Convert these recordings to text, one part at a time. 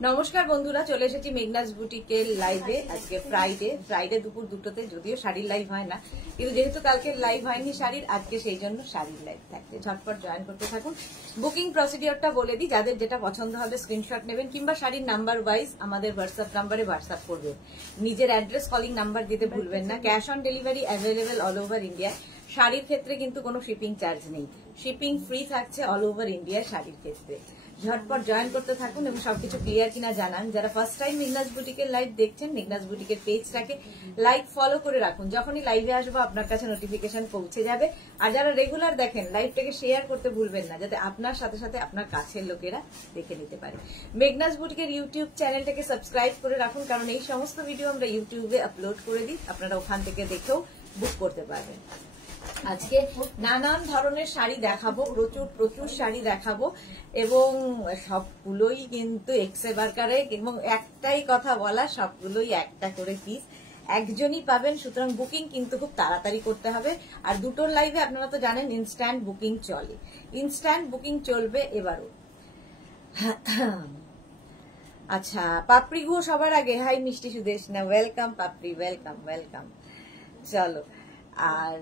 নমস্কার বন্ধুরা, চলে এসেছি মেঘনাস বুটিকের লাইভে। আজকে ফ্রাইডে দুপুর 2টোতে, যদিও শাড়ির লাইভ হয় না, কিন্তু যেহেতু কালকে লাইভ হয়নি শাড়ির, আজকে সেই জন্য শাড়ির লাইভ থাকছে। ঝটপট জয়েন করতে থাকুন। বুকিং প্রসিডিওরটা বলে দিই, যাদের যেটা পছন্দ হবে স্ক্রিনশট নেবেন, কিংবা শাড়ির নাম্বার ওয়াইজ আমাদের হোয়াটসঅ্যাপ নাম্বারে হোয়াটসঅ্যাপ করবেন। নিজের অ্যাড্রেস কলিং নাম্বার দিতে ভুলবেন না। Cash on delivery available all over India. শাড়ির ক্ষেত্রে কিন্তু কোনো শিপিং চার্জ নেই, শিপিং ফ্রি থাকছে অল ওভার ইন্ডিয়ায় শাড়ির ক্ষেত্রে। ঝটপট জয়েন করতে থাকুন এবং সবকিছু ক্লিয়ার কিনা জানান। যারা ফার্স্ট টাইম মেঘনাস বুটিকের লাইভ দেখছেন, মেঘনাস বুটিকের পেজটাকে লাইক ফলো করে রাখুন। যখনই লাইভে আসবো আপনার কাছে নোটিফিকেশন পৌঁছে যাবে। আর যারা রেগুলার দেখেন, লাইভটাকে শেয়ার করতে ভুলবেন না, যাতে আপনার সাথে সাথে আপনার কাছের লোকেরা দেখে নিতে পারে। মেঘনাস বুটিকের ইউটিউব চ্যানেলটাকে সাবস্ক্রাইব করে রাখুন, কারণ এই সমস্ত ভিডিও আমরা ইউটিউবে আপলোড করে দিই, আপনারা ওখান থেকে দেখেও বুক করতে পারবেন। আজকে নানান ধরনের শাড়ি দেখাবো, প্রচুর শাড়ি দেখাবো, এবং সবগুলোই কিন্তু এক্সে বার্কারে, এবং একটাই কথা বলা, সবগুলোই একটা করে পিস একজনই পাবেন। সুতরাং বুকিং কিন্তু খুব তাড়াতাড়ি করতে হবে। আর দুটোর লাইভে আপনারা তো জানেন ইনস্ট্যান্ট বুকিং চলে, ইনস্ট্যান্ট বুকিং চলবে এবারও। আচ্ছা, পাপড়ি গুহ সবার আগে। হাই মিষ্টি সুদেশ না, ওয়েলকাম পাপড়ি, ওয়েলকাম ওয়েলকাম। চলো, আর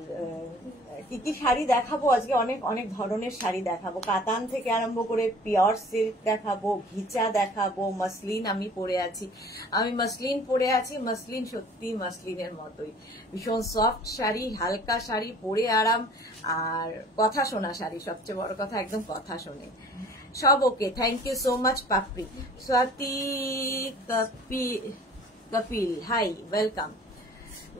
কি কি শাড়ি দেখাবো আজকে? অনেক অনেক ধরনের শাড়ি দেখাবো, কাতান থেকে আরম্ভ করে পিওর সিল্ক দেখাবো, ঘিচা দেখাবো, মসলিন আমি পরে আছি, মসলিন সত্যি মসলিনের মতোই, ভীষণ সফট শাড়ি, হালকা শাড়ি, পরে আরাম, আর কথা শোনা শাড়ি, সবচেয়ে বড় কথা, একদম কথা শোনে। সব okay, thank you so much Papri. Swati Kapil, hi, welcome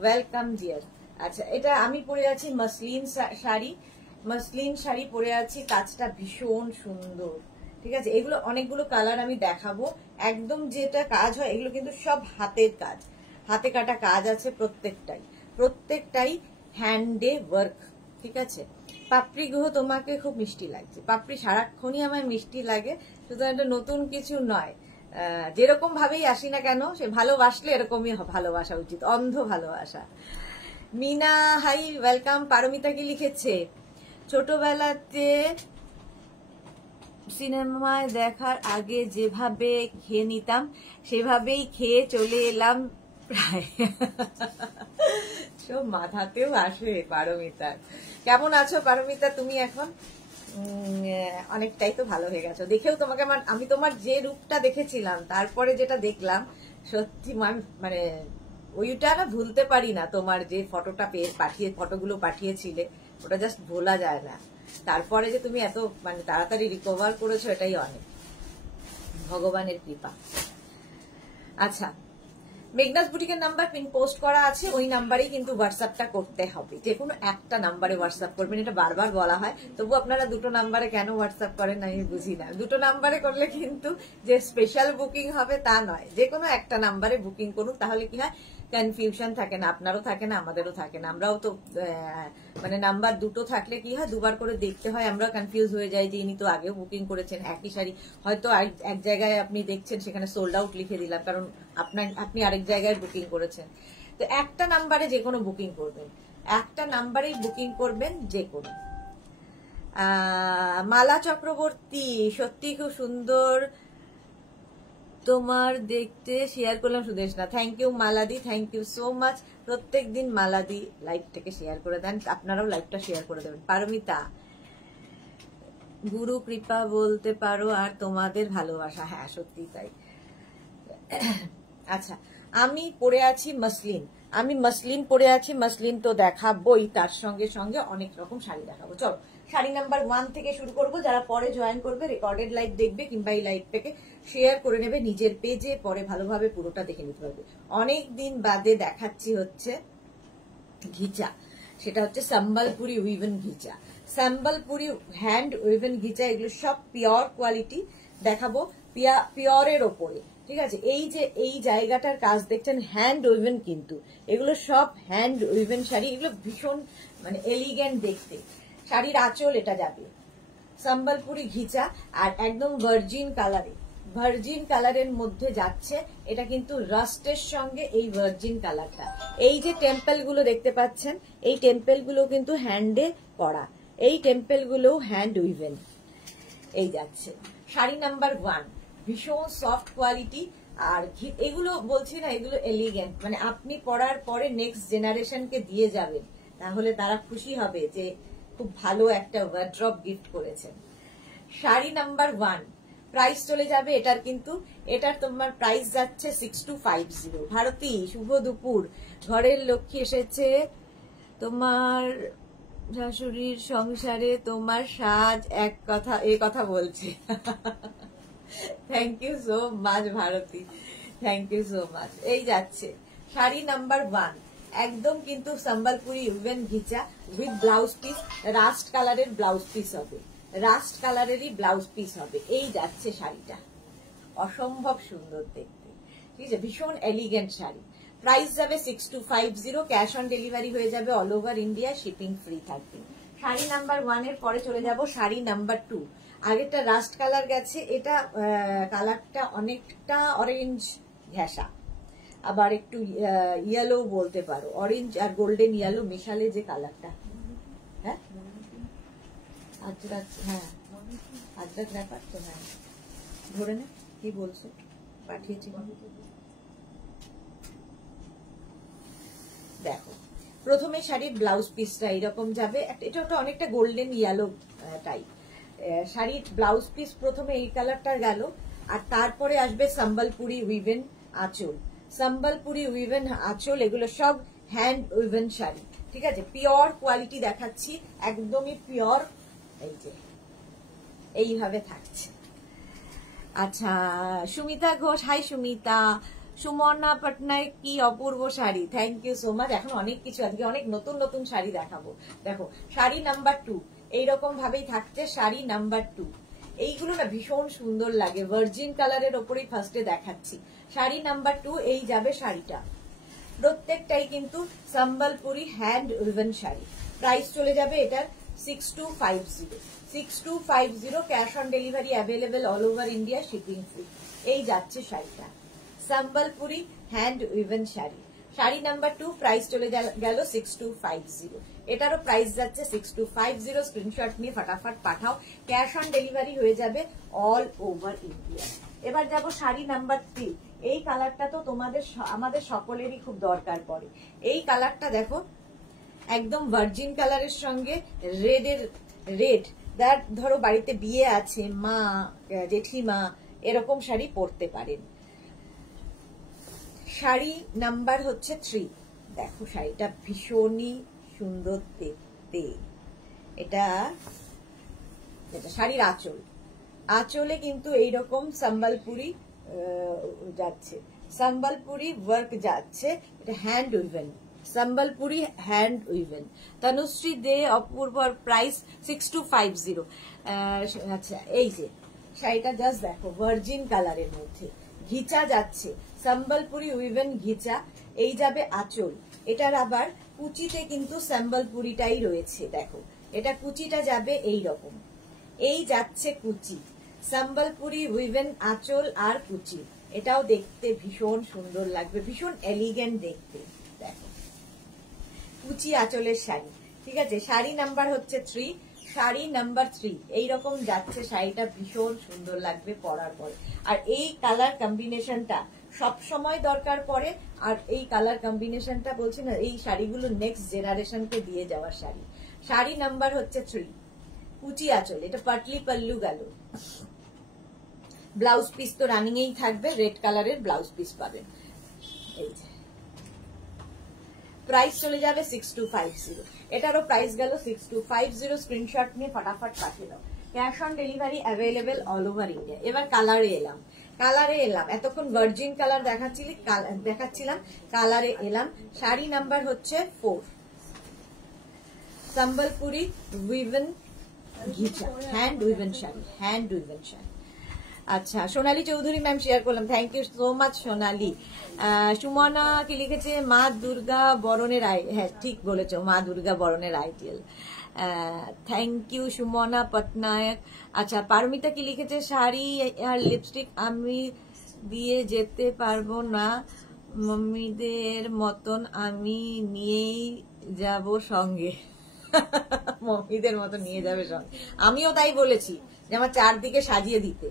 welcome dear. আচ্ছা, এটা আমি পরে আছি মসলিন শাড়ি পরে আছি, কাজটা ভীষণ সুন্দর। ঠিক আছে, এগুলো অনেকগুলো কালার আমি দেখাবো। একদম যেটা কাজ হয়, এগুলো কিন্তু সব হাতের কাজ, হাতে কাটা কাজ আছে, প্রত্যেকটাই হ্যান্ডে ওয়ার্ক। ঠিক আছে, পাপড়ি গুহ তোমাকে খুব মিষ্টি লাগছে। পাপড়ি সারাক্ষণই আমার মিষ্টি লাগে, সুতরাং এটা নতুন কিছু নয়। যেরকম ভাবেই আসি না কেন, সে ভালোবাসলে এরকমই ভালোবাসা উচিত, অন্ধ ভালোবাসা। Mina, high, welcome. পারমিতা কি লিখেছে? ছোটবেলাতে সিনেমায় দেখার আগে যেভাবে খেয়ে নিতাম, সেভাবেই খেয়ে চলে এলাম প্রায়। সব মাথাতেও আসে পারমিতার। কেমন আছো পারমিতা তুমি এখন? অনেকটাই তো ভালো হয়ে গেছো। দেখেও তোমাকে, আমি তোমার যে রূপটা দেখেছিলাম, তারপরে যেটা দেখলাম, সত্যি মানে ওইটা না ভুলতে পারি না। তোমার যে ফটোগুলো পাঠিয়েছিলে, ওটা জাস্ট ভোলা যায় না। তারপরে যে তুমি এত মানে তাড়াতাড়ি রিকভার করেছো, এটাই অনেক ভগবানের কৃপা। আচ্ছা, মেঘনাস বুটিকের নাম্বার পিন পোস্ট করা আছে, ওই নাম্বারেই কিন্তু হোয়াটসঅ্যাপটা করতে হবে। যে কোনো একটা নাম্বারে হোয়াটসঅ্যাপ করবেন, এটা বারবার বলা হয়, তবু আপনারা দুটো নাম্বারে কেন হোয়াটসঅ্যাপ করেন আমি বুঝি না। দুটো নাম্বারে করলে কিন্তু যে স্পেশাল বুকিং হবে তা নয়, যে কোনো একটা নাম্বারে বুকিং করুন, তাহলে কি হয়, কনফিউশন থাকে না, আপনারও থাকে না, আমাদেরও থাকে না। আমরাও তো মানে নাম্বার দুটো থাকলে কি হয়, দুবার করে দেখতে হয়, আমরা কনফিউজ হয়ে যাই যে ইনি তো আগেও বুকিং করেছেন একই শাড়ি, হয়তো এক জায়গায় আপনি দেখছেন সেখানে সোল্ড আউট লিখে দিলাম, কারণ আপনি আরেক জায়গায় বুকিং করেছেন। তো একটা নাম্বারে যে কোনো বুকিং করবেন, একটা নাম্বারেই বুকিং করবেন যে কোনো। মালা চক্রবর্তী, সত্যি খুব সুন্দর তোমার দেখতে, শেয়ার করলাম সুদেশ না। থ্যাংক ইউ মালাদি, থ্যাংক ইউ সো মাচ। প্রত্যেকদিন মালাদি লাইভটাকে শেয়ার করে দেন, আপনারাও লাইভটা শেয়ার করে দেবেন। পারমিতা, গুরু কৃপা বলতে পারো, আর তোমাদের ভালোবাসা। হ্যাঁ, সত্যি তাই। আচ্ছা, আমি পরে আছি মসলিন তো দেখাবোই, তার সঙ্গে সঙ্গে অনেক রকম শাড়ি দেখাবো। চলো, শাড়ি নাম্বার 1 থেকে শুরু করব। যারা পরে জয়েন করবে, রেকর্ডেড লাইভ দেখবে, কিংবা এই লাইভটাকে শেয়ার করে নেবে নিজের পেজে, পরে ভালোভাবে পুরোটা দেখে নিতে পারবে। অনেক দিন বাদে দেখাচ্ছি হচ্ছে ঘিচা, সেটা হচ্ছে সম্বলপুরি উইভেন ঘিচা, সম্বলপুরি হ্যান্ড উইভেন ঘিচা। এগুলো সব পিওর কোয়ালিটি দেখাবো, পিওরের ওপরে। ঠিক আছে, এই জায়গাটার কাজ দেখছেন হ্যান্ড উইভেন, কিন্তু এগুলো সব হ্যান্ড উইভেন শাড়ি। এগুলো ভীষণ মানে এলিগেন্ট দেখতে। শাড়ির আঁচল এটা যাবে সম্বলপুরি ঘিচা, আর একদম ভার্জিন কালারের মধ্যে যাচ্ছে। এটা কিন্তু রাস্টের সঙ্গে এই ভার্জিন কালারটা। এই যে টেম্পল গুলো দেখতে পাচ্ছেন, এই টেম্পল গুলো কিন্তু হ্যান্ডে করা, এই টেম্পল গুলো হ্যান্ড উইভেন। এই যাচ্ছে শাড়ি নাম্বার 1। ভীষণ সফট কোয়ালিটি। আর এগুলো বলছি না, এগুলো এলিগেন্ট, মানে আপনি পরার পরে নেক্সট জেনারেশনকে দিয়ে যাবেন, তাহলে তারা খুশি হবে যে খুব ভালো একটা ওয়ার্ড্রপ গিফট করেছেন। শাড়ি নাম্বার 1, প্রাইস চলে যাবে এটার, কিন্তু এটার তোমার প্রাইস যাচ্ছে 6250। ভারতী, শুভ দুপুর। ঘরের লক্ষ্মী এসেছে, তোমার শাশুড়ির সংসারে তোমার সাজ এক কথা, এই কথা বলছে। Thank you so much Bharati, thank you so much. এই যাচ্ছে শাড়ি নাম্বার 1, একদম কিন্তু Sambalpuri woven ghicha with blouse piece, rust কালারের ব্লাউজ পিস হবে, রাস্ট কালারেরই ব্লাউজ পিস হবে। এই যাচ্ছে শাড়িটা, অসম্ভব সুন্দর দেখতে, ঠিক আছে, ভীষণ এলিগেন্ট শাড়ি। প্রাইস যাবে 6250, ক্যাশ অন ডেলিভারি হয়ে যাবে all over India, shipping free থাকবে। শাড়ি নাম্বার 1 এর পরে চলে যাব শাড়ি নাম্বার 2। আগেরটা রাস্ট কালার গেছে, এটা কালারটা অনেকটা অরেঞ্জ ঘেঁষা, আবার একটু ইয়েলো বলতে পারো, অরেঞ্জ আর গোল্ডেন ইয়েলো মেশালে যে কালারটা। হ্যাঁ আজরাক, হ্যাঁ আজরাক ব্যাপার তো, হ্যাঁ ধরে নে, কি বলছো, পাঠিয়েছি। দেখো প্রথমে শাড়ির ব্লাউজ পিসটা এরকম যাবে, এটা ওটা অনেকটা গোল্ডেন ইয়েলো টাইপ। শাড়ির ব্লাউজ পিস প্রথমে এই কালারটা গেল, আর তারপরে আসবে সম্বলপুরি উইভেন আঁচল। সম্বলপুরি উইভেন আঁচল, এগুলো সব হ্যান্ড উইভেন শাড়ি, ঠিক আছে, পিওর কোয়ালিটি দেখাচ্ছি, একদমই পিওর। এই যে এইভাবে থাকছে। আচ্ছা সুমিতা ঘোষ, হাই সুমিতা। সুমনা পটনায়ক, কি অপূর্ব sari, thank you so much. এখন অনেক কিছু, আজকে অনেক নতুন নতুন শাড়ি দেখাবো। দেখো শাড়ি নাম্বার 2 এইরকম ভাবেই থাকছে, শাড়ি নাম্বার 2। এইগুলো না ভীষণ সুন্দর লাগে, ভার্জিন কালারের ওপরেই ফার্স্টে দেখাচ্ছি। শাড়ি নাম্বার 2, এই যাবে শাড়িটা, প্রত্যেকটাই কিন্তু Sambalpuri hand woven sari. Price চলে যাবে এটার 6250, 6250, cash on delivery available all over India, shipping free. এই যাচ্ছে শাড়িটা, Sambalpuri hand woven sari. Sari number 2, price চলে গেল 6250, এটারও প্রাইস যাচ্ছে 6250। স্ক্রিনশট নিয়ে ফটাফট পাঠাও, ক্যাশ অন ডেলিভারি হয়ে যাবে অল ওভার ইন্ডিয়া। এবার যাব শাড়ি নাম্বার 3। এই কালারটা তো তোমাদের আমাদের সকলেরই খুব দরকার পড়ে। এই কালারটা দেখো, একদম ভার্জিন কালারের সঙ্গে রেড, ধরো বাড়িতে বিয়ে আছে, মা জেঠিমা এরকম শাড়ি পরতে পারেন। শাড়ি নাম্বার হচ্ছে 3। দেখো শাড়িটা ভীষণই সুন্দর দেখতে। এটা শাড়ির আঁচল, আঁচলে কিন্তু এইরকম সম্বলপুরি যাচ্ছে, সম্বলপুরি ওয়ার্ক যাচ্ছে, এটা হ্যান্ড উইভেন, সম্বলপুরি হ্যান্ড উইভেন। তনুশ্রী দে, অপূর্ব, প্রাইস 6250। আচ্ছা এই যে শাড়িটা জাস্ট দেখো, ভার্জিন কালারের মধ্যে ঘিচা যাচ্ছে, সম্বলপুরি উইভেন ঘিচা। এই যাবে আঁচল, এটার আবার কুচিতে কিন্তু সম্বলপুরিটাই রয়েছে। দেখো এটা কুচিটা যাবে এই রকম, এই যাচ্ছে কুচি, সম্বলপুরি উইভেন আঁচল আর কুচি। এটাও দেখতে ভীষণ সুন্দর লাগবে, ভীষণ এলিগেন্ট দেখতে। দেখো কুচি আঁচলের শাড়ি, ঠিক আছে। শাড়ি নাম্বার হচ্ছে 3, শাড়ি নাম্বার 3 এইরকম যাচ্ছে শাড়িটা, ভীষণ সুন্দর লাগবে পরার পরে। আর এই কালার কম্বিনেশনটা সব সময় দরকার পড়ে, আর এই কালার কম্বিনেশনটা বলছি না, এই শাড়িগুলো নেক্সট জেনারেশনকে দিয়ে যাওয়ার শাড়ি। শাড়ি নাম্বার হচ্ছে 3, কুচি আঁচল, এটা পাটলি পাল্লু গেল। ব্লাউজ পিস তো রানিং এই থাকবে, রেড কালারের ব্লাউজ পিস পাবেন। এই যে প্রাইস চলে যাবে 6250, এটারও প্রাইস গেল 6250। স্ক্রিনশট নিয়ে ফটাফট পাঠিয়ে দাও, cash on delivery available all over India. এবার কালারে এলাম, এতক্ষণ ভার্জিন কালার দেখাচ্ছিলাম, কালারে এলাম। শাড়ি নাম্বার হচ্ছে 4, সম্বলপুরি উইভেন ঘিচা, hand woven sari, hand woven sari. আচ্ছা সোনালী চৌধুরী ম্যাম শেয়ার করলাম, থ্যাংক ইউ সো মাচ সোনালী। সুমনা কি লিখেছে, মা দুর্গা বরণের, হ্যাঁ ঠিক বলেছো, মা দুর্গা বরণের ideal. Thank you Sumana Patnaik. আচ্ছা পারমিতা কি লিখেছে, শাড়ি আর লিপস্টিক আমি দিয়ে যেতে পারবো না, মম্মিদের মতন আমি নিয়েই যাব সঙ্গে। মম্মিদের মতো নিয়ে যাবে সঙ্গে, আমিও তাই বলেছি যে আমার চারদিকে সাজিয়ে দিতে।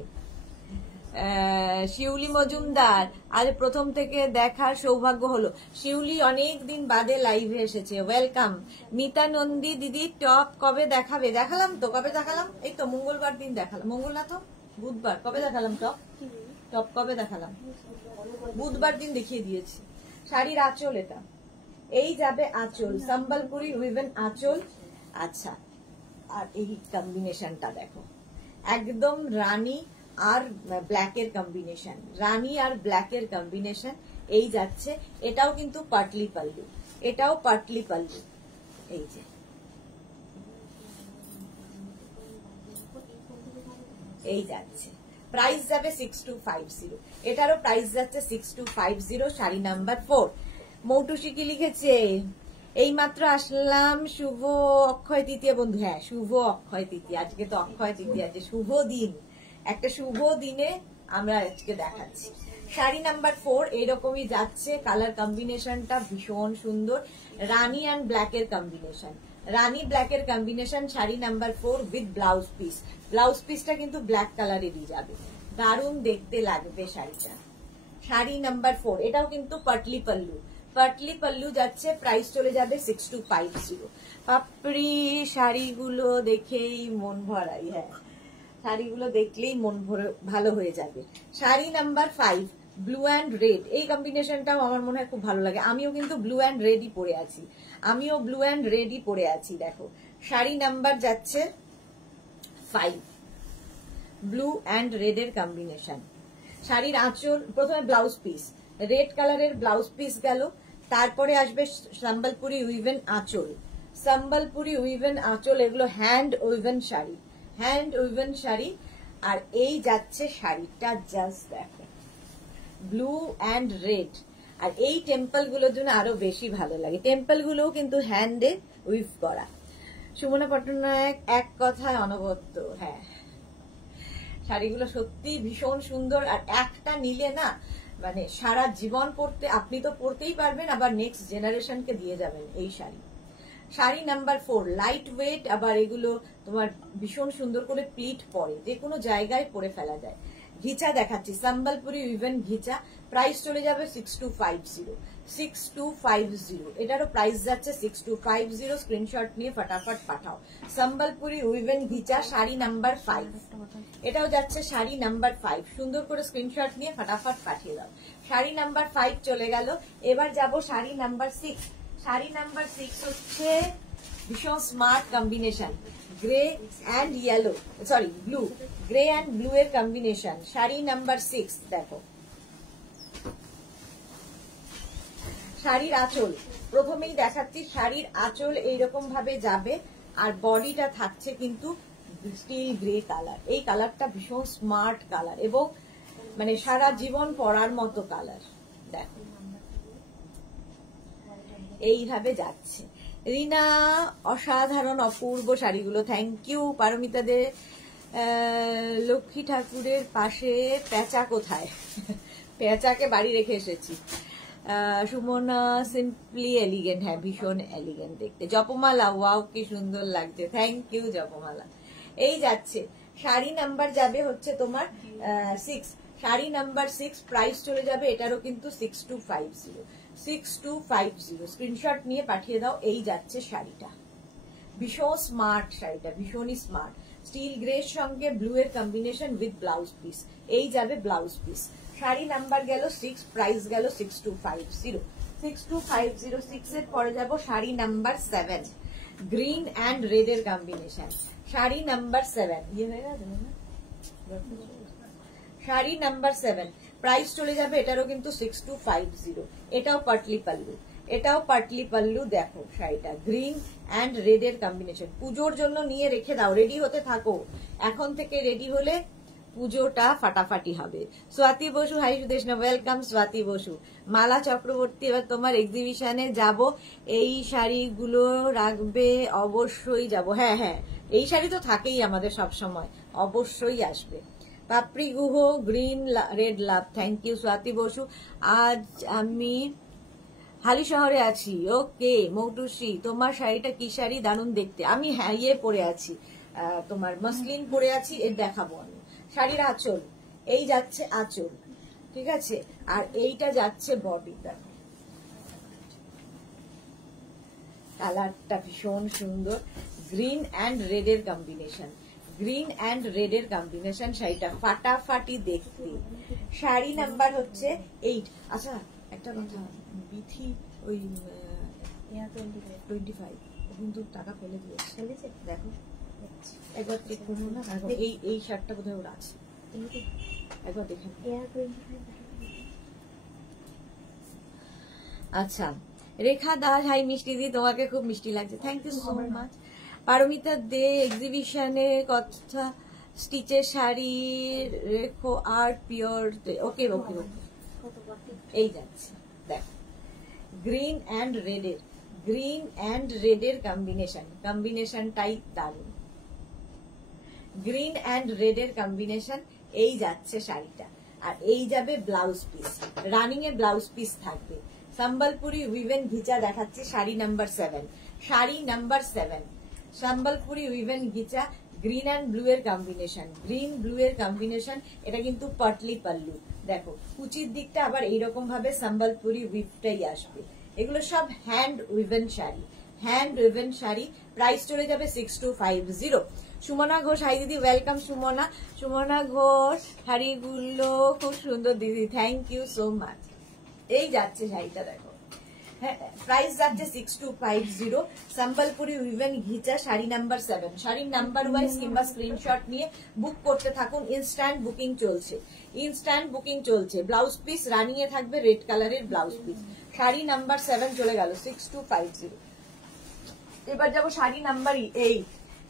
শিউলি মজুমদার, আজ প্রথম থেকে দেখার সৌভাগ্য হলো। শিউলি অনেক দিন বাদে লাইভে এসেছে, ওয়েলকাম। মিতা নন্দী দিদি টপ কবে দেখাবে? দেখালাম তো, কবে দেখালাম? এই তো মঙ্গলবার দিন দেখালাম, মঙ্গল না তো বুধবার, কবে দেখালাম টপ? টপ কবে দেখালাম? বুধবার দিন দেখিয়ে দিয়েছি। শাড়ির আঁচল এটা, এই যাবে আঁচল, সম্বলপুরি উইভেন আঁচল। আচ্ছা, আর এই কম্বিনেশনটা দেখো, একদম রানী আর ব্ল্যাকের কম্বিনেশন, রানী আর ব্ল্যাকের কম্বিনেশন। এই যাচ্ছে, এটাও কিন্তু পাটলি পাল্লু, এটাও পাটলি পাল্লু। এই যে এই যাচ্ছে, প্রাইস যাবে 6250, এটারও প্রাইস যাচ্ছে 6250। শাড়ি নাম্বার 4। মৌটুসি কি লিখেছে? এই মাত্র আসলাম, শুভ অক্ষয় তৃতীয়া বন্ধু। হ্যাঁ, শুভ অক্ষয় তৃতীয়া, আজকে তো অক্ষয় তৃতীয়া, যে শুভ দিন, একটা শুভ দিনে আমরা আজকে দেখাচ্ছি। শাড়ি নাম্বার 4 এইরকমই যাচ্ছে, কালার কম্বিনেশনটা ভীষণ সুন্দর, রানী অ্যান্ড ব্ল্যাকের কম্বিনেশন, রানী ব্ল্যাকের combination. Sari number 4 with blouse piece, blouse পিসটা কিন্তু ব্ল্যাক কালারেরই যাবে, দারুণ দেখতে লাগবে শাড়িটা। শাড়ি নাম্বার 4, এটাও কিন্তু পাটলি পাল্লু, পাটলি পাল্লু যাচ্ছে, প্রাইস চলে যাবে 6250। পাপড়ি শাড়িগুলো দেখেই মন ভরাই, হ্যাঁ শাড়িগুলো দেখলেই মন ভালো হয়ে যাবে। Sari number 5 blue and red, এই কম্বিনেশনটাও আমার মনে হয় খুব ভালো লাগে। আমিও কিন্তু ব্লু অ্যান্ড রেডই পরে আছি, আমিও ব্লু অ্যান্ড রেডই পরে আছি। দেখো শাড়ি নাম্বার যাচ্ছে 5, ব্লু অ্যান্ড রেডের কম্বিনেশন। শাড়ির আঁচল, প্রথমে ব্লাউজ পিস, রেড কালারের ব্লাউজ পিস গেল, তারপরে আসবে সম্বলপুরি উইভেন আঁচল, সম্বলপুরি উইভেন আঁচল, এগুলো hand woven sari, hand woven sari. আর এই যাচ্ছে শাড়িটা, জাস্ট দেখো ব্লু অ্যান্ড রেড। আর এই টেম্পল গুলোর জন্য আরো বেশি ভালো লাগে, টেম্পল গুলোও কিন্তু হ্যান্ডে উইভ করা। সুমনা পট্টনায়ক, এক কথায় অনবদ্য। হ্যাঁ, শাড়িগুলো সত্যি ভীষণ সুন্দর, আর একটা নিলে না মানে সারা জীবন পরতে, আপনি তো পরতেই পারবেন, আবার নেক্সট জেনারেশনকে দিয়ে যাবেন এই sari. Sari number 4 light weight, আবার এগুলো তোমার ভীষণ সুন্দর করে প্লিট পরে, যে কোনো জায়গায় পরে ফেলা যায়। ঘিচা দেখাচ্ছি, সম্বলপুরি উইভেন ঘিচা, প্রাইস চলে যাবে 6250, 6250, এটারও প্রাইস যাচ্ছে 6250। স্ক্রিনশট নিয়ে ফটাফট পাঠাও। সম্বলপুরি উইভেন ঘিচা শাড়ি নাম্বার 5, এটাও যাচ্ছে শাড়ি নাম্বার 5, সুন্দর করে স্ক্রিনশট নিয়ে ফটাফট পাঠিয়ে দাও। শাড়ি নাম্বার 5 চলে গেল, এবার যাব শাড়ি নাম্বার 6। শাড়ি নাম্বার 6 হচ্ছে ভীষণ smart combination, grey and yellow, sorry blue, grey and blue এর কম্বিনেশন। শাড়ি নাম্বার 6 দেখো, শাড়ির আঁচল প্রথমেই দেখাচ্ছি, শাড়ির আঁচল এইরকম ভাবে যাবে, আর বডিটা থাকছে কিন্তু স্টিল গ্রে কালার। এই কালারটা ভীষণ স্মার্ট কালার এবং মানে সারা জীবন পরার মতো কালার। দেখো এইভাবে যাচ্ছে। রিনা, অসাধারণ অপূর্ব শাড়িগুলো, থ্যাংক ইউ। পারমিতাদের, লক্ষ্মী ঠাকুরের পাশে পেঁচা কোথায়? পেঁচাকে বাড়ি রেখে এসেছি। সুমনা, সিম্পলি এলিগেন্ট, হ্যাঁ ভীষণ এলিগেন্ট দেখতে। জপমালা, ওয়াও কি সুন্দর লাগছে, থ্যাংক ইউ জপমালা। এই যাচ্ছে, শাড়ি নাম্বার যাবে হচ্ছে তোমার 6, শাড়ি নাম্বার 6, প্রাইস চলে যাবে এটারও কিন্তু 6250, 6250। স্ক্রিনশট নিয়ে পাঠিয়ে দাও। এই যাচ্ছে শাড়িটা, ভীষণ স্মার্ট শাড়িটা, ভীষণই স্মার্ট, স্টিল গ্রের সঙ্গে ব্লু এর কম্বিনেশন উইথ ব্লাউজ পিস। এই যাবে ব্লাউজ পিস। শাড়ি নাম্বার গেল 6, প্রাইস গেল 6250, 6250। 6 এর পরে যাব sari number 7, green and red এর কম্বিনেশন। শাড়ি নাম্বার 7, ইয়ে হয়ে গেছে না? শাড়ি নাম্বার 7, প্রাইস চলে যাবে এটারও কিন্তু 6250। এটাও পাটলি পাল্লু, এটাও পাটলি পাল্লু। দেখো শাড়িটা গ্রিন অ্যান্ড রেড এর কম্বিনেশন, পুজোর জন্য নিয়ে রেখে দাও, রেডি হতে থাকো, এখন থেকে রেডি হলে পুজোটা ফাটাফাটি হবে। Swati Basu, hi Sudeshna, welcome Swati Basu. মালা চক্রবর্তী, এবার তোমার এক্সিবিশনে যাব, এই শাড়িগুলো রাখবে? অবশ্যই যাব, হ্যাঁ হ্যাঁ, এই শাড়ি তো থাকেই আমাদের সব সময়, অবশ্যই আসবে। Papri Guha, green red love, thank you Swati Basu. আজ আমি হালি শহরে আছি। ওকে মৌটুসি, তোমার শাড়িটা কি শাড়ি, দারুণ দেখতে। আমি হ্যাঁ ইয়ে পরে আছি, তোমার মসলিন পরে আছি, এর দেখাবো আমি। শাড়ির আঁচল, এই যাচ্ছে আঁচল, ঠিক আছে, আর এইটা যাচ্ছে বডিটা। কালারটা ভীষণ সুন্দর, গ্রিন অ্যান্ড রেড এর কম্বিনেশন, গ্রিন অ্যান্ড রেড এর কম্বিনেশন। শাড়িটা ফাটাফাটি দেখতে। শাড়ি নাম্বার হচ্ছে 8। আচ্ছা একটা কথা, বিথি ওই 25 কিন্তু টাকা ফেলে দিয়েছে, দেখো একবার চেক করবো না? এই শার্টটা বোধহয় ওরা আছে, একবার দেখে। আচ্ছা রেখা দাস, হাই মিষ্টি দি, তোমাকে খুব মিষ্টি লাগছে, thank you so much. Paromita De, এক্সিবিশনে কথা স্টিচের শাড়ি রেখো আর পিওর। ওকে ওকে ওকে, এই যাচ্ছে দেখো, গ্রিন অ্যান্ড রেড এর, গ্রিন অ্যান্ড রেড এর কম্বিনেশন, কম্বিনেশনটাই দারুণ। গ্রিন অ্যান্ড রেড এর কম্বিনেশন, এই যাচ্ছে শাড়িটা। আর এই যাবে ব্লাউজ পিস, রানিং এ ব্লাউজ পিস থাকবে। সম্বলপুরি উইভেন ঘিচা দেখাচ্ছে, sari number 7, sari number 7 Sambalpuri woven ghicha, green and blue এর কম্বিনেশন, গ্রিন ব্লু এর কম্বিনেশন। এটা কিন্তু পাটলি পাল্লু, দেখো কুচির দিকটা আবার এইরকম ভাবে সম্বলপুরি উইভটাই আসবে। এগুলো সব hand woven sari, hand woven sari. Price চলে যাবে 6250। সুমনা ঘোষ, হাই দিদি, ওয়েলকাম সুমনা। সুমনা ঘোষ, শাড়িগুলো খুব সুন্দর দিদি, থ্যাংক ইউ সো মাচ। এই যাচ্ছে শাড়িটা দেখো, হ্যাঁ প্রাইস যাচ্ছে 6250। সম্বলপুরি উইভেন ঘিচা, শাড়ি নাম্বার 7। শাড়ির নাম্বার ওয়াইজ কিংবা স্ক্রিনশট নিয়ে বুক করতে থাকুন, ইনস্ট্যান্ট বুকিং চলছে, ইনস্ট্যান্ট বুকিং চলছে। ব্লাউজ পিস রানিয়ে থাকবে, রেড কালারের ব্লাউজ পিস। শাড়ি নাম্বার 7 চলে গেল 6250। এবার যাবো শাড়ি নাম্বার 8।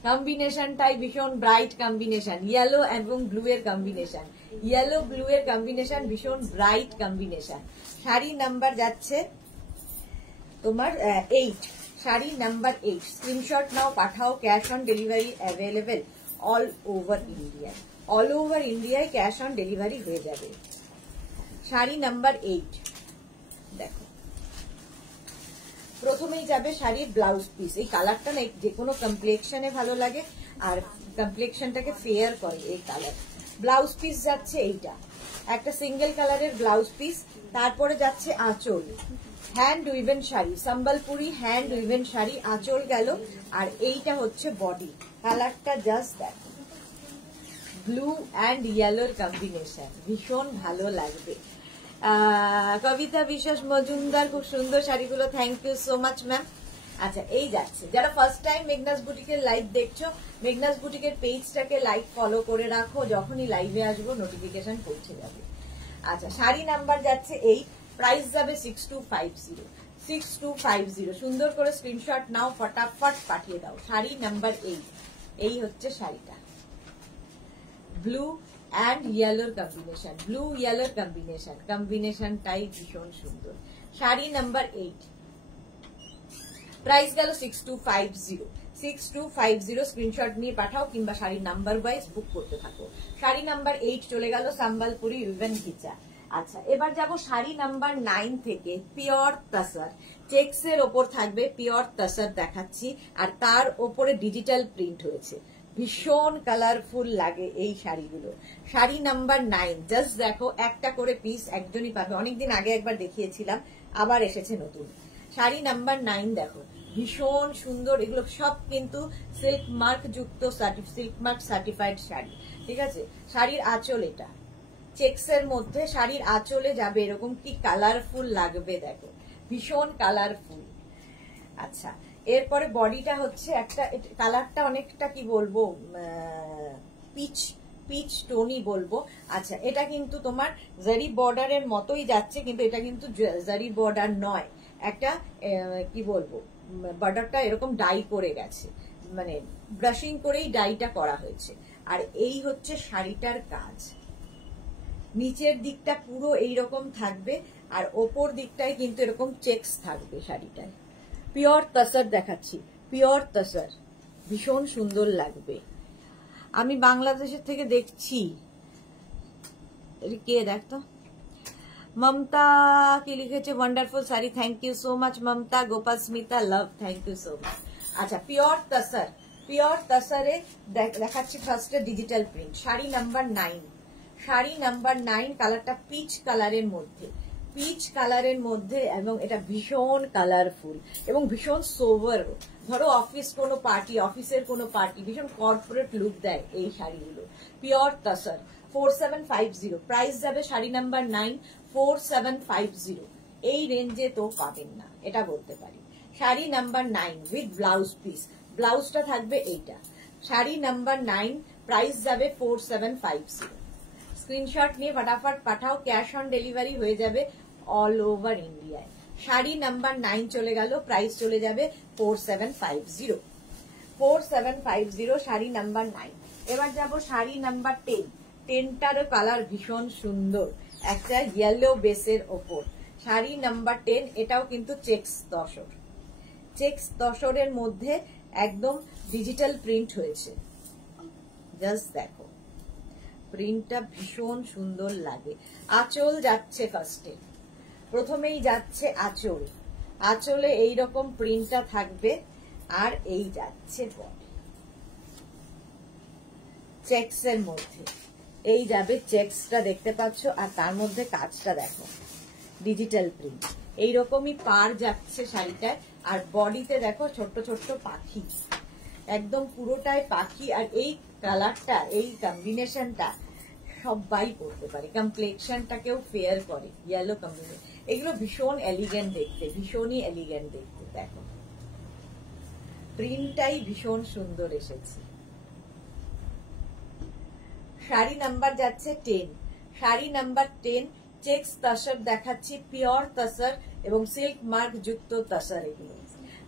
কম্বিনেশনটাই ভীষণ ব্রাইট কম্বিনেশন, ইয়েলো এবং ব্লু এর কম্বিনেশন, ইয়েলো ব্লু এর কম্বিনেশন, ভীষণ ব্রাইট কম্বিনেশন। শাড়ি নাম্বার যাচ্ছে তোমার 8, শাড়ি নাম্বার 8। স্ক্রিনশট নাও, পাঠাও, cash on delivery available all over India, all over ইন্ডিয়ায় ক্যাশ অন ডেলিভারি হয়ে যাবে। শাড়ি নাম্বার 8 দেখো, প্রথমেই যাবে শাড়ির ব্লাউজ পিস। এই কালারটা না যে কোনো কমপ্লেক্সনে ভালো লাগে, আর কমপ্লেক্সনটাকে ফেয়ার করে এই কালার। ব্লাউজ পিস যাচ্ছে এইটা, একটা সিঙ্গেল কালারের ব্লাউজ পিস। তারপরে যাচ্ছে আঁচল, hand woven sari, Sambalpuri hand woven sari, আঁচল গেল। আর এইটা হচ্ছে বডি। কালারটা জাস্ট দেখো, ব্লু অ্যান্ড ইয়েলোর কম্বিনেশন, ভীষণ ভালো লাগবে। কবিতা বিশ্বাস মজুমদার, খুব সুন্দর শাড়িগুলো, thank you so much ma'am. আচ্ছা এই যাচ্ছে, যারা ফার্স্ট টাইম মেঘনাস বুটিকের লাইভ দেখছো, মেঘনাস বুটিকের পেজটাকে লাইক ফলো করে রাখো, যখনই লাইভে আসবো নোটিফিকেশন পৌঁছে যাবে। আচ্ছা শাড়ি নাম্বার যাচ্ছে 8, প্রাইস যাবে 6250, 6250। সুন্দর করে স্ক্রিনশট নাও, ফটাফট পাঠিয়ে দাও। শাড়ি নাম্বার 8, এই হচ্ছে শাড়িটা, ব্লু অ্যান্ড ইয়েলোর কম্বিনেশন, ব্লু ইয়েলোর কম্বিনেশন, কম্বিনেশনটাই ভীষণ সুন্দর। শাড়ি নাম্বার 8, প্রাইস গেল 6250, 6250। স্ক্রিনশট নিয়ে পাঠাও কিংবা শাড়ির নাম্বার ওয়াইজ বুক করতে থাকো। শাড়ি নাম্বার 8 চলে গেল, সম্বলপুরি উইভেন ঘিচা। আচ্ছা এবার যাব শাড়ি নাম্বার 9 থেকে। পিওর তাসার, চেক্স এর ওপর থাকবে, পিওর তাসার দেখাচ্ছি, আর তার ওপরে ডিজিটাল প্রিন্ট হয়েছে, ভীষণ কালারফুল লাগে এই শাড়িগুলো। শাড়ি নাম্বার 9, জাস্ট দেখো একটা করে পিস একজনই পাবে, অনেকদিন আগে একবার দেখিয়েছিলাম, আবার এসেছে নতুন। শাড়ি নাম্বার 9 দেখো, ভীষণ সুন্দর। এগুলো সব কিন্তু সিল্ক মার্ক যুক্ত, সিল্ক মার্ক সার্টিফাইড শাড়ি, ঠিক আছে। শাড়ির আঁচল এটা চেক্স এর মধ্যে, শাড়ির আঁচলে যাবে এরকম, কি কালারফুল লাগবে দেখো, ভীষণ কালারফুল। আচ্ছা এরপরে বডিটা হচ্ছে একটা, কালারটা অনেকটা কি বলবো, পিচ পিচ টোনই বলবো। আচ্ছা এটা কিন্তু তোমার জারি বর্ডারের মতোই যাচ্ছে, কিন্তু এটা কিন্তু জারি বর্ডার নয়, একটা কি বলবো, বর্ডারটা এরকম ডাই করে গেছে, মানে ব্রাশিং করেই ডাইটা করা হয়েছে। আর এই হচ্ছে শাড়িটার কাজ, নিচের দিকটা পুরো এইরকম থাকবে, আর ওপর দিকটায় কিন্তু এরকম চেক্স থাকবে শাড়িটায়। পিওর তাসার দেখাচ্ছি, পিওর তাসার, ভীষণ সুন্দর লাগবে। আমি বাংলাদেশের থেকে দেখছি, কে দেখতো, মমতা কি লিখেছে, wonderful sari, thank you so much Mamata. Gopal Smita, love, thank you so much. আচ্ছা পিওর তাসার, পিওর তাসারে দেখাচ্ছি ফার্স্টে digital print, sari number 9, sari number 9, কালারটা পিচ কালারের মধ্যে, পিচ কালারের মধ্যে, এবং এটা ভীষণ কালারফুল এবং ভীষণ সোভার। ধরো অফিস কোনো পার্টি, অফিসের কোনো পার্টি, ভীষণ কর্পোরেট লুক দেয় এই শাড়িগুলো। পিওর তসর, 4750। প্রাইস যাবে শাড়ি নাম্বার 9 4750। এই রেঞ্জে তো পাবেন না, এটা বলতে পারি। Sari number 9 with blouse piece, ব্লাউজটা থাকবে এইটা। শাড়ি নাম্বার 9, প্রাইস যাবে 4750। স্ক্রিনশট নিয়ে ফটাফট পাঠাও, ক্যাশ অন ডেলিভারি হয়ে যাবে অল ওভার ইন্ডিয়ায়। শাড়ি নাম্বার 9 চলে গেল, প্রাইস চলে যাবে 4750। 4750 শাড়ি নাম্বার 9। এবার যাব শাড়ি নাম্বার 10। 10টারও কালার ভীষণ সুন্দর, একটা ইয়েলো বেসের ওপর। শাড়ি নাম্বার 10, এটাও কিন্তু চেক্স তসর, চেক্স তসরের মধ্যে একদম ডিজিটাল প্রিন্ট হয়েছে। জাস্ট দেখো, প্রিন্টটা ভীষণ সুন্দর লাগে। আঁচল যাচ্ছে ফার্স্টে, প্রথমেই যাচ্ছে আঁচল। আঁচলে এইরকম প্রিন্টটা থাকবে, আর এই যাচ্ছে বডি চেক্স এর মধ্যে। এই যাবে চেক্সটা দেখতে পাচ্ছ, আর তার মধ্যে কাজটা দেখো, ডিজিটাল প্রিন্ট। এইরকমই পার যাচ্ছে শাড়িটায়, আর বডিতে দেখো ছোট্ট ছোট্ট পাখি, একদম পুরোটাই পাখি। আর এই কালারটা, এই কম্বিনেশনটা সবাই পরতে পারে, কমপ্লেক্সনটাকেও ফেয়ার করে, ইয়েলো কম্বিনেশন। এগুলো ভীষণ এলিগেন্ট দেখতে, ভীষণই এলিগেন্ট দেখতে। দেখো প্রিন্টটাই ভীষণ সুন্দর এসেছে। শাড়ি নাম্বার যাচ্ছে 10। শাড়ি নাম্বার 10, চেক্স তসর দেখাচ্ছি, পিওর তসর এবং সিল্ক মার্ক যুক্ত তসর। এগুলো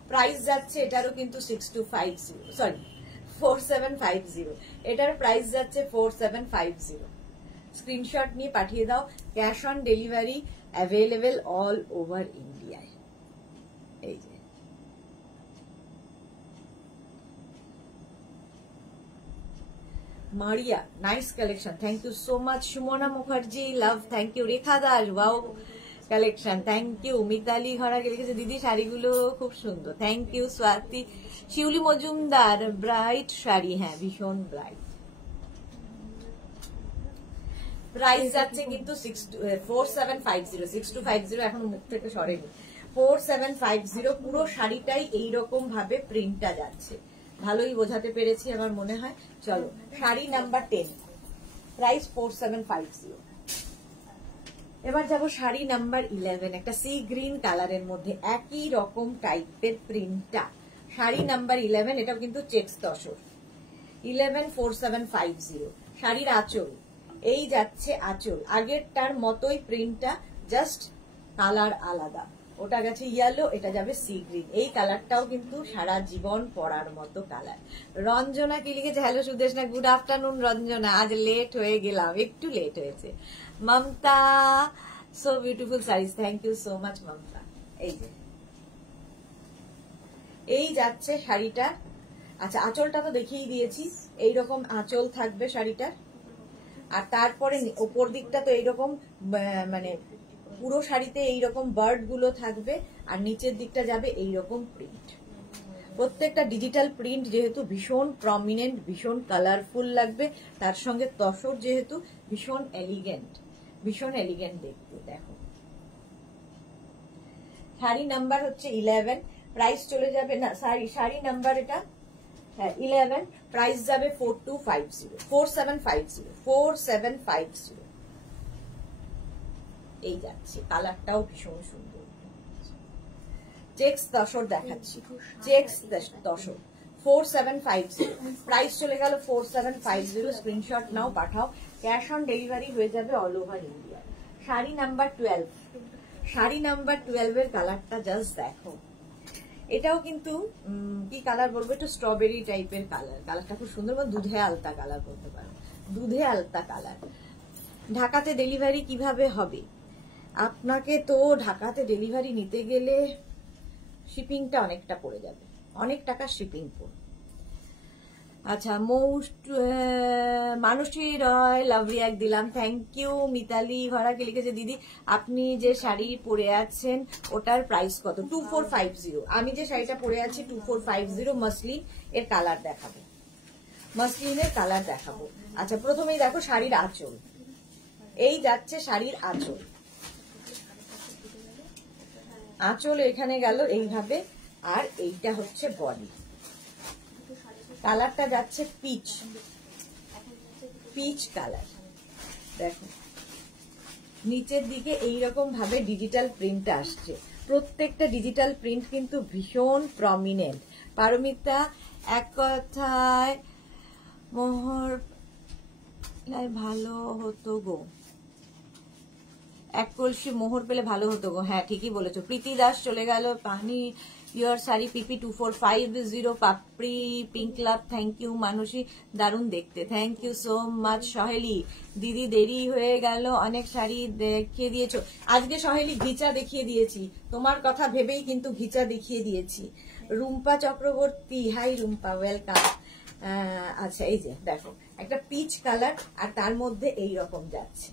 প্রাইস যাচ্ছে, এটারও কিন্তু 4750। এটার প্রাইস যাচ্ছে 4750। স্ক্রিনশট নিয়ে পাঠিয়ে দাও, cash on delivery available all over ইন্ডিয়ায়। এই যে Maria, nice collection, thank you so much. Sumana Mukherjee, love, thank you. Rekha Das, wow collection, thank you. Mitali Ghara লিখেছে, দিদি শাড়িগুলো খুব সুন্দর, thank you. Swati, Shiuli Majumdar, bright sari, হ্যাঁ ভীষণ ব্রাইট। প্রাইস যাচ্ছে কিন্তু 4750, 6250 এখন মুখ থেকে সরেনি। 4750, পুরো শাড়িটাই এইরকম ভাবে প্রিন্টটা যাচ্ছে। ভালোই বোঝাতে পেরেছি আমার মনে হয়। চলো শাড়ি নাম্বার 10, প্রাইস 4750। এবার যাব শাড়ি নাম্বার 11, একটা সি গ্রিন কালারের মধ্যে একই রকম টাইপের প্রিন্টটা। শাড়ি নাম্বার 11, এটাও কিন্তু চেক্স তসর। 11 4750। শাড়ির আঁচল, এই যাচ্ছে আঁচল, আগেরটার মতোই প্রিন্টটা, জাস্ট কালার আলাদা। ওটা গেছে ইয়েলো, এটা যাবে সি গ্রিন। এই কালারটাও কিন্তু সারা জীবন পরার মতো কালার। রঞ্জনা কি লিখেছে, hello Sudeshna, good afternoon Ranjana, আজ লেট হয়ে গেলাম, একটু লেট হয়েছে। Mamata, so beautiful saris, thank you so much Mamata. এই যে এই যাচ্ছে শাড়িটা। আচ্ছা আঁচলটা তো দেখিয়ে দিয়েছি, এইরকম আঁচল থাকবে শাড়িটার। আর তারপরে ওপর দিকটা তো এইরকম, মানে পুরো শাড়িতে এইরকম বার্ড গুলো থাকবে, আর নিচের দিকটা যাবে এইরকম প্রিন্ট। প্রত্যেকটা ডিজিটাল প্রিন্ট যেহেতু ভীষণ প্রমিনেন্ট, ভীষণ কালারফুল লাগবে, তার সঙ্গে তসর যেহেতু ভীষণ এলিগেন্ট, ভীষণ এলিগেন্ট দেখতে। দেখো শাড়ি নাম্বার হচ্ছে 11, প্রাইস চলে যাবে না, শাড়ি নাম্বার এটা 11, প্রাইস যাবে 4750। এই যাচ্ছে, কালারটাও ভীষণ সুন্দর। চেক্স তসর দেখাচ্ছি, চেক্স তসর 4750, প্রাইস চলে গেল 4750। স্ক্রিনশট নাও, পাঠাও, ক্যাশ অন ডেলিভারি হয়ে যাবে all over India. Sari number 12, sari number 12 এর কালারটা জাস্ট দেখো। এটাও কিন্তু কি কালার বলবো, একটু স্ট্রবেরি টাইপের কালার। কালারটা খুব সুন্দর, দুধে আলতা কালার বলতে পারো, দুধে আলতা কালার। ঢাকাতে ডেলিভারি কিভাবে হবে? আপনাকে তো ঢাকাতে ডেলিভারি নিতে গেলে শিপিংটা অনেকটা পড়ে যাবে, অনেক টাকা শিপিং পড়বে। আচ্ছা মানুষী রয়, লাভ রিয়াক্ট দিলাম, থ্যাংক ইউ। মিতালি ঘরাকে লিখেছে, দিদি আপনি যে শাড়ি পরে আছেন ওটার প্রাইস কত? 2450। আমি যে শাড়িটা পরে আছি 2450, মসলিন এর কালার দেখাবো, মসলিনের কালার দেখাবো। আচ্ছা প্রথমেই দেখো শাড়ির আঁচল, এই যাচ্ছে শাড়ির আঁচল, আঁচল এখানে গেল এইভাবে, আর এইটা হচ্ছে বডি। কালারটা যাচ্ছে পিচ, পিচ কালার। দেখো নিচের দিকে এইরকম ভাবে ডিজিটাল প্রিন্ট আসছে, প্রত্যেকটা ডিজিটাল প্রিন্ট কিন্তু ভীষণ প্রমিনেন্ট। পারমিতা এক কথায় মোহর ভালো হতো গো, এক কলসি মোহর পেলে ভালো হতো গো। হ্যাঁ ঠিকই বলেছো। প্রীতি দাস চলে গেল। পানি your sari PP 2450 Papri pink club, thank you. Manasi দারুণ দেখতে, thank you so much. Saheli দিদি দেরি হয়ে গেল, অনেক শাড়ি দেখিয়ে দিয়েছো। আজকে সহেলি ঘিচা দেখিয়ে দিয়েছি, তোমার কথা ভেবেই কিন্তু ঘিচা দেখিয়ে দিয়েছি। Rumpa Chakraborty, hi Rumpa, welcome. আচ্ছা এই যে দেখো একটা পিচ কালার, আর তার মধ্যে এই রকম যাচ্ছে।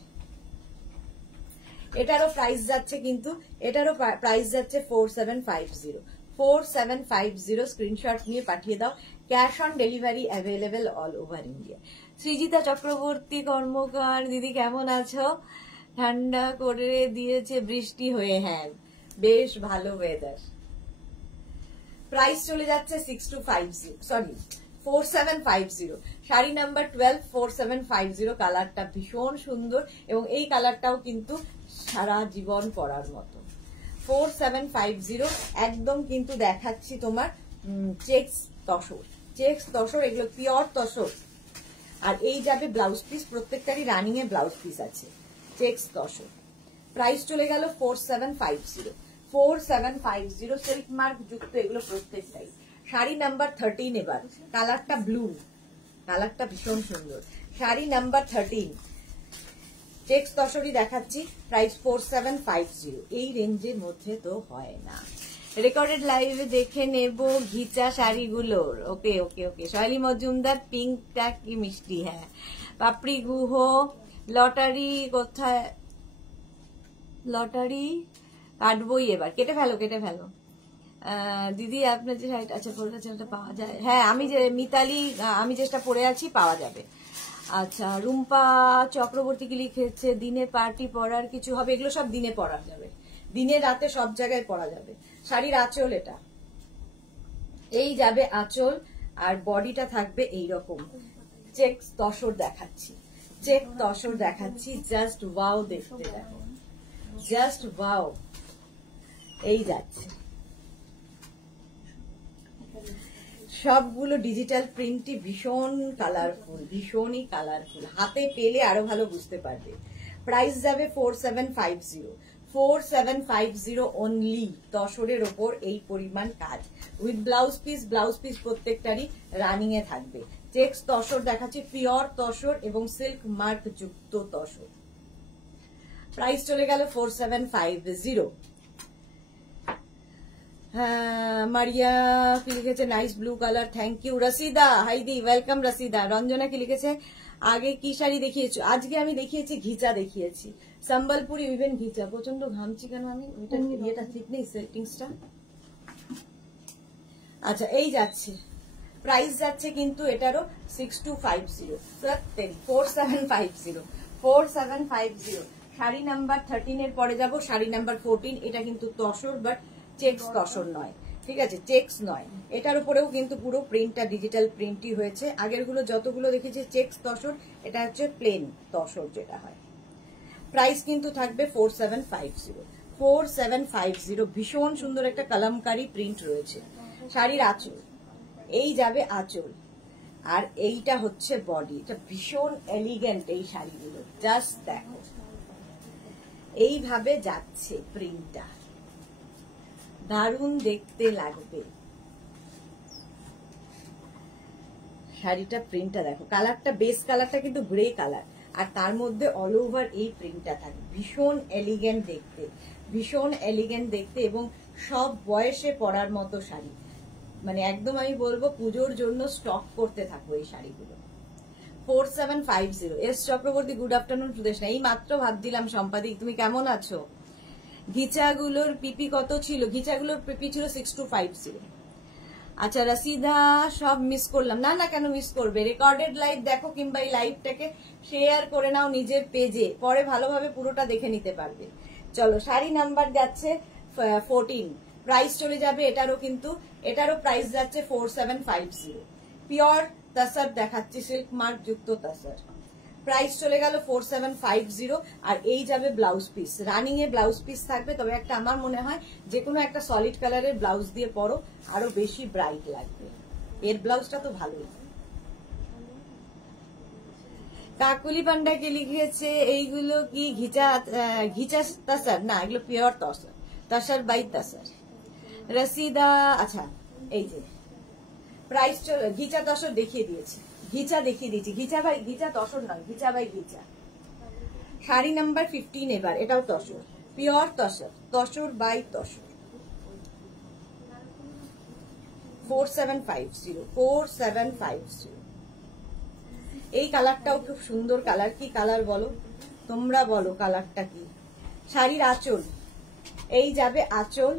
এটারও প্রাইস যাচ্ছে কিন্তু, এটারও প্রাইস যাচ্ছে 4750। 4750 স্ক্রিনশট নিয়ে পাঠিয়ে দাও। Cash on delivery available all over India. Srijita Chakraborty Karmakar, দিদি কেমন আছো? ঠান্ডা করে দিয়েছে বৃষ্টি হয়ে। হ্যাঁ বেশ ভালো ওয়েদার। প্রাইস চলে যাচ্ছে 4750। শাড়ি নাম্বার 12 4750। কালারটা ভীষণ সুন্দর এবং এই কালারটাও কিন্তু সারা জীবন পরার মতো। 4750 একদম কিন্তু দেখাচ্ছি তোমার চেক্স তসর, চেক্স তসর, এগুলো পিওর তসর। আর এই যাবে ব্লাউজ পিস, প্রত্যেকটারই রানিং এ ব্লাউজ পিস আছে, চেক্স তসর। প্রাইস চলে গেল 4750। 4750 সিল্ক মার্ক যুক্ত এগুলো প্রত্যেকটাই। শাড়ি নাম্বার 13 এবার, কালারটা ব্লু, কালারটা ভীষণ সুন্দর। শাড়ি নাম্বার 13 চেক্স তসরি দেখাচ্ছি, প্রাইস 4750। এই রেঞ্জের মধ্যে তো হয় না। রেকর্ডেড লাইভে দেখে নেব ঘিচা শাড়িগুলোর। ওকে ওকে ওকে। সহেলি মজুমদার, পিঙ্কটা কি মিষ্টি। হ্যাঁ পাপড়ি গুহ, লটারি কোথায়? লটারি কাটবই এবার, কেটে ফেলো কেটে ফেলো। দিদি আপনার যে শাড়িটা আচ্ছা পরে আছে ওটা পাওয়া যায়? হ্যাঁ আমি যে মিতালি, আমি যেটা পরে আছি পাওয়া যাবে। আচ্ছা রুম্পা চক্রবর্তী কি লিখেছে, দিনে পার্টি পরার কিছু হবে? এগুলো সব দিনে পরা যাবে, দিনে রাতে সব জায়গায় পরা যাবে। শাড়ির আঁচল এটা, এই যাবে আঁচল, আর বডিটা থাকবে এইরকম চেক তসর দেখাচ্ছি, চেক তসর দেখাচ্ছি। জাস্ট ওয়াও দেখতে, দেখো জাস্ট ওয়াও। এই যাচ্ছে সবগুলো ডিজিটাল প্রিন্টই ভীষণ কালারফুল, ভীষণই কালারফুল। হাতে পেলে আরো ভালো বুঝতে পারবে। প্রাইস যাবে 4750। 4750 অনলি। তসরের ওপর এই পরিমাণ কাজ with blouse piece, blouse piece প্রত্যেকটারই রানিং এ থাকবে। চেক্স তসর দেখাচ্ছি, পিওর তসর এবং সিল্ক মার্ক যুক্ত তসর। প্রাইস চলে গেল 4750। মারিয়া কি লিখেছে, nice blue colour, thank you. Rashida হাইদি, ওয়েলকাম রসিদা। রঞ্জনা কি লিখেছে, আগে কি শাড়ি দেখিয়েছো? আজকে আমি দেখিয়েছি ঘিচা দেখিয়েছি, সম্বলপুরি ইভেন ঘিচা। প্রচন্ড ঘামছি কেন আমি, ওইটা ইয়েটা ঠিক নেই সেটিংসটা। আচ্ছা এই যাচ্ছে, প্রাইস যাচ্ছে কিন্তু এটারও 6250। 4750। 4750। শাড়ি নাম্বার 13 এর পরে যাব শাড়ি নাম্বার 14। এটা কিন্তু তসর বাট চেক্স তসর নয়, ঠিক আছে, চেক্স নয়। এটার উপরেও কিন্তু পুরো প্রিন্টটা ডিজিটাল প্রিন্টই হয়েছে। আগের গুলো যতগুলো দেখেছি চেক্স তসর, এটা হচ্ছে প্লেন তসর যেটা হয়। প্রাইস কিন্তু থাকবে 4750। 4750। ভীষণ সুন্দর একটা কালামকারী প্রিন্ট রয়েছে। শাড়ির আঁচল, এই যাবে আঁচল, আর এইটা হচ্ছে বডি। এটা ভীষণ এলিগেন্ট এই শাড়িগুলো, জাস্ট দেখো এইভাবে যাচ্ছে প্রিন্টটা, দারুণ দেখতে লাগবে। শাড়িটা প্রিন্টটা দেখো, কালারটা বেস কালারটা কিন্তু গ্রে কালার, আর তার মধ্যে অল ওভার এই প্রিন্টটা থাকে। ভীষণ এলিগেন্ট দেখতে, ভীষণ এলিগেন্ট দেখতে, এবং সব বয়সে পরার মতো শাড়ি। মানে একদম আমি বলবো পুজোর জন্য স্টক করতে থাকবো এই শাড়িগুলো। 4750। S Chakraborty, good afternoon Sudesh. এই মাত্র ভাত দিলাম। সম্পাদিক তুমি কেমন আছো? ঘিচাগুলোর পিপি কত ছিল? ঘিচাগুলোর পিপি ছিল 6250। আচ্ছা রসিদা সব মিস করলাম, না না কেন মিস করবে, রেকর্ডেড লাইভ দেখো কিংবা এই লাইভটাকে শেয়ার করে নাও নিজের পেজে, পরে ভালোভাবে পুরোটা দেখে নিতে পারবে। চলো শাড়ি নাম্বার যাচ্ছে 14, প্রাইস চলে যাবে এটারও, কিন্তু এটারও প্রাইস যাচ্ছে 4750। পিওর তাসার দেখাচ্ছি, সিল্ক মার্ক যুক্ত তাসার, প্রাইস চলে গেল 4750। আর এই যাবে ব্লাউজ পিস, রানিং এ ব্লাউজ পিস থাকবে, তবে একটা আমার মনে হয় যে কোনো একটা সলিড কালারের ব্লাউজ দিয়ে পরো আরো বেশি ব্রাইট লাগবে। এর ব্লাউজটা তো ভালোই। কাকুলি পান্ডাকে লিখেছে এইগুলো কি ঘিচা ঘিচা তাসার? না, এগুলো পিওর তসর, তাসার বাই তাসার। রসিদা আচ্ছা এই যে প্রাইস ঘিচা তসর দেখিয়ে দিয়েছি, ঘিচা দেখিয়ে দিয়েছি, ঘিচা বাই ঘিচা তসর নয়, ঘিচা বাই ঘিচা। শাড়ি নাম্বার 15 এবার, এটাও তসর, পিওর তসর, তসর বাই তসর, 4750, 4750। এই কালারটাও খুব সুন্দর কালার, কি কালার বলো তোমরা, বলো কালারটা কি। শাড়ির আঁচল, এই যাবে আঁচল,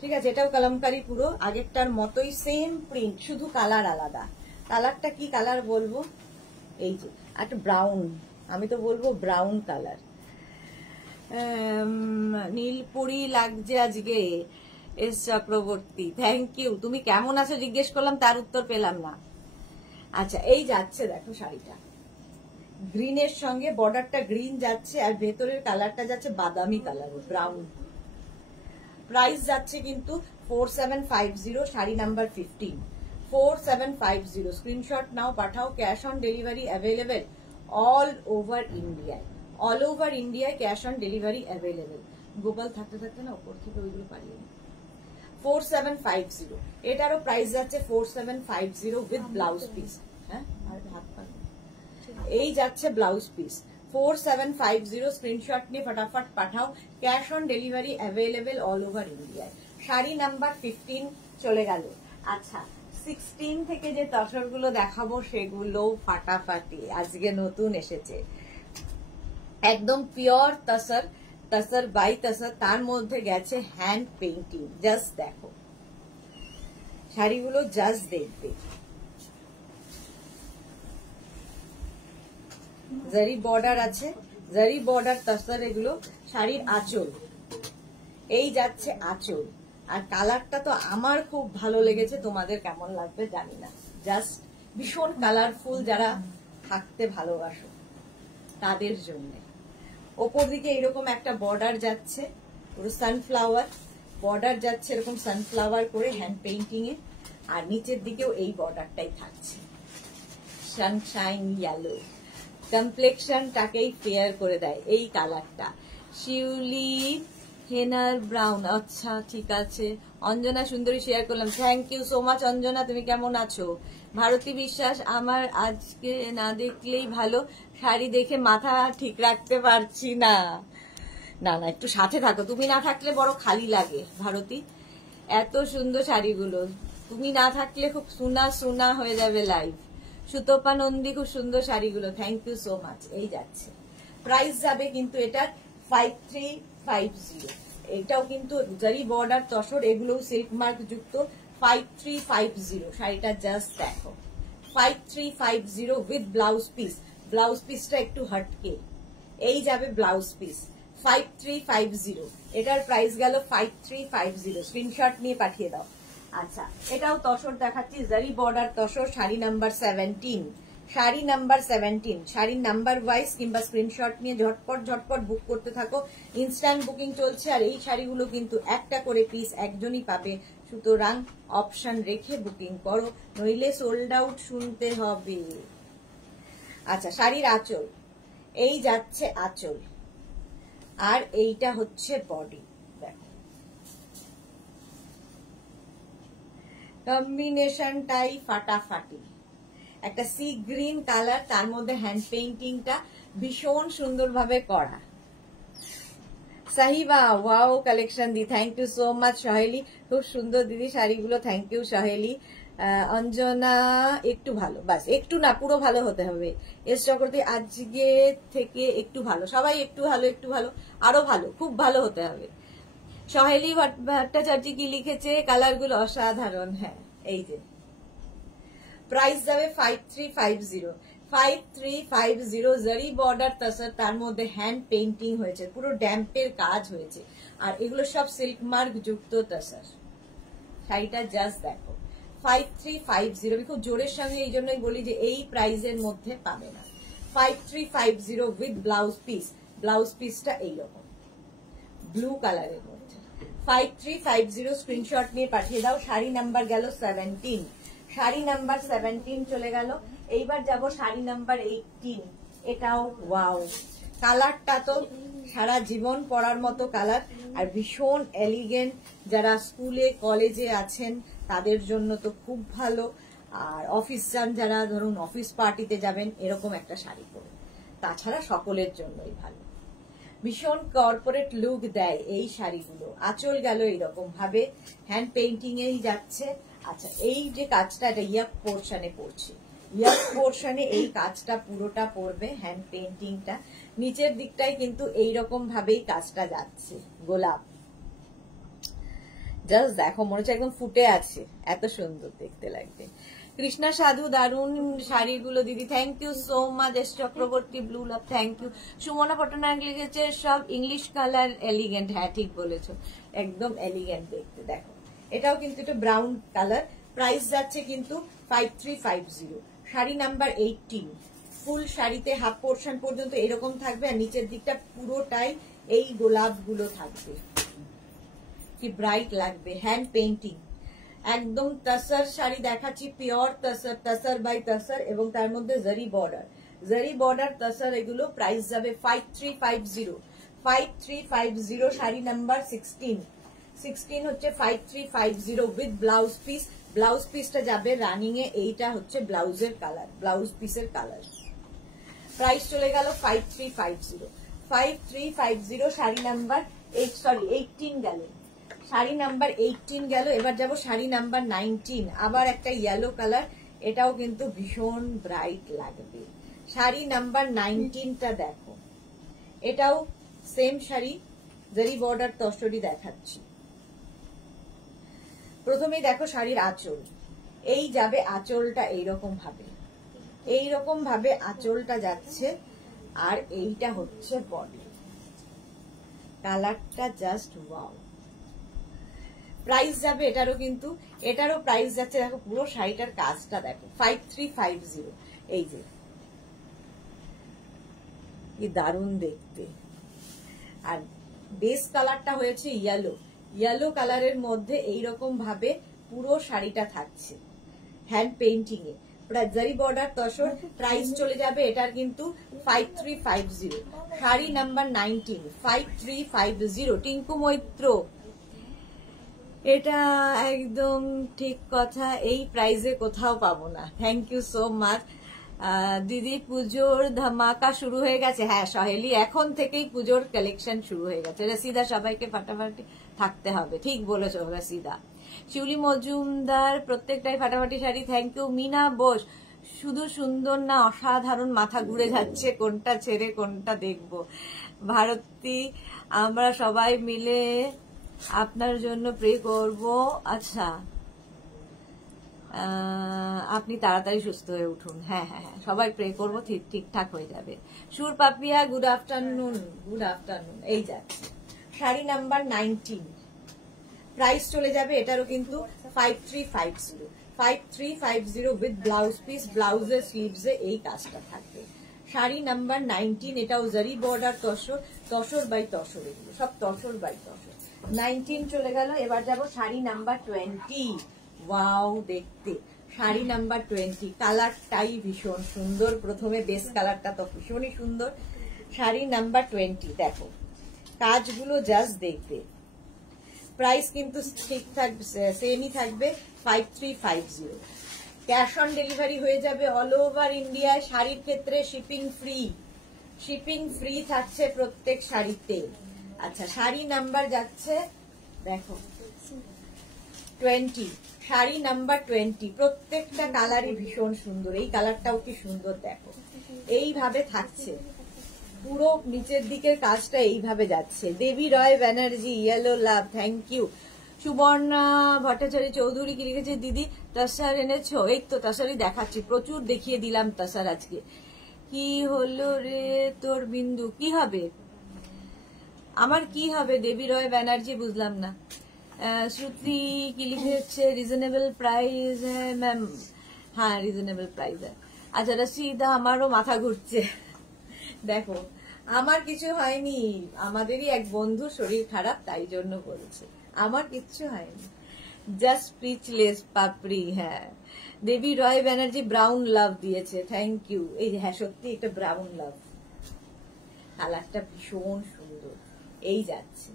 ঠিক আছে, এটাও কালামকারি পুরো আগেরটার মতোই, সেম প্রিন্ট, শুধু কালার আলাদা। কালারটা কি কালার বলবো, এই যে একটা ব্রাউন, আমি তো বলবো ব্রাউন কালার। নীলপুরি লাগছে আজকে এস চক্রবর্তী, থ্যাংক ইউ। তুমি কেমন আছো জিজ্ঞেস করলাম, তার উত্তর পেলাম না। আচ্ছা এই যাচ্ছে দেখো শাড়িটা, গ্রিনের সঙ্গে বর্ডারটা গ্রিন যাচ্ছে, আর ভেতরের কালারটা যাচ্ছে বাদামি কালার, ব্রাউন। প্রাইস যাচ্ছে কিন্তু 4750, শাড়ি নাম্বার 15, 4750। স্ক্রিনশট নাও, পাঠাও, cash on delivery available all over ইন্ডিয়ায়, অল ওভার ইন্ডিয়ায় cash on delivery available. Gopal থাকতে থাকতে না ওপর থেকে ওইগুলো পারিয়ে 4750, এটারও প্রাইস যাচ্ছে 4750 উইথ ব্লাউজ পিস। হ্যাঁ আর হাত পা এই যাচ্ছে ব্লাউজ পিস, 4750। স্ক্রিনশট নিয়ে ফটাফট পাঠাও, cash on delivery available all over ইন্ডিয়ায়। শাড়ি নাম্বার 15 চলে গেল। আচ্ছা 16 থেকে যে তসরগুলো দেখাবো সেগুলো ফাটাফাটি, আজকে নতুন এসেছে, একদম পিওর তসর, তসর বাই তসর, তার মধ্যে গেছে হ্যান্ড পেইন্টিং। জাস্ট দেখো শাড়িগুলো, জাস্ট দেখবে, জারি বর্ডার আছে, জারি বর্ডার তসর এগুলো। শাড়ির আঁচল, এই যাচ্ছে আঁচল, আর কালারটা তো আমার খুব ভালো লেগেছে, তোমাদের কেমন লাগবে জানি না, জাস্ট ভীষণ কালারফুল, যারা থাকতে ভালোবাসো তাদের জন্য। ওপর দিকে এরকম একটা বর্ডার যাচ্ছে, পুরো সানফ্লাওয়ার বর্ডার যাচ্ছে, এরকম সানফ্লাওয়ার করে হ্যান্ড পেইন্টিং এ, আর নিচের দিকেও এই বর্ডারটাই থাকছে, সানশাইন ইয়েলো, কমপ্লেক্সনটাকেই ফেয়ার করে দেয় এই কালারটা। শিউলি হেনার ব্রাউন, আচ্ছা ঠিক আছে। অঞ্জনা সুন্দরী শেয়ার করলাম, thank you so much Anjana, তুমি কেমন আছো? ভারতী বিশ্বাস, আমার আজকে না দেখলেই ভালো, শাড়ি দেখে মাথা ঠিক রাখতে পারছি না। না না একটু সাথে থাকো, তুমি না থাকলে বড় খালি লাগে ভারতী, এত সুন্দর শাড়িগুলো, তুমি না থাকলে খুব সুনা সুনা হয়ে যাবে লাইভ। সুতপা নন্দী, খুব সুন্দর শাড়িগুলো, থ্যাংক ইউ সো মাচ। এই যাচ্ছে, প্রাইস যাবে কিন্তু এটার 5350, এটাও কিন্তু জারি বর্ডার তসর, এগুলো সিল্ক মার্ক যুক্ত, 5350। শাড়িটা জাস্ট দেখো, 5350 উইথ ব্লাউজ পিস, ব্লাউজ পিসটা একটু হটকে, এই যাবে ব্লাউজ পিস 5350, এটার প্রাইস গেল 5350। স্ক্রিনশট নিয়ে পাঠিয়ে দাও। আচ্ছা এটাও তসর দেখাচ্ছি, জারি border tussar, sari number 17, sari number 17। শাড়ির নাম্বার ওয়াইজ কিংবা স্ক্রিনশট নিয়ে ঝটপট ঝটপট বুক করতে থাকো, ইনস্ট্যান্ট বুকিং চলছে। আর এই শাড়িগুলো কিন্তু একটা করে পিস একজনই পাবে, সুতরাং অপশন রেখে বুকিং করো, নইলে সোল্ড আউট শুনতে হবে। আচ্ছা শাড়ির আঁচল, এই যাচ্ছে আঁচল, আর এইটা হচ্ছে বডি, দেখো কম্বিনেশনটাই ফাটাফাটি, একটা সি গ্রিন কালার, তার মধ্যে হ্যান্ড পেইন্টিংটা ভীষণ সুন্দরভাবে করা। সাহিবা ওয়াও কালেকশন দি, thank you so much Saheli, খুব সুন্দর দিদি শাড়িগুলো, থ্যাংক ইউ সহেলি। অঞ্জনা একটু ভালো, বাস একটু না পুরো ভালো হতে হবে। এস চক্রবর্তী, আজকে থেকে একটু ভালো, সবাই একটু ভালো, একটু ভালো, আরো ভালো, খুব ভালো হতে হবে। সহেলি ভট্টাচার্য কি লিখেছে, কালারগুলো অসাধারণ, হ্যাঁ এই যে প্রাইস যাবে 5350, 5350 জারি বর্ডার তাসার, তার মধ্যে হ্যান্ড পেইন্টিং হয়েছে, পুরো ড্যাম্পের কাজ হয়েছে, আর এগুলো সব সিল্ক মার্ক যুক্ত তাসার। শাড়িটা জাস্ট দেখো 5350, আমি খুব জোরের সঙ্গে এই জন্যই বলি যে এই প্রাইসের মধ্যে পাবে না। 5350 উইথ ব্লাউজ পিস, ব্লাউজ পিসটা এইরকম ব্লু কালারের মধ্যে। 5350 স্ক্রিনশট নিয়ে পাঠিয়ে দাও। শাড়ি নাম্বার গেল 17, শাড়ি নাম্বার 17 চলে গেল। এইবার যাব শাড়ি নাম্বার 18। এটাও ওয়াও, কালারটা তো সারা জীবন পরার মতো কালার, আর ভীষণ এলিগেন্ট। যারা স্কুলে কলেজে আছেন তাদের জন্য তো খুব ভালো, আর অফিস যান যারা, ধরুন অফিস পার্টিতে যাবেন, এরকম একটা শাড়ি পরে, তাছাড়া সকলের জন্যই ভালো। ভীষণ কর্পোরেট লুক দেয় এই শাড়িগুলো। আঁচল গেল এইরকম ভাবে হ্যান্ড পেইন্টিং এই যাচ্ছে। আচ্ছা, এই যে কাজটা, এটা ইয়াক পোর্শনে পড়ছে, ইয়াক পোর্শনে এই কাজটা পুরোটা পড়বে, হ্যান্ড পেইন্টিংটা। নিচের দিকটাই কিন্তু এইরকম ভাবেই কাজটা যাচ্ছে, গোলাপ। জাস্ট দেখো, মনে হচ্ছে একদম ফুটে আছে, এত সুন্দর দেখতে লাগবে। কৃষ্ণা সাধু, দারুন শাড়িগুলো দিদি, thank you so much. S Chakraborty, blue love, thank you. Sumana Patnaik লিখেছে সব ইংলিশ কালার, এলিগেন্ট। হ্যাঁ, ঠিক বলেছো, একদম এলিগেন্ট দেখতে। দেখো, এটাও কিন্তু একটু ব্রাউন কালার। প্রাইস যাচ্ছে কিন্তু 5350। শাড়ি নাম্বার 18। ফুল শাড়িতে হাফ পোর্শন পর্যন্ত এরকম থাকবে, আর নিচের দিকটা পুরোটাই এই গোলাপগুলো থাকবে। কি ব্রাইট লাগবে, হ্যান্ড পেইন্টিং একদম। তাসার শাড়ি দেখাচ্ছি, পিওর তাসার, তাসার বাই তাসার, এবং তার মধ্যে জারি বর্ডার, জারি বর্ডার তাসার। এগুলো প্রাইস যাবে 5350, 5350। শাড়ি নাম্বার 16, 16 হচ্ছে 5350 উইথ ব্লাউজ পিস। ব্লাউজ পিসটা যাবে রানিং এ, এইটা হচ্ছে ব্লাউজের কালার, ব্লাউজ পিসের কালার। প্রাইস চলে গেল 5350, 5350। শাড়ি নাম্বার 18 গেল, শাড়ি নাম্বার 18 গেল। এবার যাব শাড়ি নাম্বার 19, আবার একটা ইয়েলো কালার, এটাও কিন্তু ভীষণ ব্রাইট লাগবে। শাড়ি নাম্বার 19টা দেখো, এটাও সেম শাড়ি, জারি বর্ডার তসরি দেখাচ্ছি। প্রথমেই দেখো শাড়ির আঁচল, এই যাবে আঁচলটা এইরকম ভাবে, এইরকম ভাবে আঁচলটা যাচ্ছে, আর এইটা হচ্ছে বডি। কালারটা জাস্ট ওয়াও। প্রাইস যাবে এটারও, কিন্তু এটারও প্রাইস যাচ্ছে, দেখো পুরো শাড়িটার কাজটা দেখো, 5350। এই যে কি দারুণ দেখতে। আর বেস কালারটা হয়েছে ইয়েলো, ইয়েলো কালারের মধ্যে এইরকম ভাবে পুরো শাড়িটা থাকছে হ্যান্ড পেইন্টিং এ, জারি বর্ডার তসর। প্রাইস চলে যাবে এটার কিন্তু 5350। শাড়ি নাম্বার 19, 5350। টিঙ্কু মৈত্র, এটা একদম ঠিক কথা, এই প্রাইজে কোথাও পাবো না। থ্যাংক ইউ সো মাচ দিদি। পুজোর ধামাকা শুরু হয়ে গেছে। হ্যাঁ সহেলি, এখন থেকেই পুজোর কালেকশন শুরু হয়ে গেছে। রসিদা, সবাইকে ফাটাফাটি থাকতে হবে, ঠিক বলেছো রসিদা। শিউলি মজুমদার, প্রত্যেকটাই ফাটাফাটি শাড়ি, থ্যাংক ইউ। মিনা বোস, শুধু সুন্দর না অসাধারণ, মাথা ঘুরে যাচ্ছে, কোনটা ছেড়ে কোনটা দেখবো। ভারতী, আমরা সবাই মিলে আপনার জন্য প্রে করব। আচ্ছা, আপনি তাড়াতাড়ি সুস্থ হয়ে উঠুন। হ্যাঁ হ্যাঁ হ্যাঁ, সবাই প্রে করবো, ঠিকঠাক হয়ে যাবে। Sur Papiya, good afternoon, good afternoon. এই যাচ্ছে শাড়ি নাম্বার 19। প্রাইস চলে যাবে এটারও কিন্তু 5350, 5350 উইথ ব্লাউজ পিস। ব্লাউজের স্লিভসে এই কাজটা থাকবে। শাড়ি নাম্বার 19, এটাও জারি বর্ডার তসর, তসর বাই তসর, এগুলো সব তসর বাই তসর। 19 চলে গেল। এবার যাব শাড়ি নাম্বার 20। ওয়াও দেখতে, শাড়ি নাম্বার 20। কালারটাই ভীষণ সুন্দর, প্রথমে বেস কালারটা তো ভীষণই সুন্দর। শাড়ি নাম্বার 20 দেখো, কাজগুলো জাস্ট দেখবে। প্রাইস কিন্তু ঠিক থাকবে, সেমই থাকবে 5350। ক্যাশ অন ডেলিভারি হয়ে যাবে অল ওভার ইন্ডিয়ায়। শাড়ির ক্ষেত্রে শিপিং ফ্রি, শিপিং ফ্রি থাকছে প্রত্যেক শাড়িতে। আচ্ছা, শাড়ি নাম্বার যাচ্ছে দেখো 20, শাড়ি নাম্বার 20। প্রত্যেকটা কালারই ভীষণ সুন্দর, এই কালারটাও কি সুন্দর দেখো, এইভাবে থাকছে পুরো নিচের দিকের কাজটা এইভাবে যাচ্ছে। Debi Roy Banerjee, yellow love, thank you. Suborna Bhattacharya Chowdhury কি লিখেছে, দিদি তাসার এনেছো? এই তো তাসারই দেখাচ্ছি, প্রচুর দেখিয়ে দিলাম তাসার আজকে। কি হলো রে তোর বিন্দু? কি হবে আমার, কি হবে? দেবী রয় ব্যানার্জি, বুঝলাম না। শ্রুতি কি লিখেছে, রিজনেবল প্রাইস ম্যাম। হ্যাঁ রিজনেবল প্রাইস। আচ্ছা রসিদা, আমারও মাথা ঘুরছে। দেখো আমার কিছু হয়নি, আমাদেরই এক বন্ধু শরীর খারাপ তাই জন্য বলছে, আমার কিচ্ছু হয়নি। জাস্ট স্পিচলেস পাপড়ি। হ্যাঁ দেবী রয় ব্যানার্জি ব্রাউন লাভ দিয়েছে, থ্যাংক ইউ। এই হ্যাঁ সত্যি এটা ব্রাউন লাভ, কালারটা ভীষণ সুন্দর। এই যাচ্ছে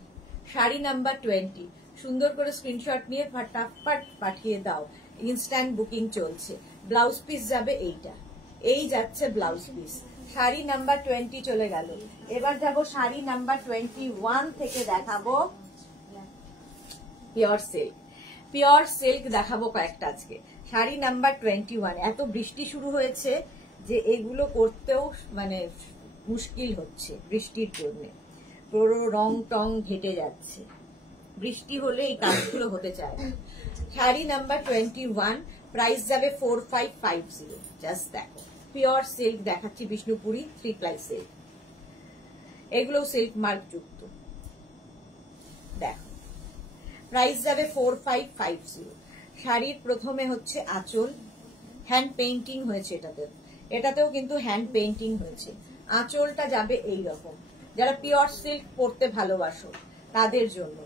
শাড়ি নাম্বার 20, সুন্দর করে স্ক্রিনশট নিয়ে ফটাফট পাঠিয়ে দাও, ইনস্ট্যান্ট বুকিং চলছে। ব্লাউজ পিস যাবে এইটা, এই যাচ্ছে ব্লাউজ পিস। শাড়ি নাম্বার 20 চলে গেল। এবার যাব শাড়ি নাম্বার 21 থেকে দেখাবো পিওর সিল্ক। পিওর সিল্ক দেখাবো কয়েকটা আজকে। শাড়ি নাম্বার 21, এত বৃষ্টি শুরু হয়েছে যে এগুলো করতেও মানে মুশকিল হচ্ছে বৃষ্টির জন্য, পুরো রং টং ঘেটে যাচ্ছে, বৃষ্টি হলে এই কাজগুলো হতে চায় না। শাড়ি নাম্বার 21, প্রাইস যাবে 4550। জাস্ট দেখো পিওর সিল্ক দেখাচ্ছি, বিষ্ণুপুরি 3 প্লাই সিল্ক, এগুলো সিল্ক মার্ক যুক্ত। দেখো প্রাইস যাবে 4550। শাড়ির প্রথমে হচ্ছে আঁচল, হ্যান্ড পেইন্টিং হয়েছে এটাতেও কিন্তু হ্যান্ড পেইন্টিং হয়েছে। আঁচলটা যাবে এই রকম। যারা পিওর সিল্ক পরতে ভালোবাসো তাদের জন্য,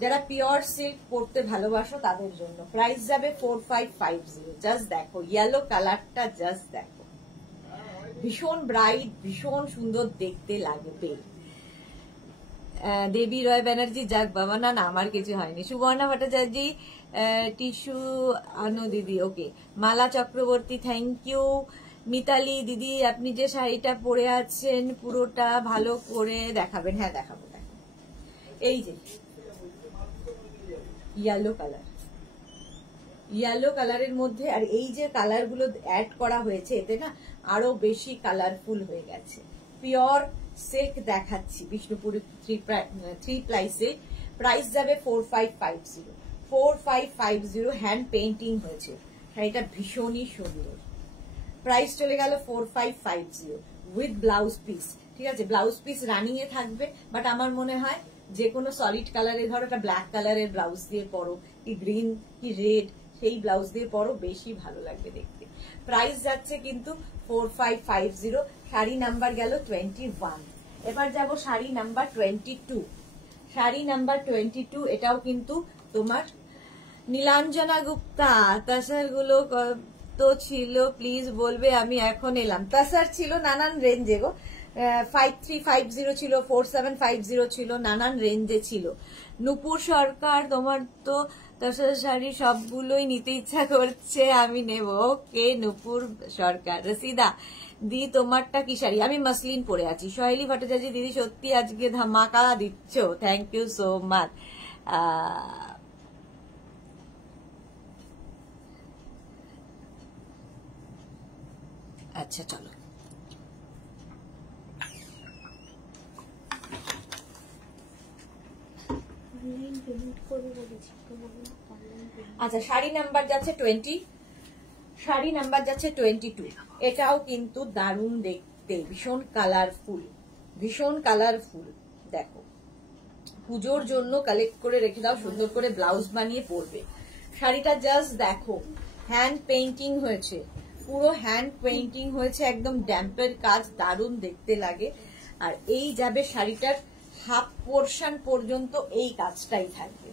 যারা পিওর সিল্ক পরতে ভালোবাসো তাদের জন্য প্রাইস যাবে 4550। জাস্ট দেখো ইয়েলো কালারটা, জাস্ট দেখো ভীষণ ব্রাইট, ভীষণ সুন্দর দেখতে লাগবে। দেবী রয় ব্যানার্জি, যাক বাবা, না না আমার কিছু হয়নি। সুবর্ণা ভট্টাচার্য টিস্যু আনো দিদি, ওকে। মালা চক্রবর্তী, থ্যাংক ইউ। মিতালি দিদি, আপনি যে শাড়িটা পরে আছেন পুরোটা ভালো করে দেখাবেন। হ্যাঁ দেখাবো, দেখো এই যে ইয়েলো কালার, ইয়েলো কালারের মধ্যে আর এই যে কালার গুলো অ্যাড করা হয়েছে এতে না আরো বেশি কালারফুল হয়ে গেছে। পিওর সিল্ক দেখাচ্ছি, বিষ্ণুপুরি 3 প্লাই সিল্ক, প্রাইস যাবে 4550। 4550, হ্যান্ড পেইন্টিং হয়েছে, শাড়িটা ভীষণই সুন্দর। প্রাইস চলে গেল 4550 উইথ ব্লাউজ পিস। ঠিক আছে, ব্লাউজ পিস রানিং এ থাকবে, বাট আমার মনে হয় যে কোনো সলিড কালারে, ধরো একটা ব্ল্যাক কালারের ব্লাউজ দিয়ে পরো, কি গ্রিন কি রেড, সেই ব্লাউজ দিয়ে পরো, বেশি ভালো লাগবে দেখতে। প্রাইস যাচ্ছে কিন্তু 4550। শাড়ি নাম্বার গেল 21। এবার যাব শাড়ি নাম্বার 22। শাড়ি নাম্বার 22, এটাও কিন্তু তোমার নীলাঞ্জনা গুপ্তা। তাসার গুলো তো ছিল প্লিজ বলবে, আমি এখন এলাম। তাসার ছিল নানান রেঞ্জে গো, 5350 ছিল, 4750 ছিল, নানান রেঞ্জে ছিল। নুপুর সরকার, তোমার তো তাসার শাড়ি সবগুলোই নিতে ইচ্ছা করছে, আমি নেব। ওকে নুপুর সরকার। রসিদা দি, তোমারটা কি শাড়ি? আমি মসলিন পরে আছি। সোহেলি ভট্টাচার্য, দিদি সত্যি আজকে ধামাকা দিচ্ছ, থ্যাংক ইউ সো মাচ। আচ্ছা চলো, আচ্ছা শাড়ি নাম্বার যাচ্ছে 20, শাড়ি নাম্বার যাচ্ছে 22। এটাও কিন্তু দারুণ দেখতে, ভীষণ কালারফুল, ভীষণ কালারফুল। দেখো পুজোর জন্য কালেক্ট করে রেখে দাও, সুন্দর করে ব্লাউজ বানিয়ে পরবে। শাড়িটা জাস্ট দেখো, হ্যান্ড পেইন্টিং হয়েছে, পুরো হ্যান্ড পেইন্টিং হয়েছে, একদম ড্যাম্পের কাজ, দারুণ দেখতে লাগে। আর এই যাবে শাড়িটার হাফ পোর্শন পর্যন্ত এই কাজটাই থাকবে,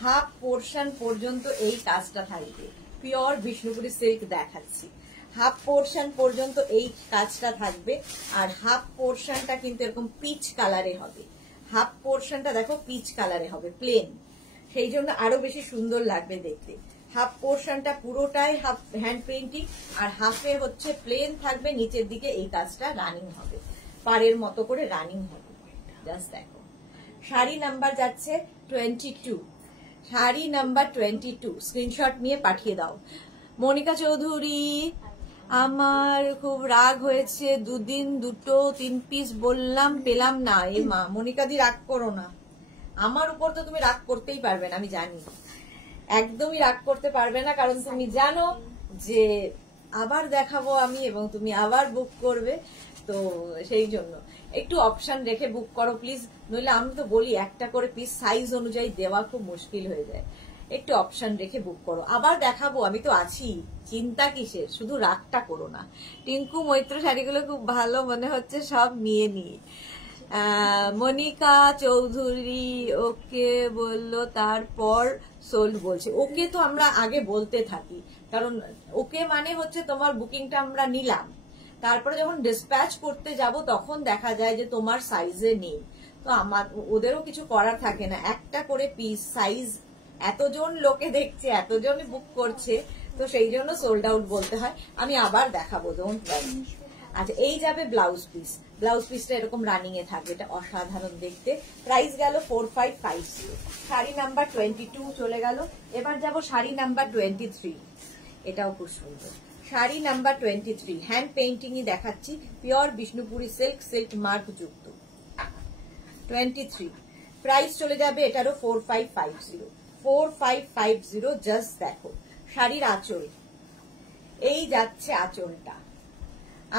হাফ পোর্শন পর্যন্ত এই কাজটা থাকবে। পিওর বিষ্ণুপুরি সিল্ক দেখাচ্ছি, হাফ পোর্শন পর্যন্ত এই কাজটা থাকবে। আর হাফ পোর্শনটা কিন্তু এরকম পিচ কালারে হবে, হাফ পোর্শনটা দেখো পিচ কালারে হবে, প্লেন, সেই জন্য আরো বেশি সুন্দর লাগবে দেখতে। হাফ পোর্শনটা পুরোটাই হাফ হ্যান্ড পেইন্টিং, আর হাফে হচ্ছে প্লেন থাকবে, নিচের দিকে এই কাজটা রানিং হবে, পাড়ের মতো করে রানিং হবে। জাস্ট দেখো শাড়ি নাম্বার যাচ্ছে 22, শাড়ি নাম্বার 22, স্ক্রিনশট নিয়ে পাঠিয়ে দাও। মনিকা চৌধুরী, আমার খুব রাগ হয়েছে, দুদিন 2-3 পিস বললাম পেলাম না। এ মা, মনিকা দি রাগ করো না, আমার উপর তো তুমি রাগ করতেই পারবে না, আমি জানি, একদমই রাগ করতে পারবে না, কারণ তুমি জানো যে আবার দেখাবো আমি এবং তুমি আবার বুক করবে। তো সেই জন্য একটু অপশন রেখে বুক করো প্লিজ, নইলে আমি তো বলি একটা করে পিস সাইজ অনুযায়ী দেওয়া খুব মুশকিল হয়ে যায়। একটু অপশন রেখে বুক করো, আবার দেখাবো, আমি তো আছি, চিন্তা কিসের, শুধু রাগটা করো না। টিঙ্কু মৈত্র শাড়িগুলো খুব ভালো মনে হচ্ছে, সব নিয়ে নিই। মনিকা চৌধুরী ওকে বললো, তারপর সোল্ড বলছে। ওকে তো আমরা আগে বলতে থাকি, কারণ ওকে মানে হচ্ছে তোমার বুকিংটা আমরা নিলাম, তারপরে যখন ডিসপ্যাচ করতে যাব তখন দেখা যায় যে তোমার সাইজে নেই, তো আমার ওদেরও কিছু করার থাকে না, একটা করে পিস সাইজ এতজন লোকে দেখছে, এতজন বুক করছে, তো সেই জন্য সোল্ড আউট বলতে হয়। আমি আবার দেখাবো, ডোন্ট ওয়ারি। আচ্ছা, এই যাবে ব্লাউজ পিস, ব্লাউজ পিসটা এরকম রানিং এ থাকবে, এটা অসাধারণ দেখতে। প্রাইস গেল 4550। শাড়ি নাম্বার 22 চলে গেল। এবার যাব শাড়ি নাম্বার 23, এটাও খুব সুন্দর। শাড়ি নাম্বার 23 হ্যান্ড পেইন্টিং ই দেখাচ্ছি, pure Bishnupuri silk, silk mark যুক্ত। 23 প্রাইস চলে যাবে এটারও 4550। 4550 জাস্ট দেখো শাড়ির আঁচল, এই যাচ্ছে আঁচলটা,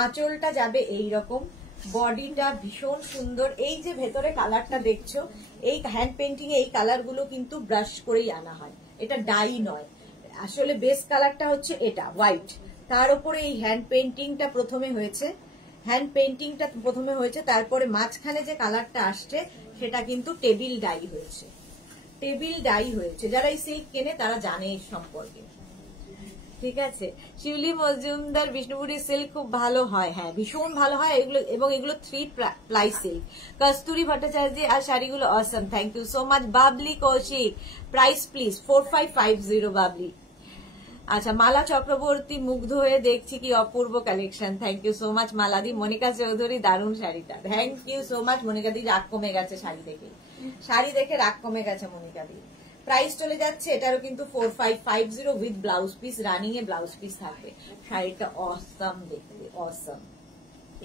আঁচলটা যাবে এই রকম, বডিটা ভীষণ সুন্দর। এই যে ভেতরে কালারটা দেখছো, এই হ্যান্ড পেইন্টিং এ এই কালার গুলো কিন্তু ব্রাশ করেই আনা হয়, এটা ডাই নয়। আসলে বেস কালারটা হচ্ছে এটা হোয়াইট, তার উপরে এই হ্যান্ড পেইন্টিংটা প্রথমে হয়েছে, হ্যান্ড পেইন্টিংটা প্রথমে হয়েছে, তারপরে মাঝখানে যে কালারটা আসছে সেটা কিন্তু টেবিল ডাই হয়েছে, টেবিল ডাই হয়েছে। যারা এই সিল্ক কেনে তারা জানে এর সম্পর্কে, ঠিক আছে। শিউলি মজুমদার বিষ্ণুপুরি সিল্ক খুব ভালো হয়, হ্যাঁ ভীষণ ভালো হয় এগুলো, এবং এগুলো 3 প্লাই সিল্ক। কস্তুরী ভট্টাচার্য আর শাড়িগুলো awesome, thank you so much. Babli Koushik, price please 4550 Babli. আচ্ছা, মালা চক্রবর্তী, মুগ্ধ হয়ে দেখছি কি অপূর্ব collection, thank you so much মালাদি। মনিকা চৌধুরী, দারুণ শাড়িটা, thank you so much Monika দি। রাগ কমে গেছে শাড়ি দেখে, শাড়ি দেখে রাগ কমে গেছে মনিকা দি। প্রাইস চলে যাচ্ছে এটারও কিন্তু 4550 উইথ ব্লাউজ পিস, রানিং এ ব্লাউজ পিস থাকবে। শাড়িটা অসম দেখতে, অসম,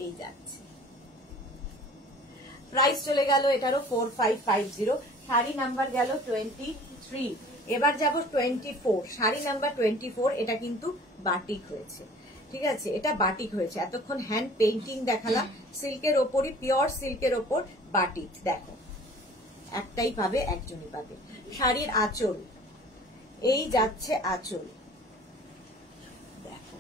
এই যাচ্ছে। প্রাইস চলে গেল এটারও 4550। শাড়ি নাম্বার গেল 23। এবার যাব 24, শাড়ি নাম্বার 24। এটা কিন্তু বাটিক হয়েছে, ঠিক আছে, এটা বাটিক হয়েছে। এতক্ষণ হ্যান্ড পেইন্টিং দেখালাম, সিল্কের ওপরই, পিওর সিল্কের ওপর বাটিক। দেখো একটাই পাবে, একজনই পাবে। শাড়ির আঁচল, এই যাচ্ছে আঁচল, দেখো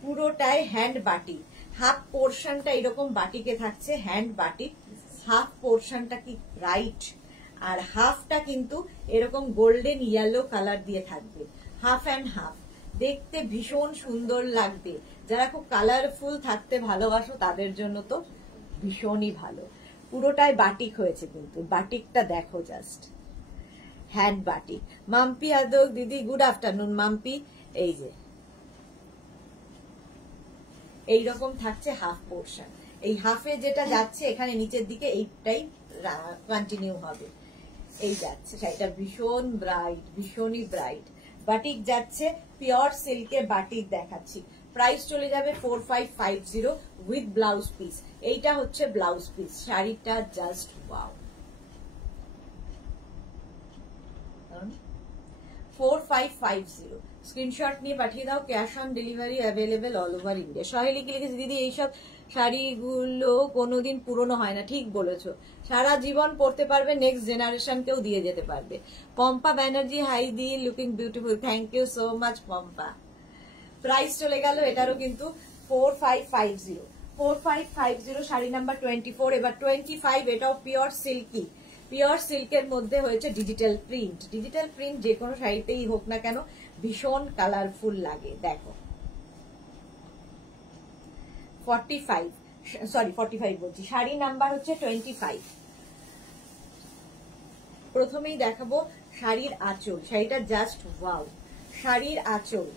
পুরোটাই হ্যান্ড বাটিক, হাফ পোর্শনটা এরকম বাটিকে থাকছে, হ্যান্ড বাটিক, হাফ পোর্শনটা কি ব্রাইট, আর হাফটা কিন্তু এরকম গোল্ডেন ইয়েলো কালার দিয়ে থাকবে, হাফ অ্যান্ড হাফ। দেখতে ভীষণ সুন্দর লাগবে, যারা খুব কালারফুল থাকতে ভালোবাসো তাদের জন্য তো ভীষণই ভালো। পুরোটাই বাটিক হয়েছে, কিন্তু বাটিকটা দেখো just, hand batik. Mampi Adak দিদি, গুড আফটারনুন মাম্পি। এই যে এইরকম থাকছে হাফ পোর্শন, এই হাফে যেটা যাচ্ছে এখানে নিচের দিকে এইটাই কন্টিনিউ হবে, এই যাচ্ছে। শাড়িটা ভীষণ ব্রাইট, ভীষণই ব্রাইট, বাটিক যাচ্ছে, পিওর সিল্কে বাটিক দেখাচ্ছি। প্রাইস চলে যাবে 4550 উইথ ব্লাউজ পিস। এইটা হচ্ছে ব্লাউজ পিস, শাড়িটা জাস্ট ওয়াও। 4550 স্ক্রিনশট নিয়ে পাঠিয়ে দাও, cash on delivery available all over India. সহেলি কি লিখেছে, দিদি এইসব শাড়িগুলো কোনোদিন পুরনো হয় না, ঠিক বলেছো, সারা জীবন পরতে পারবে, নেক্সট জেনারেশনকেও দিয়ে যেতে পারবে। পম্পা ব্যানার্জি, হাই দি, looking beautiful, thank you so much Pampa. Price চলে গেল এটারও কিন্তু 4550। 4550 শাড়ি নাম্বার 24। এবার 25, এটাও পিওর সিল্কি, পিওর সিল্কের মধ্যে হয়েছে ডিজিটাল প্রিন্ট। ডিজিটাল প্রিন্ট যে কোনো শাড়িতেই হোক না কেন ভীষণ কালারফুল লাগে। দেখো 45 বলছি, শাড়ি নাম্বার হচ্ছে 25। প্রথমেই দেখাবো শাড়ির আঁচল, শাড়িটা জাস্ট ওয়াও, শাড়ির আঁচল,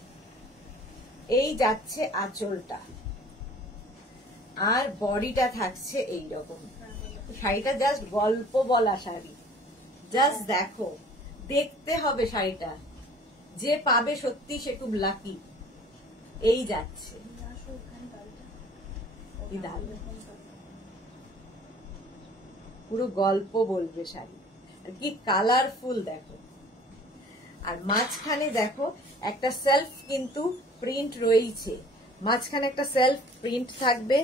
এই যাচ্ছে আঁচলটা, আর বডিটা থাকছে এইরকম। শাড়িটা জাস্ট গল্প বলা শাড়ি, জাস্ট দেখো, দেখতে হবে শাড়িটা, যে পাবে সত্যি সে খুব লাকি। এই যাচ্ছে, পুরো গল্প বলবে শাড়ি। আর কি কালারফুল দেখো, আর মাঝখানে দেখো একটা সেলফ কিন্তু প্রিন্ট রয়েছে, মাঝখানে একটা সেলফ প্রিন্ট থাকবে,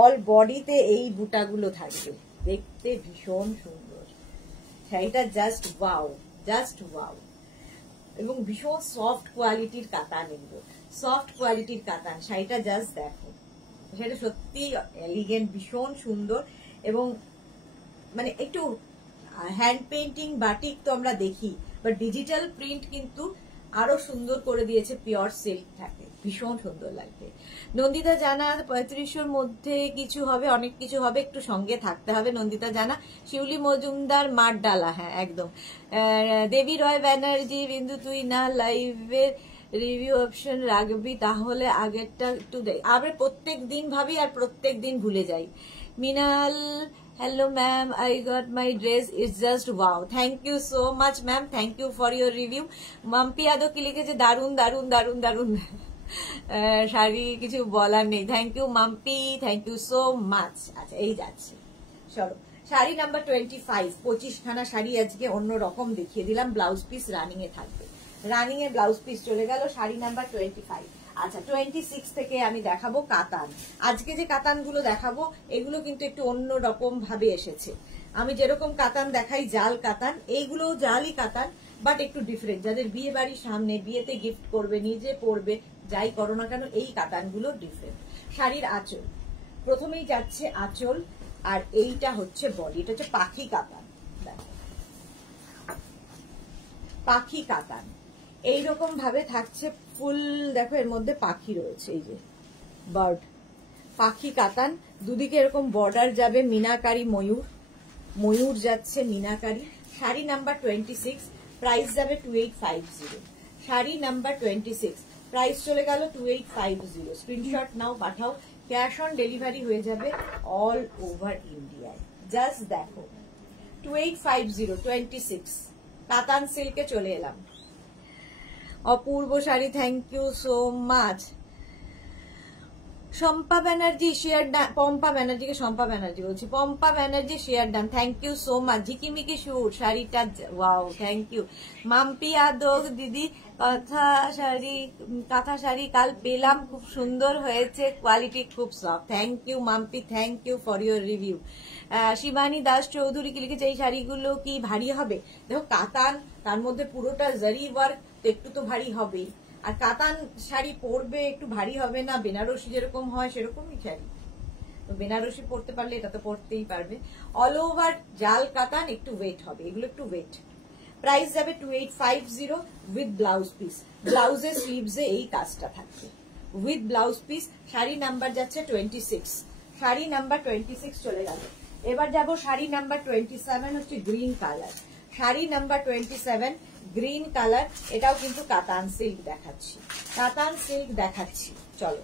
অল বডিতে এই বুটাগুলো থাকবে, দেখতে ভীষণ সুন্দর শাড়িটা, জাস্ট ওয়াও, জাস্ট ওয়াও। এবং ভীষণ সফট কোয়ালিটির কাতান, এগুলো সফট কোয়ালিটির কাতান। শাড়িটা জাস্ট দেখো, সেটা সত্যি এলিগেন্ট, ভীষণ সুন্দর। এবং মানে একটু হ্যান্ড পেইন্টিং বাটিক তো আমরা দেখি, বাট ডিজিটাল প্রিন্ট কিন্তু আরো সুন্দর করে দিয়েছে, পিওর সিল্ক থাকে, ভীষণ সুন্দর লাগবে। নন্দিতা জানা 3500 মধ্যে কিছু হবে, অনেক কিছু হবে, একটু সঙ্গে থাকতে হবে। নন্দিতা জানা, শিউলি মজুমদার, মাঠ ডালা, হ্যাঁ একদম। দেবী রয় ব্যানার্জি, বিন্দু তুই না লাইভের রিভিউ অপশন রাখবি তাহলে আগেরটা একটু দেখ, আবার প্রত্যেক দিন ভাবি আর প্রত্যেক দিন ভুলে যাই। মিনাল, hello ma'am, I got my dress, it's just wow, thank you so much ma'am, thank you for your review। Mampi আদো কি লিখেছে, দারুন দারুন দারুন দারুন শাড়ি, কিছু বলার নেই। Thank you Mampi, thank you so much. আচ্ছা এই যাচ্ছে, চলো শাড়ি নাম্বার 25, 25খানা শাড়ি আজকে অন্য রকম দেখিয়ে দিলাম, ব্লাউজ পিস রানিং এ থাকবে, রানিং এ ব্লাউজ পিস চলে গেল। শাড়ি নাম্বার 25। আচ্ছা 26 থেকে আমি দেখাবো কাতান। আজকে যে কাতান গুলো দেখাবো এগুলো কিন্তু একটু অন্য রকম ভাবে এসেছে। আমি যেরকম কাতান দেখাই জাল কাতান, এইগুলো জালই কাতান, বাট একটু ডিফারেন্ট। যাদের বিয়ে বাড়ির সামনে, বিয়েতে গিফট করবে, নিজে পরবে, যাই করো না কেন, এই কাতান গুলো ডিফারেন্ট। শাড়ির আঁচল, প্রথমেই যাচ্ছে আঁচল, আর এইটা হচ্ছে বডি, এটা হচ্ছে পাখি কাতান। পাখি কাতান এইরকম ভাবে থাকছে, ফুল দেখো এর মধ্যে পাখি রয়েছে, এই যে বার্ড, পাখি কাতান। দুদিকে এরকম বর্ডার যাবে, মিনাকারি ময়ূর, ময়ূর যাচ্ছে মিনাকারি। শাড়ি নাম্বার 26, প্রাইস যাবে 2850। শাড়ি নাম্বার 26, প্রাইস চলে গেল 2850। স্ক্রিনশট নাও, পাঠাও, ক্যাশ অন ডেলিভারি হয়ে যাবে অল ওভার ইন্ডিয়ায়। জাস্ট দেখো 2850, 26 কাতান সিল্কে চলে এলাম। অপূর্ব sari, thank you so much. Shampa Banerjee share done, Pampa ব্যানার্জিকে শম্পা ব্যানার্জি বলছি, Pampa Banerjee share done, thank you so much. Jhikimiki Sur, শাড়িটা wow, thank you. Mampi Adak দিদি, কাঁথা শাড়ি কাল পেলাম, খুব সুন্দর হয়েছে, কোয়ালিটি খুব soft, thank you Mampi, thank you for your review. Shibani Das Chowdhury কি লিখেছে, এই শাড়িগুলো কি ভারী হবে? দেখো কাতান, তার মধ্যে পুরোটা জারি ওয়ার্ক, একটু তো ভারী হবেই। আর কাতান শাড়ি পরবে একটু ভারী হবে না, বেনারসি যেরকম হয় সেরকমই শাড়ি, বেনারসি পরতে পারলে এটা তো পরতেই পারবে। অল ওভার জাল কাতান, একটু ওয়েট হবে, এগুলো একটু ওয়েট। প্রাইস যাবে 2850 উইথ ব্লাউজ পিস, ব্লাউজের স্লিভসে এই কাজটা থাকবে with blouse piece. Sari number যাচ্ছে 26, শাড়ি নাম্বার 26 চলে গেল। এবার যাব শাড়ি নাম্বার 27, হচ্ছে green colour. Sari number 27 green colour, এটাও কিন্তু কাতান সিল্ক দেখাচ্ছি, কাতান সিল্ক দেখাচ্ছি। চলো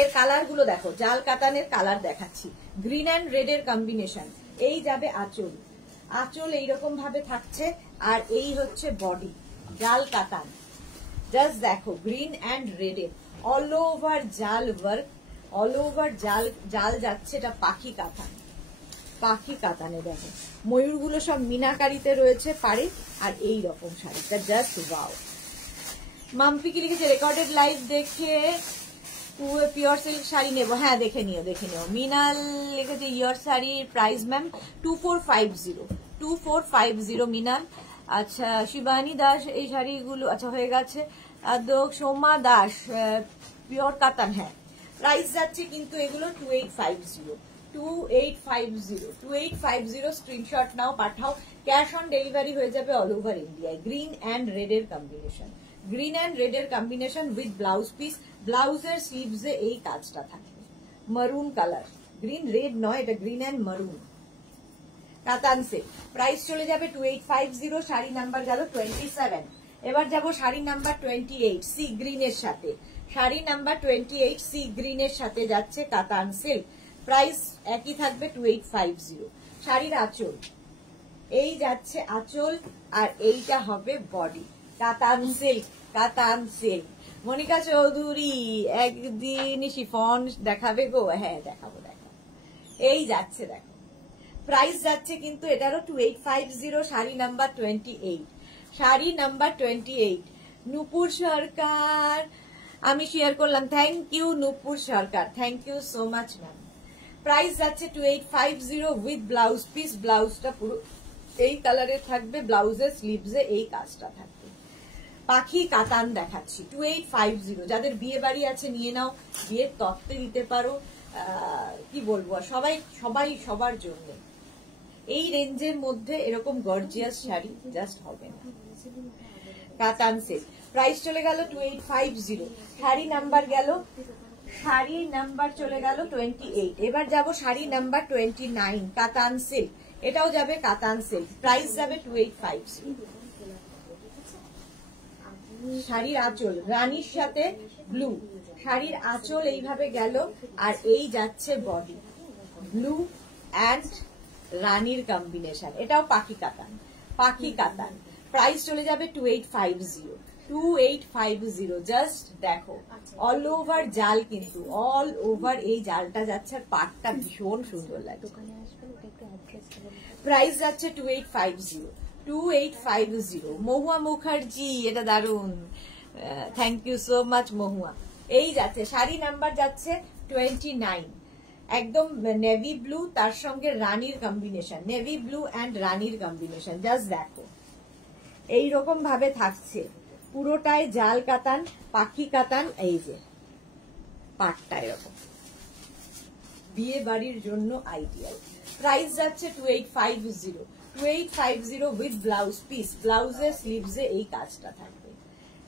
এর কালার গুলো দেখো, জাল কাতানের কালার দেখাচ্ছি, গ্রিন অ্যান্ড রেড এর কম্বিনেশন। এই যাবে আঁচল, আঁচল এইরকম ভাবে থাকছে, আর এই হচ্ছে বডি, জাল কাতান। জাস্ট দেখো গ্রিন অ্যান্ড রেড এর অল ওভার জাল ওয়ার্ক, অল ওভার জাল, জাল যাচ্ছে, এটা পাখি কাতান, পাখি কাতানে দেখো ময়ূরগুলো সব মিনাকারিতে রয়েছে পারে, আর এই রকম শাড়িটা জাস্ট ওয়াও। মাম্পি কি লিখেছে, রেকর্ডেড লাইভ দেখে পিওর সিল্ক শাড়ি নেবো, হ্যাঁ দেখে নিও, দেখে নিও। মিনাল লিখেছে ইয়োর শাড়ির প্রাইস ম্যাম 2450, 2450 মিনাল। আচ্ছা শিবানী দাস, এই শাড়িগুলো আচ্ছা হয়ে গেছে। সোমা দাস পিওর কাতান, হ্যাঁ প্রাইস যাচ্ছে কিন্তু এগুলো 2850, 2850 স্ক্রিনশট নাও, পাঠাও, ক্যাশ অন ডেলিভারি হয়ে যাবে অল ওভার ইন্ডিয়ায়। গ্রিন অ্যান্ড রেড এর কম্বিনেশন, গ্রিন অ্যান্ড রেড এর কম্বিনেশন উইথ ব্লাউজ পিস, ব্লাউজের স্লিভসে এই কাজটা থাকবে, মারুন কালার, গ্রিন রেড নয়, এটা গ্রিন অ্যান্ড মারুন কাতান সে। প্রাইস চলে যাবে 2850, শাড়ি নাম্বার গেল 27। এবার যাব শাড়ি নাম্বার 28 সি গ্রিন এর সাথে, শাড়ি নাম্বার 28 সি গ্রিন এর সাথে যাচ্ছে কাতান সিল্ক, প্রাইস একই থাকবে 2850। শাড়ির আঁচল, এই যাচ্ছে আঁচল, আর এইটা হবে বডি, কাতান সিল্ক, কাতান সিল্ক। মনিকা চৌধুরী একদিন শিফন দেখাবে গো, হ্যাঁ দেখাবো, দেখাবো, এই যাচ্ছে দেখো প্রাইস যাচ্ছে কিন্তু এটারও 2850, শাড়ি নাম্বার 28, শাড়ি নাম্বার 28। নূপুর সরকার আমি শেয়ার করলাম, thank you Nupur Sarkar, thank you so much ma'am. Price যাচ্ছে 2850 উইথ ব্লাউজ পিস। ব্লাউজটা পুরো এই কালারের থাকবে, ব্লাউজের স্লিভসে এই কাজটা থাকবে। পাখি কাতান দেখাচ্ছি 2850, যাদের বিয়ে বাড়ি আছে নিয়ে নাও, বিয়ের তত্ত্বে দিতে পারো, কি বলবো, সবাই সবাই সবার জন্য এই রেঞ্জের মধ্যে এরকম গর্জিয়াস শাড়ি জাস্ট হবে না। কাতান সিল্ক প্রাইস চলে গেল 2850, শাড়ি নাম্বার গেল, শাড়ি নাম্বার চলে গেল 28। এবার যাব শাড়ি নাম্বার 29, কাতান সিল্ক, এটাও যাবে কাতান সিল্ক, প্রাইস যাবে 2850। শাড়ির আঁচল রানীর সাথে ব্লু, শাড়ির আঁচল এইভাবে গেল, আর এই যাচ্ছে বডি ব্লু অ্যান্ড রানীর কম্বিনেশন, এটাও পাখি কাতান, পাখি কাতান। প্রাইস চলে যাবে 2850, 2850। জাস্ট দেখো অল ওভার জাল, কিন্তু অল ওভার এই জালটা যাচ্ছে, আর পাটটা ভীষণ সুন্দর লাগে। প্রাইস যাচ্ছে 2850, 2850। মহুয়া মুখার্জি, এটা দারুন, থ্যাংক ইউ সো মাচ মহুয়া। এই যাচ্ছে শাড়ি নাম্বার যাচ্ছে 29, একদম নেভি ব্লু, তার সঙ্গে রানীর কম্বিনেশন, নেভি ব্লু অ্যান্ড রানীর কম্বিনেশন। জাস্ট দেখো এইরকম ভাবে থাকছে, পুরোটায় জাল কাতান, পাখি কাতান, এই যে পাটটা এরকম, বিয়ে বাড়ির জন্য আইডিয়াল। প্রাইস যাচ্ছে 2850, 2850 উইথ ব্লাউজ পিস, ব্লাউজের স্লিভসে এই কাজটা থাকবে,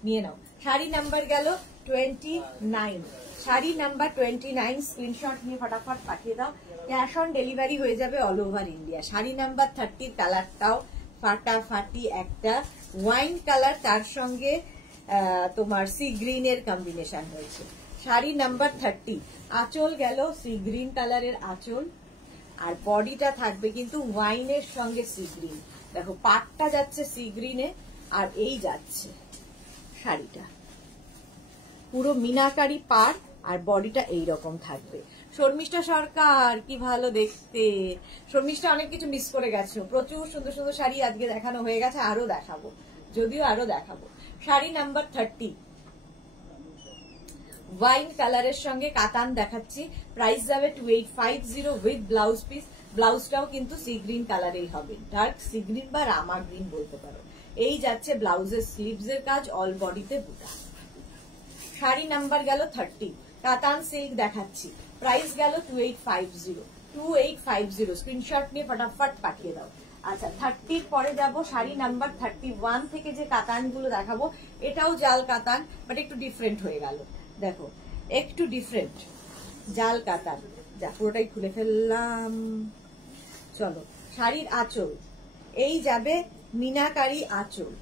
নিয়ে নাও। শাড়ি নাম্বার গেল 29, শাড়ি নাম্বার 29, স্ক্রিনশট নিয়ে ফটাফট পাঠিয়ে দাও, ক্যাশ অন ডেলিভারি হয়ে যাবে all over India. Sari number 30, কালারটাও ফাটাফাটি একটা ওয়াইন কালার, তার সঙ্গে তোমার সি গ্রিনের কম্বিনেশন হয়েছে। শাড়ি নাম্বার 30, আঁচল গেল সি গ্রিন কালারের আঁচল, আর বডিটা থাকবে কিন্তু ওয়াইনের সঙ্গে সি গ্রিন। দেখো পাটটা যাচ্ছে সি গ্রিনে, আর এই যাচ্ছে শাড়িটা পুরো মিনাকারি পার, আর বডিটা এইরকম থাকবে। শর্মিষ্ঠা সরকার কি ভালো দেখতে, শর্মিষ্ঠা অনেক কিছু মিস করে গেছো, প্রচুর সুন্দর সুন্দর শাড়ি আজকে দেখানো হয়ে গেছে, আরো দেখাবো, যদিও আরো দেখাবো। শাড়ি নাম্বার 30, ওয়াইন কালারের সঙ্গে কাতান দেখাচ্ছি, প্রাইস যাবে 2850 উইথ ব্লাউজ পিস। ব্লাউজটাও কিন্তু সি গ্রিন কালারেই হবে, ডার্ক সি গ্রিন বা রামা গ্রিন বলতে পারো। এই যাচ্ছে ব্লাউজের স্লিভস এর কাজ, অল বডিতে বুটা। শাড়ি নাম্বার গেল 30, কাতান সিল্ক দেখাচ্ছি, প্রাইস গেল 2850, 2850। স্ক্রিনশট নিয়ে ফটাফট পাঠিয়ে দাও। আচ্ছা 30 পরে যাব শাড়ি নাম্বার 31 থেকে যে কাতান গুলো দেখাবো, এটাও জাল কাতান, বাট একটু ডিফারেন্ট হয়ে গেল। দেখো একটু ডিফারেন্ট জাল কাতান, যা পুরোটাই খুলে ফেললাম। চলো শাড়ির আঁচল এই যাবে মিনাকারি আঁচল,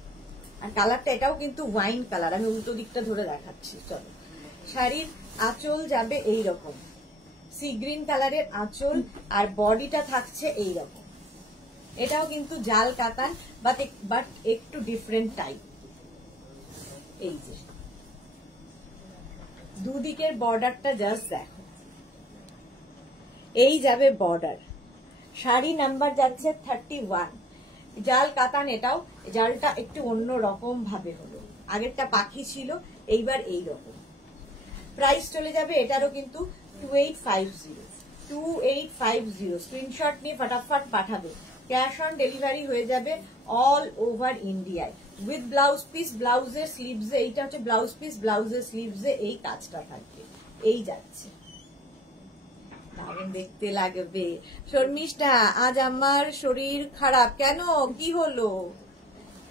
আর কালারটা এটাও কিন্তু ওয়াইন কালার, আমি উল্টো দিকটা ধরে দেখাচ্ছি। চলো শাড়ির আঁচল যাবে এই রকম সি গ্রিন কালারের আঁচল, আর বডিটা থাকছে এই রকম, এটাও কিন্তু জাল কাতান বাট একটু ডিফারেন্ট টাইপ। এই যে দুদিকের বর্ডারটা জাস্ট দেখো, এই যাবে বর্ডার। শাড়ি নাম্বার যাচ্ছে 31, জাল কাতান, এটাও জালটা একটু অন্য রকম ভাবে হলো, আগেরটা পাখি ছিল, এইবার এই রকম। প্রাইস চলে যাবে এটারও কিন্তু 2850, 2850। স্ক্রিনশট নিয়ে ফটাফট পাঠাবে, ক্যাশ অন ডেলিভারি হয়ে যাবে অল ওভার ইন্ডিয়ায় উইথ ব্লাউজ পিস। ব্লাউজের স্লিভসে এইটা হচ্ছে ব্লাউজ পিস, ব্লাউজের স্লিভসে এই কাজটা থাকবে, এই যাচ্ছে, দারুণ দেখতে লাগবে। শর্মিষ্ঠা আজ আমার শরীর খারাপ, কেন কি হলো?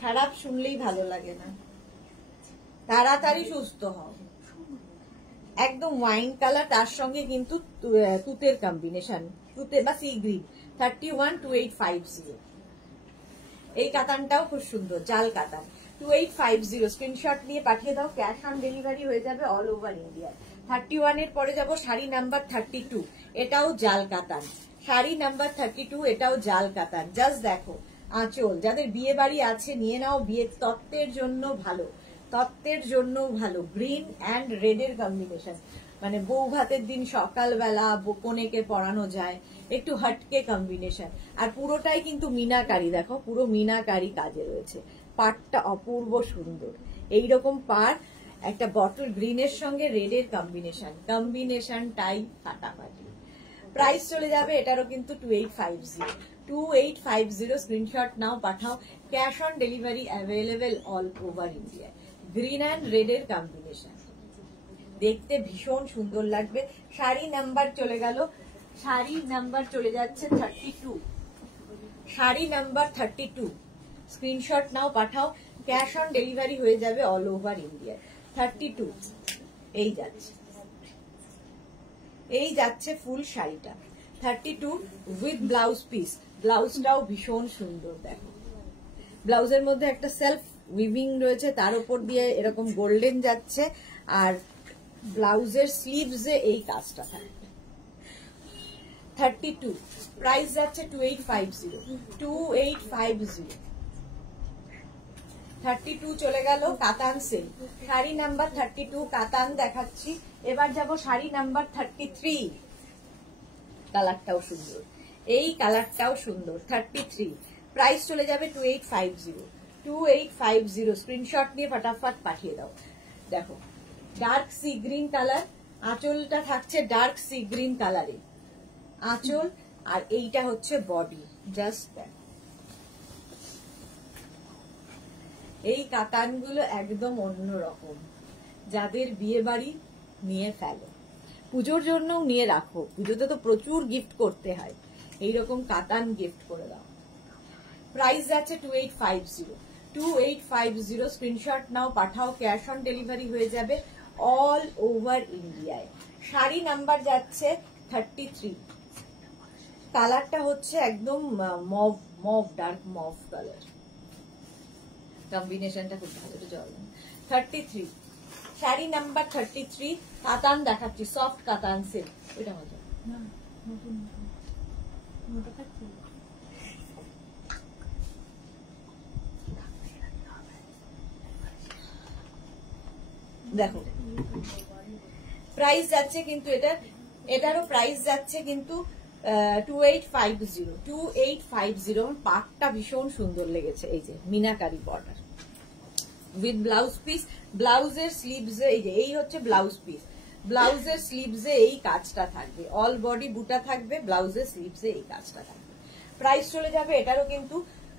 খারাপ শুনলেই ভালো লাগে না, তাড়াতাড়ি সুস্থ হও। একদম ওয়াইন কালার, তার সঙ্গে কিন্তু তুতের কম্বিনেশন, তুতে বা সি গ্রিন। 31, 2850। এই কাতানটাও খুব সুন্দর, জাল কাতান, 2850। স্ক্রিনশট নিয়ে পাঠিয়ে দাও, ক্যাশ অন ডেলিভারি হয়ে যাবে অল ওভার ইন্ডিয়া। 31 এর পরে যাব শাড়ি নাম্বার 32, এটাও জাল কাতান। শাড়ি নাম্বার 32, এটাও জাল কাতান। জাস্ট দেখো আঁচল, যাদের বিয়ে বাড়ি আছে নিয়ে নাও, বিয়ের তত্ত্বের জন্য ভালো, তত্ত্বের জন্য ভালো। গ্রিন অ্যান্ড রেড এর কম্বিনেশন, মানে বউ ভাতের দিন সকালবেলা কনেকে পরানো যায়, একটু হটকে কম্বিনেশন। আর পুরোটাই কিন্তু মিনাকারি, দেখো পুরো মিনাকারি কাজে রয়েছে, পাটটা অপূর্ব সুন্দর। এইরকম পাট একটা বটল গ্রিনের সঙ্গে রেডের কম্বিনেশনটাই ফাটাফাটি। প্রাইস চলে যাবে এটারও কিন্তু 2850 স্ক্রিনশট নাও, পাঠাও। Cash on delivery available all over India. Green and রেডের কম্বিনেশন দেখতে ভীষণ সুন্দর লাগবে। শাড়ি নাম্বার চলে গেল, শাড়ি নাম্বার চলে যাচ্ছে 32, শাড়ি নাম্বার 32। স্ক্রিনশট নাও, পাঠাও। ক্যাশ অন ডেলিভারি হয়ে যাবে অল ওভার ইন্ডিয়া। 32 এই যাচ্ছে ফুল শাড়িটা 32 উইথ ব্লাউজ পিস। ব্লাউজটাও ভীষণ সুন্দর, দেখো ব্লাউজের মধ্যে একটা সেলফ উইভিং রয়েছে, তার উপর দিয়ে এরকম গোল্ডেন যাচ্ছে, আর ব্লাউজের স্লিভসে এই কাজটা থাকবে। 32 প্রাইস যাচ্ছে 2850। 32 চলে গেল কাতান সিল্ক। শাড়ি নাম্বার 32 কাতান দেখাচ্ছি। এবার যাব শাড়ি নাম্বার 33। কালারটাও সুন্দর, এই কালারটাও সুন্দর। 33 প্রাইস চলে যাবে 2850। স্ক্রিনশট নিয়ে ফটাফট পাঠিয়ে দাও। দেখো ডার্ক সি গ্রিন কালার, আঁচলটা থাকছে ডার্ক সি গ্রিন কালারে আঁচল, আর এইটা হচ্ছে বডি। জাস্ট এই কাতানগুলো একদম অন্যরকম, যাদের বিয়ে বাড়ি নিয়ে ফেলো, পুজোর জন্যও নিয়ে রাখো, পুজোতে তো প্রচুর গিফট করতে হয়, এইরকম কাতান গিফট করে দাও। প্রাইস যাচ্ছে 2850। স্ক্রিনশট নাও, পাঠাও। ক্যাশ অন ডেলিভারি হয়ে যাবে অল ওভার ইন্ডিয়ায়। শাড়ি নাম্বার যাচ্ছে 33। কালারটা হচ্ছে একদম মভ ডার্ক মভ কালার, কম্বিনেশনটা খুব ভালো। 33 শাড়ি নাম্বার 33 কাতান দেখাচ্ছি, সফট কাতান সিল্ক। এটা মজা দেখো। প্রাইস যাচ্ছে কিন্তু এটারও প্রাইস যাচ্ছে কিন্তু 2850। পাটটা ভীষণ সুন্দর লেগেছে, এই যে meenakari border with blouse piece. ব্লাউজের স্লিভসে এই হচ্ছে ব্লাউজ পিস, ব্লাউজের স্লিভসে এই কাজটা থাকবে, অল বডি বুটা থাকবে, ব্লাউজের স্লিভসে এই কাজটা থাকবে। প্রাইস চলে যাবে এটারও কিন্তু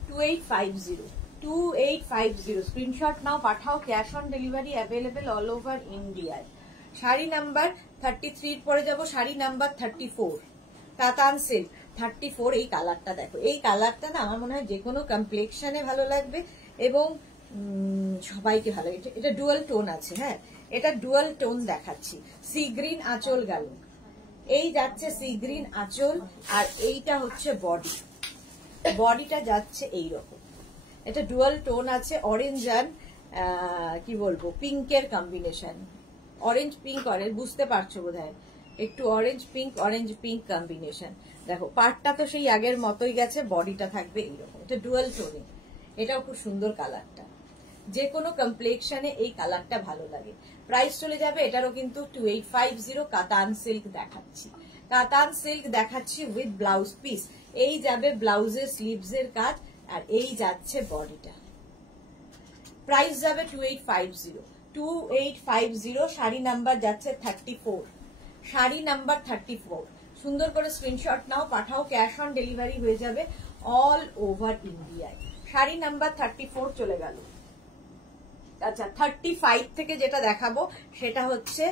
2850। স্ক্রিনশট নাও, পাঠাও। Cash on delivery available all over ইন্ডিয়ায়। শাড়ি নাম্বার 33 পরে যাব শাড়ি নাম্বার 34 কাতান সিল্ক। 34 এই কালারটা দেখো, এই কালারটা না আমার মনে হয় যে কোনো কমপ্লেক্সনে ভালো লাগবে এবং সবাইকে ভালো। এটা ডুয়াল টোন আছে, হ্যাঁ এটা ডুয়াল টোন দেখাচ্ছি। সি গ্রিন আঁচল গেল, এই যাচ্ছে সি গ্রিন আঁচল, আর এইটা হচ্ছে বডি। বডিটা যাচ্ছে এইরকম, এটা ডুয়াল টোন আছে, অরেঞ্জ আর কি বলবো পিঙ্কের কম্বিনেশন, অরেঞ্জ পিঙ্ক অরেঞ্জ, বুঝতে পারছো বোধহয়, একটু অরেঞ্জ পিঙ্ক কম্বিনেশন। দেখো পাটটা তো সেই আগের মতোই গেছে, বডিটা থাকবে এইরকম, এটা ডুয়াল টোনে, এটাও খুব সুন্দর কালারটা, যে কোনো কমপ্লেক্সনে এই কালারটা ভালো লাগে। প্রাইস চলে যাবে এটারও কিন্তু 2850। কাতান সিল্ক দেখাচ্ছি, কাতান সিল্ক দেখাচ্ছি উইথ ব্লাউজ পিস। এই যাবে ব্লাউজের স্লিভসের কাজ, আর এই যাচ্ছে বডিটা। প্রাইস যাবে 2850। শাড়ি নাম্বার যাচ্ছে 34, শাড়ি নাম্বার 34। সুন্দর করে স্ক্রিনশট নাও, পাঠাও। ক্যাশ অন ডেলিভারি হয়ে যাবে অল ওভার ইন্ডিয়ায়। শাড়ি নাম্বার 34 চলে গেল। আচ্ছা 35 থেকে যেটা দেখাবো সেটা হচ্ছে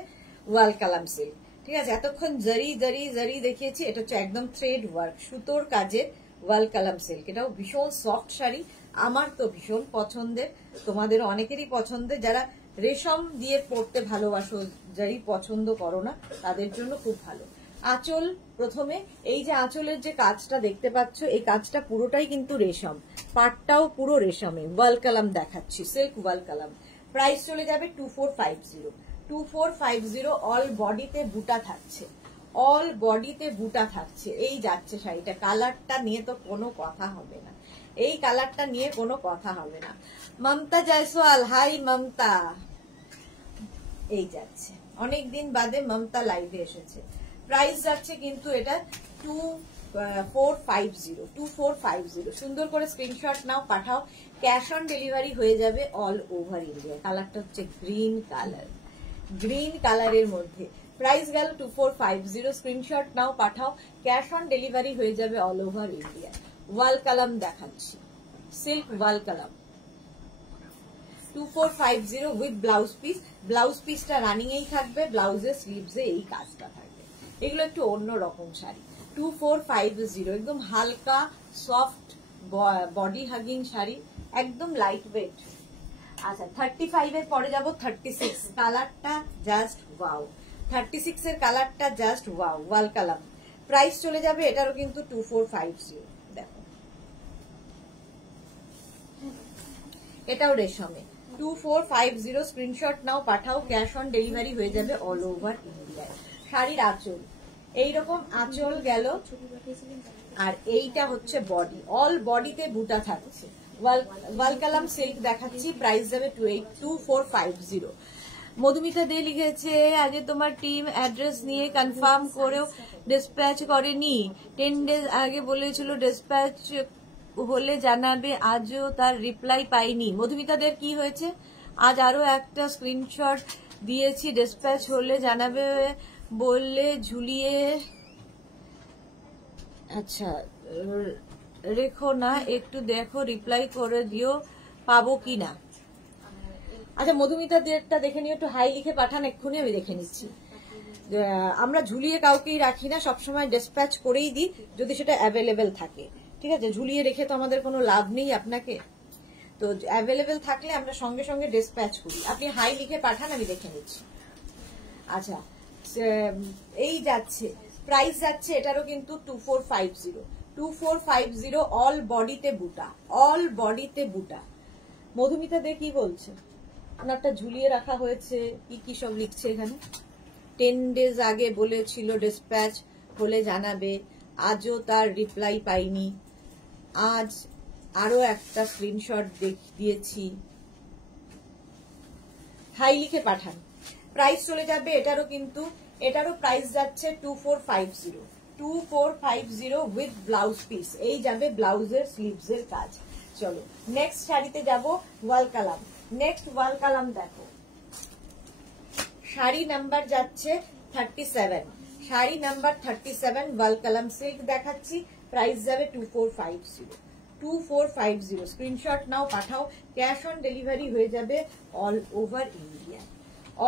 ওয়াল কালাম সিল্ক। ঠিক আছে, এতক্ষণ জারি জারি জারি দেখিয়েছি, এটা হচ্ছে একদম থ্রেড ওয়ার্ক সুতোর কাজের ওয়াল কালাম সিল্ক। এটাও ভীষণ সফট শাড়ি, আমার তো ভীষণ পছন্দের, তোমাদের অনেকেরই পছন্দের। যারা রেশম দিয়ে পরতে ভালোবাসো, যারই পছন্দ করো না তাদের জন্য খুব ভালো। আঁচল প্রথমে, এই যে আঁচলের যে কাজটা দেখতে পাচ্ছ, এই কাজটা পুরোটাই কিন্তু রেশম, পাটটাও পুরো রেশমে। ওয়াল কালাম দেখাচ্ছি, সিল্ক ওয়াল কালাম। প্রাইস চলে যাবে 2450। অল বডিতে বুটা থাকছে, অল বডিতে বুটা থাকছে। এই যাচ্ছে শাড়িটা, কালারটা নিয়ে তো কোনো কথা হবে না, এই কালারটা নিয়ে কোনো কথা হবে না। মমতা জয়সওয়াল, হাই মমতা, এই যাচ্ছে। অনেকদিন বাদে মমতা লাইভে এসেছে। প্রাইস যাচ্ছে কিন্তু এটা 2450 সুন্দর করে স্ক্রিনশট নাও, পাঠাও। ক্যাশ অন ডেলিভারি হয়ে যাবে অল ওভার ইন্ডিয়া। কালারটা হচ্ছে গ্রিন কালার, গ্রিন কালারের মধ্যে প্রাইস গেল 2450। স্ক্রিনশট নাও, পাঠাও। ক্যাশ অন ডেলিভারি হয়ে যাবে অল ওভার ইন্ডিয়া। ওয়াল কালাম দেখাচ্ছি, silk wall Kalam 2450 with blouse piece. Blouse পিসটা রানিং এই থাকবে, ব্লাউজের স্লিভসে এই কাজটা থাকবে। এগুলো একটু অন্য রকম শাড়ি। 2450 একদম হালকা সফট বডি হাগিং শাড়ি, একদম লাইট ওয়েট। আচ্ছা 35 এর পরে যাব 36। কালারটা জাস্ট ওয়াও, 36 এর কালারটা জাস্ট ওয়াও, ওয়াল কালাম। প্রাইস চলে যাবে এটারও কিন্তু 2450। দেখো এটাও রেশমে 2450। স্ক্রিনশট নাও, পাঠাও। ক্যাশ অন ডেলিভারি হয়ে যাবে অল ওভার ইন্ডিয়ায়। শাড়ির আঁচল এইরকম আঁচল গেল, আর এইটা হচ্ছে বডি, অল বডিতে বুটা থাকছে। ওয়াল কালাম সিল্ক দেখাচ্ছি, প্রাইস যাবে 2450। মধুমিতা দে লিখেছে, আগে তোমার টিম অ্যাড্রেস নিয়ে কনফার্ম করেও ডিসপ্যাচ করেনি। 10 ডেজ আগে বলেছিল ডিসপ্যাচ হলে জানাবে, আজও তার রিপ্লাই পাইনি। মধুমিতা দের কি হয়েছে? আজ আরো একটা স্ক্রিনশট দিয়েছি, ডিসপ্যাচ হলে জানাবে বললে ঝুলিয়ে আচ্ছা রেখো না, একটু দেখো রিপ্লাই করে দিও পাবো কিনা। আচ্ছা মধুমিতা দেরটা দেখে নিও, একটু হাই লিখে পাঠান, এক্ষুনি আমি দেখে নিচ্ছি। আমরা ঝুলিয়ে কাউকেই রাখি না, সবসময় ডিসপ্যাচ করেই দিই যদি সেটা অ্যাভেলেবেল থাকে। ঠিক আছে, ঝুলিয়ে রেখে তো আমাদের কোনো লাভ নেই আপনাকে, তো অ্যাভেলেবেল থাকলে আমরা সঙ্গে সঙ্গে ডিসপ্যাচ করি। আপনি হাই লিখে পাঠান, আমি দেখে নিচ্ছি। আচ্ছা এই যাচ্ছে, প্রাইস যাচ্ছে এটারও কিন্তু 2450। 2450 অল বডিতে বুটা, অল বডিতে বুটা। মধুমিতা দে কি বলছে? আপনারটা ঝুলিয়ে রাখা হয়েছে, কি কি সব লিখছে এখানে। 10 ডেজ আগে বলেছিল ডিসপ্যাচ হলে জানাবে, আজও তার রিপ্লাই পাইনি। আজ আরো একটা স্ক্রিনশট দিয়েছি, হাই লিখে পাঠান। প্রাইস চলে যাবে এটারও কিন্তু, এটারও প্রাইস যাচ্ছে 2450। 2450 উইথ ব্লাউজ পিস, এই যাবে ব্লাউজের স্লিভসের কাজ। চলো নেক্সট শাড়িতে যাব, ওয়াল কালাম। নেক্সট ওয়াল কালাম দেখো, শাড়ি নাম্বার যাচ্ছে 37। শাড়ি নাম্বার 37 ওয়াল কালাম সিল্ক দেখাচ্ছি, প্রাইস যাবে 2450। 2450 স্ক্রিনশট নাও, পাঠাও। ক্যাশ অন ডেলিভারি হয়ে যাবে all over India.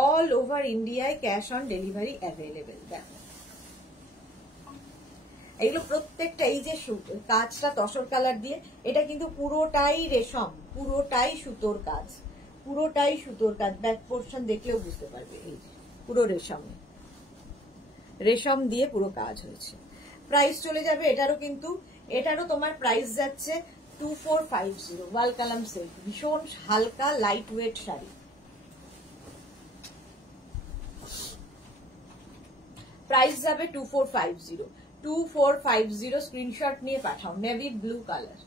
All over ইন্ডিয়ায় ক্যাশ অন ডেলিভারি অ্যাভেলেবেল। দেখো এগুলো প্রত্যেকটা, এই যে কাজটা তসর কালার দিয়ে, এটা কিন্তু পুরোটাই রেশম, পুরোটাই সুতোর কাজ, পুরোটাই সুতোর কাজ। ব্যাক পোর্শন দেখলেও বুঝতে পারবে, এই যে পুরো রেশম, রেশম দিয়ে পুরো কাজ হয়েছে। প্রাইস চলে যাবে এটারও কিন্তু, এটারও তোমার প্রাইস যাচ্ছে 2450। ওয়াল কালাম সিল্ক, ভীষণ হালকা লাইট ওয়েট শাড়ি। প্রাইস যাবে 2450। 2450 স্ক্রিনশট নিয়ে পাঠাও। নেভি ব্লু কালার,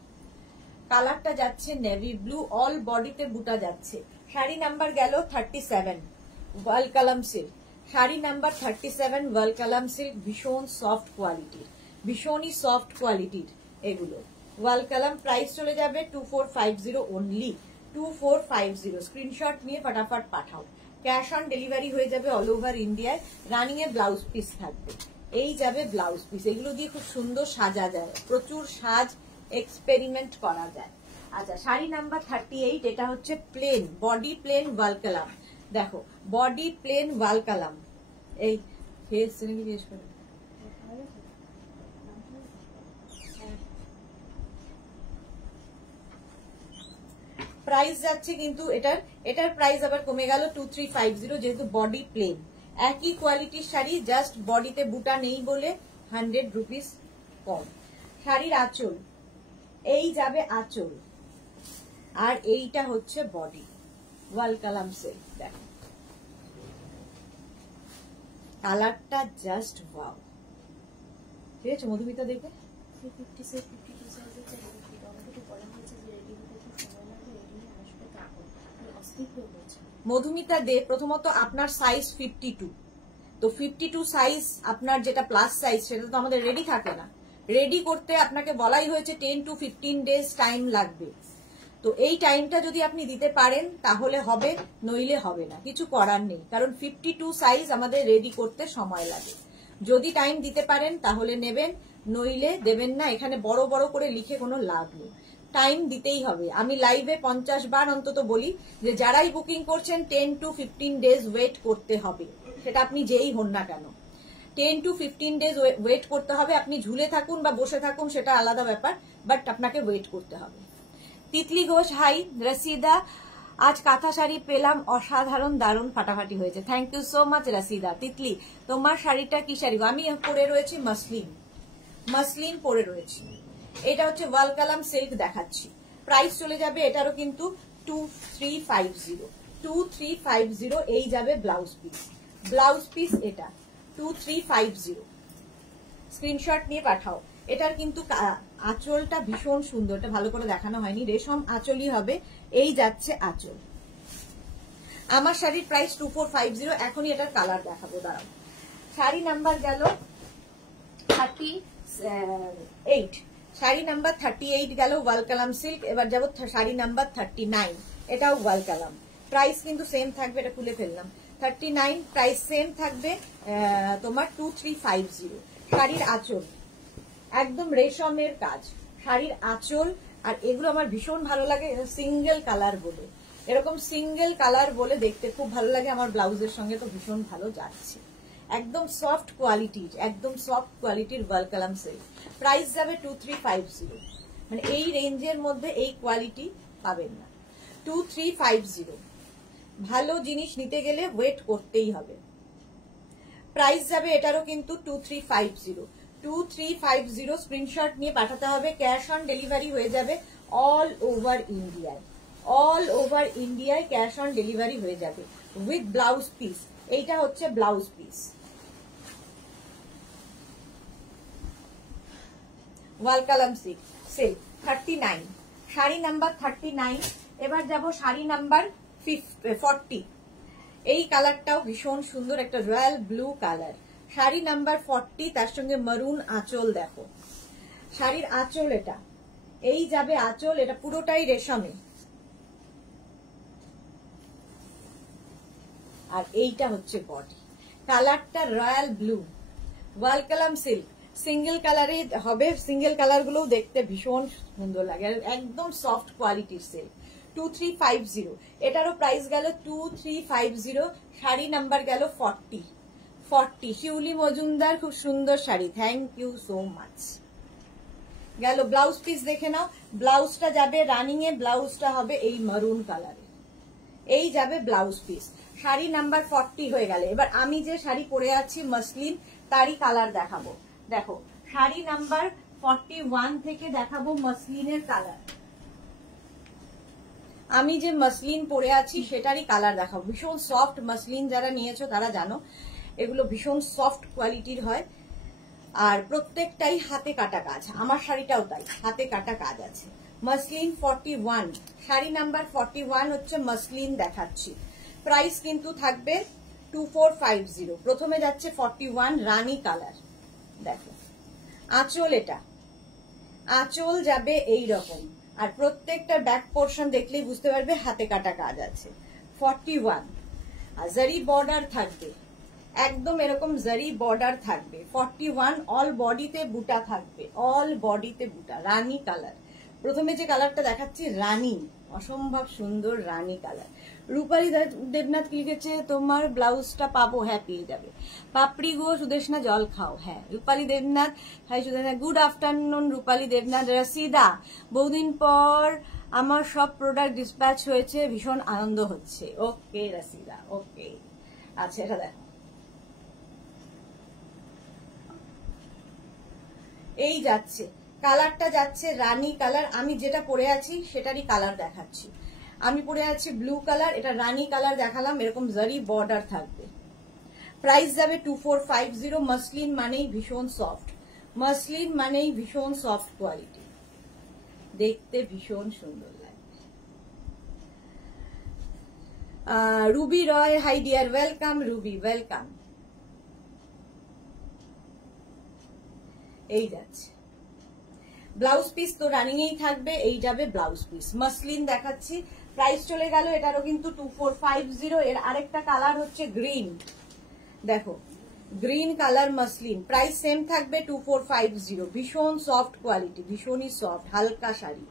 কালারটা যাচ্ছে নেভি ব্লু, অল বডিতে বুটা যাচ্ছে। শাড়ি নাম্বার গেল 37 ওয়াল কালাম সিল্ক। শাড়ি নাম্বার 37 ওয়াল কালাম সিল্ক, ভীষণ সফট কোয়ালিটির, ভীষণই সফট কোয়ালিটির এগুলো ওয়াল কালাম। প্রাইস চলে যাবে 2450 অনলি। 2450 স্ক্রিনশট নিয়ে ফটাফট পাঠাও। ক্যাশ অন ডেলিভারি হয়ে যাবে অল ওভার ইন্ডিয়ায়। রানিং এ ব্লাউজ পিস থাকবে, এই যাবে ব্লাউজ পিস। এগুলো দিয়ে খুব সুন্দর সাজা যায়, প্রচুর সাজ এক্সপেরিমেন্ট করা যায়। আচ্ছা শাড়ি নাম্বার 38, এটা হচ্ছে প্লেন, বডি প্লেন ওয়াল কালাম। দেখো বডি প্লেন ওয়াল কালাম, এই ফেস জিজ্ঞেস করে। প্রাইস যাচ্ছে কিন্তু এটার প্রাইস আবার কমে গেল 2350, যেহেতু বডি প্লেন। একই কোয়ালিটির শাড়ি, জাস্ট বডিতে বুটা নেই বলে 100 রুপিস কম। শাড়ির আঁচল, এই যাবে আঁচল, আর এইটা হচ্ছে বডি ওয়াল কালাম সিল্ক। দেখো কালারটা জাস্ট ওয়াও, ঠিক আছে মধুমিতা দেখবে। মধুমিতা দে, প্রথমত আপনার সাইজ 52, তো 52 সাইজ আপনার যেটা প্লাস সাইজ সেটা তো আমাদের রেডি থাকে না। রেডি করতে আপনাকে বলাই হয়েছে 10 to 15 ডেজ টাইম লাগবে। তো এই টাইমটা যদি আপনি দিতে পারেন তাহলে হবে, নইলে হবে না, কিছু করার নেই, কারণ 52 সাইজ আমাদের রেডি করতে সময় লাগে। যদি টাইম দিতে পারেন তাহলে নেবেন, নইলে দেবেন না। এখানে বড় বড় করে লিখে কোনো লাভ নেই, টাইম দিতেই হবে। আমি লাইভে 50 বার অন্তত বলি যে যারাই বুকিং করছেন 10 to 15 ডেজ ওয়েট করতে হবে, সেটা আপনি যেই হন না কেন 10 to 15 ডেজ ওয়েট করতে হবে। আপনি ঝুলে থাকুন বা বসে থাকুন সেটা আলাদা ব্যাপার, বাট আপনাকে ওয়েট করতে হবে। তিতলি ঘোষ, হাই রসিদা, আজ কাঁথা শাড়ি পেলাম, অসাধারণ, দারুণ, ফাটাফাটি হয়েছে। Thank you so much Rashida. Titli, তোমার শাড়িটা কি শাড়ি? আমি পরে রয়েছি মসলিন, মসলিন পরে রয়েছি। এটা হচ্ছে ওয়াল কালাম সিল্ক দেখাচ্ছি। প্রাইস চলে যাবে এটারও কিন্তু 2350, 2350। এই যাবে ব্লাউজ পিস, ব্লাউজ পিস এটা 2350। স্ক্রিনশট নিয়ে পাঠাও। এটার কিন্তু আঁচলটা ভীষণ সুন্দর, এটা ভালো করে দেখানো হয়নি, রেশম আঁচলই হবে। এই যাচ্ছে আঁচল। আমার শাড়ির প্রাইস 2450। এখনই এটার কালার দেখাবো, দাঁড়াও। শাড়ি নাম্বার গেল 38, শাড়ি নাম্বার 38 গেল ওয়াল কালাম সিল্ক। এবার যাবো শাড়ি নাম্বার 39, এটাও ওয়াল কালাম। প্রাইস কিন্তু সেম থাকবে, এটা খুলে ফেললাম। 39 প্রাইস সেম থাকবে তোমার 2350। শাড়ির আঁচল একদম রেশমের কাজ, শাড়ির আঁচল। আর এগুলো আমার ভীষণ ভালো লাগে সিঙ্গেল কালার বলে, এরকম সিঙ্গেল কালার বলে দেখতে খুব ভালো লাগে। আমার ব্লাউজের সঙ্গে তো ভীষণ ভালো যাচ্ছে। একদম সফট কোয়ালিটির, একদম সফট কোয়ালিটির ওয়াল কালাম সিল্ক। প্রাইস যাবে 2350। মানে এই রেঞ্জের মধ্যে এই কোয়ালিটি পাবেন না। 2350। ভালো জিনিস নিতে গেলে ওয়েট করতেই হবে। প্রাইস যাবে এটারও কিন্তু 2350, 2350। স্ক্রিনশট নিয়ে পাঠাতে হবে। ক্যাশ অন ডেলিভারি হয়ে যাবে অল ওভার ইন্ডিয়ায়, অল ওভার ইন্ডিয়ায় ক্যাশ অন ডেলিভারি হয়ে যাবে উইথ ব্লাউজ পিস। এইটা হচ্ছে ব্লাউজ পিস, ওয়াল কালাম সিল্ক 39, শাড়ি নাম্বার 39। এবার যাব শাড়ি নাম্বার 40। এই কালারটাও ভীষণ সুন্দর, একটা royal blue colour. Sari number 40, তার সঙ্গে মারুন আঁচল। দেখো শাড়ির আঁচল, এটা এই যাবে আঁচল, এটা পুরোটাই রেশমে। আর এইটা হচ্ছে বডি। কালারটা রয়্যাল ব্লু, ওয়াল কালাম সিল্ক, সিঙ্গেল কালারে হবে। সিঙ্গেল কালার গুলোও দেখতে ভীষণ সুন্দর লাগে, আর একদম সফট কোয়ালিটির সিল্ক। 2350। এটারও প্রাইস গেল 2350। শাড়ি নাম্বার গেল 40। শিউলি মজুমদার, খুব সুন্দর sari, thank you so much. গেল ব্লাউজ পিস দেখে নাও। ব্লাউজটা যাবে রানিং এ, ব্লাউজটা হবে এই মারুন কালারে। এই যাবে ব্লাউজ পিস। শাড়ি নাম্বার 40 হয়ে গেলে এবার আমি যে শাড়ি পরে আছি মসলিন, তারই কালার দেখাবো। দেখো শাড়ি নাম্বার 41 থেকে দেখাবো মসলিনের কালার। আমি যে মসলিন পরে আছি সেটারই কালার দেখাবো। ভীষণ সফট মসলিন, যারা নিয়েছো তারা জানো এগুলো ভীষণ সফট কোয়ালিটির হয়। আর প্রত্যেকটাই হাতে কাটা কাজ, আমার শাড়িটাও তাই হাতে কাটা কাজ আছে। মসলিন 41, শাড়ি নাম্বার 41 হচ্ছে মসলিন দেখাচ্ছি। প্রাইস কিন্তু থাকবে 2450। প্রথমে যাচ্ছে 41 রানী কালার। দেখো আঁচল, এটা আঁচল যাবে এই রকম, আর প্রত্যেকটা ব্যাক পোর্শন দেখলেই বুঝতে পারবে হাতে কাটা কাজ আছে। 41 আর জারি বর্ডার থাকবে, একদম এরকম জারি বর্ডার থাকবে। 41 অল বডিতে বুটা থাকবে, অল বডিতে বুটা, রানী কালার। প্রথমে যে কালারটা দেখাচ্ছি রানী, অসম্ভব সুন্দর রানী কালার। রূপালী দেবনাথ লিখেছে তোমার ব্লাউজটা পাবো? হ্যাঁ পেয়ে যাবে। পাপড়ি গো সুদেশনা জল খাও। হ্যাঁ Rupali Debnath, hi Sudeshna, good afternoon Rupali Debnath. Rashida, বহুদিন পর আমার সব প্রোডাক্ট ডিসপ্যাচ হয়েছে, ভীষণ আনন্দ হচ্ছে। ওকে রসিদা, ওকে। আচ্ছা এটা দেখো, এই যাচ্ছে কালারটা, যাচ্ছে রানী কালার। আমি যেটা পরে আছি সেটারই কালার দেখাচ্ছি। আমি পরে আছি ব্লু কালার, এটা রানী কালার দেখালাম, এরকম জারি বর্ডার থাকবে। প্রাইস যাবে 2450। মসলিন মানেই ভীষণ সফট, মসলিন মানেই ভীষণ সফট কোয়ালিটি, দেখতে ভীষণ সুন্দর লাগে। Ruby Roy, hi dear, welcome Ruby, welcome. এই যাচ্ছে ব্লাউজ পিস তো রানিং এই থাকবে, এই যাবে ব্লাউজ পিস। মাসলিন দেখাচ্ছি, প্রাইস চলে গেল এটারও কিন্তু 2450। এর আরেকটা কালার হচ্ছে গ্রিন, দেখো green colour muslin, price same থাকবে 2450। ভীষণ সফট কোয়ালিটি, ভীষণই সফট, হালকা শাড়ি।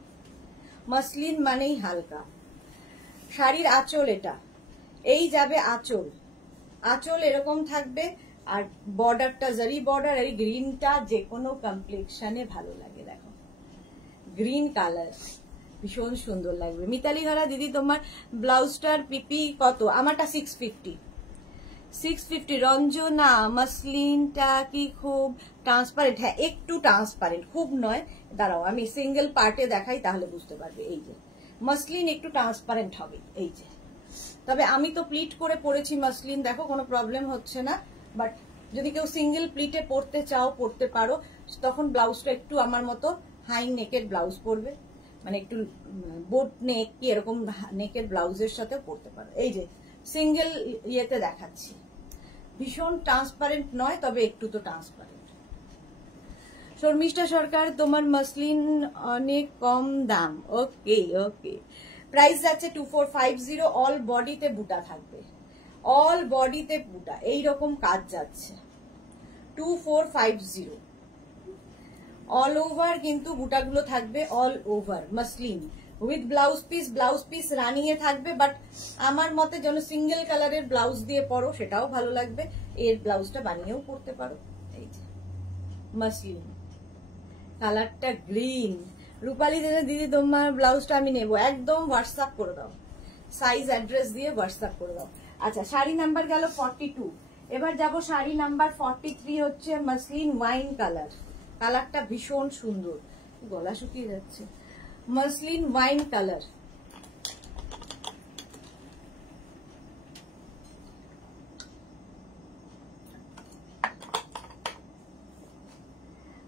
মাসলিন মানেই হালকা। শাড়ির আঁচল এটা, এই যাবে আঁচল, আঁচল এরকম থাকবে। আর বর্ডারটা জারি বর্ডার, এই গ্রিনটা যে কোনো কমপ্লেক্সনে ভালো লাগে, দেখো গ্রিন কালার ভীষণ সুন্দর লাগবে। মিতালি ঘরা দিদি তোমার ব্লাউজটার পিপি কত? আমারটা 650। রঞ্জনা, মাসলিনটা কি খুব ট্রান্সপারেন্ট? হ্যাঁ একটু ট্রান্সপারেন্ট, খুব নয়। দাঁড়াও আমি সিঙ্গেল পার্টে দেখাই তাহলে বুঝতে পারবে। এই যে মাসলিন একটু ট্রান্সপারেন্ট হবে, এই যে। তবে আমি তো প্লিট করে পরেছি মাসলিন, দেখো কোনো প্রবলেম হচ্ছে না। বাট যদি কেউ সিঙ্গেল প্লিটে পরতে চাও পরতে পারো, তখন ব্লাউজটা একটু আমার মতো হাই নেকের ব্লাউজ পরবে, মানে একটু বোট নেক কি এরকম নেকের ব্লাউজের সাথে পরতে পারো। এই যে সিঙ্গেল ইয়েতে দেখাচ্ছি, ভীষণ ট্রান্সপারেন্ট নয়, তবে একটু তো ট্রান্সপারেন্ট। শর্মিষ্ঠা সরকার, তোমার মাসলিন অনেক কম দাম। ওকে ওকে, প্রাইস যাচ্ছে 2450। অল বডিতে বুটা থাকবে, অল বডিতে বুটা, এইরকম কাজ যাচ্ছে 2450। অল ওভার কিন্তু বুটাগুলো থাকবে, all over muslin with blouse piece. Blouse piece running এ থাকবে, বাট আমার মতে যেন সিঙ্গেল কালারের ব্লাউজ দিয়ে পরো, সেটাও ভালো লাগবে। এর ব্লাউজটা বানিয়েও পরতে পারো। এই যে মাসলিন কালারটা গ্রিন। রূপালী দিদি তোমার ব্লাউজটা আমি নেবো, একদম হোয়াটসঅ্যাপ করে দাও, সাইজ অ্যাড্রেস দিয়ে হোয়াটসঅ্যাপ করে দাও। আচ্ছা শাড়ি নাম্বার গেল 42। এবার যাব শাড়ি নাম্বার 43, হচ্ছে মাসলিন ওয়াইন কালার। কালারটা ভীষণ সুন্দর, গলা শুকিয়ে যাচ্ছে। মাসলিন ওয়াইন কালার,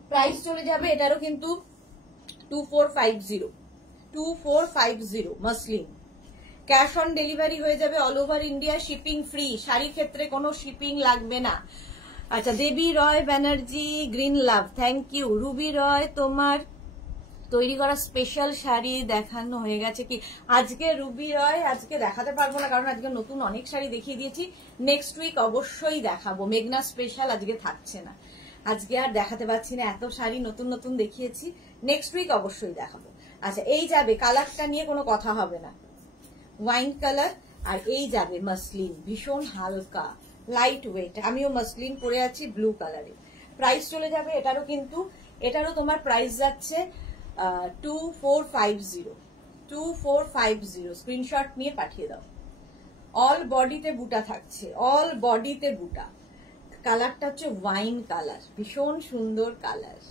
প্রাইস চলে যাবে এটারও কিন্তু 2450 মাসলিন। ক্যাশ অন ডেলিভারি হয়ে যাবে all over India, shipping free. শাড়ির ক্ষেত্রে কোনো শিপিং লাগবে না। আচ্ছা Debi Roy Banerjee, green love, thank you. Ruby Roy, তোমার তৈরি করা স্পেশাল শাড়ি দেখানো হয়ে গেছে কি? আজকে রুবি রয় আজকে দেখাতে পারবো না, কারণ আজকে নতুন অনেক শাড়ি দেখিয়ে দিয়েছি। নেক্সট উইক অবশ্যই দেখাবো। মেঘনা স্পেশাল আজকে থাকছে না, আজকে আর দেখাতে পারছি না, এত শাড়ি নতুন নতুন দেখিয়েছি। নেক্সট উইক অবশ্যই দেখাবো। আচ্ছা এই যাবে, কালারটা নিয়ে কোনো কথা হবে না, ওয়াইন কালার। আর এই যাবে মাসলিন, ভীষণ হালকা লাইট ওয়েট। আমিও মাসলিন পরে আছি ব্লু কালারে। প্রাইস চলে যাবে এটারও কিন্তু, এটারও তোমার প্রাইস যাচ্ছে 2450। স্ক্রিনশট নিয়ে পাঠিয়ে দাও। অল বডিতে বুটা থাকছে, অল বডিতে বুটা। কালারটা হচ্ছে ওয়াইন কালার, ভীষণ সুন্দর কালার।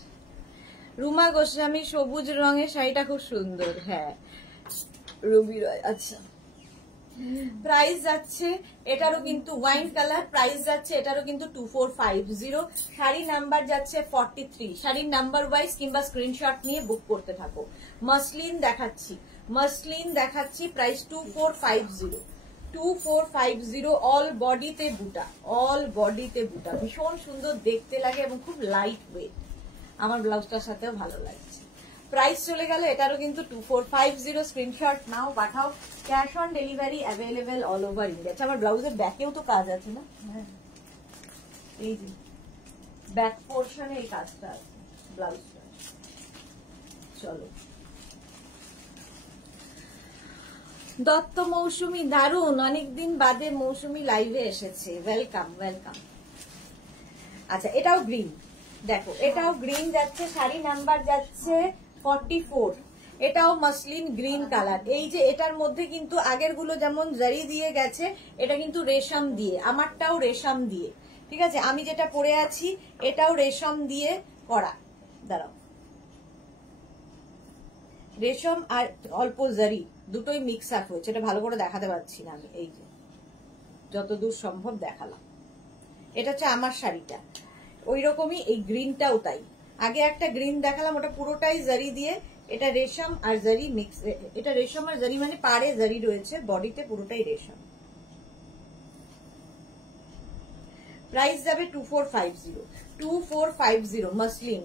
রুমা গোস্বামী, সবুজ রঙের শাড়িটা খুব সুন্দর। হ্যাঁ রুবি রয়। আচ্ছা প্রাইস যাচ্ছে এটারও কিন্তু ওয়াইন কালার, প্রাইস যাচ্ছে এটারও কিন্তু 2450। শাড়ি নাম্বার যাচ্ছে 43। শাড়ির নাম্বার ওয়াইজ কিংবা স্ক্রিনশট নিয়ে বুক করতে থাকো। মাসলিন দেখাচ্ছি, মাসলিন দেখাচ্ছি, প্রাইস 2450। অল বডিতে বুটা, অল বডিতে বুটা, ভীষণ সুন্দর দেখতে লাগে এবং খুব লাইট ওয়েট। আমার ব্লাউজটার সাথেও ভালো লাগছে। প্রাইস চলে গেল এটারও কিন্তু 2450। স্ক্রিনশট নাও, পাঠাও। Cash on delivery available all over India. আচ্ছা আমার ব্লাউজের ব্যাকেও তো কাজ আছে না? হ্যাঁ এই যে ব্যাক পোর্শনে এই কাজটা আছে ব্লাউজটা। চলো দত্ত মৌসুমী, দারুণ, অনেকদিন বাদে মৌসুমী লাইভে এসেছে, ওয়েলকাম ওয়েলকাম। আচ্ছা এটাও গ্রিন, দেখো এটাও গ্রিন যাচ্ছে, শাড়ি নাম্বার যাচ্ছে 44। এটাও মাসলিন গ্রিন কালার। এই যে এটার মধ্যে কিন্তু আগের গুলো যেমন জারি দিয়ে গেছে, এটা কিন্তু রেশম দিয়ে, আমারটাও রেশম দিয়ে। ঠিক আছে, আমি যেটা পরে আছি এটাও রেশম দিয়ে করা। দাঁড়াও, রেশম আর অল্প জারি দুটোই মিক্স আপ হয়েছে, এটা ভালো করে দেখাতে পারছি না আমি, এই যে যতদূর সম্ভব দেখালাম। এটা হচ্ছে আমার শাড়িটা, ওই রকমই এই গ্রিনটাও তাই। আগে একটা গ্রিন দেখালাম, ওটা পুরোটাই জারি দিয়ে, এটা রেশম আর জারি মিক্স। এটা রেশম আর জারি মানে পাড়ে জারি রয়েছে, বডিতে পুরোটাই রেশম। প্রাইস যাবে 2450, 2450 মসলিন।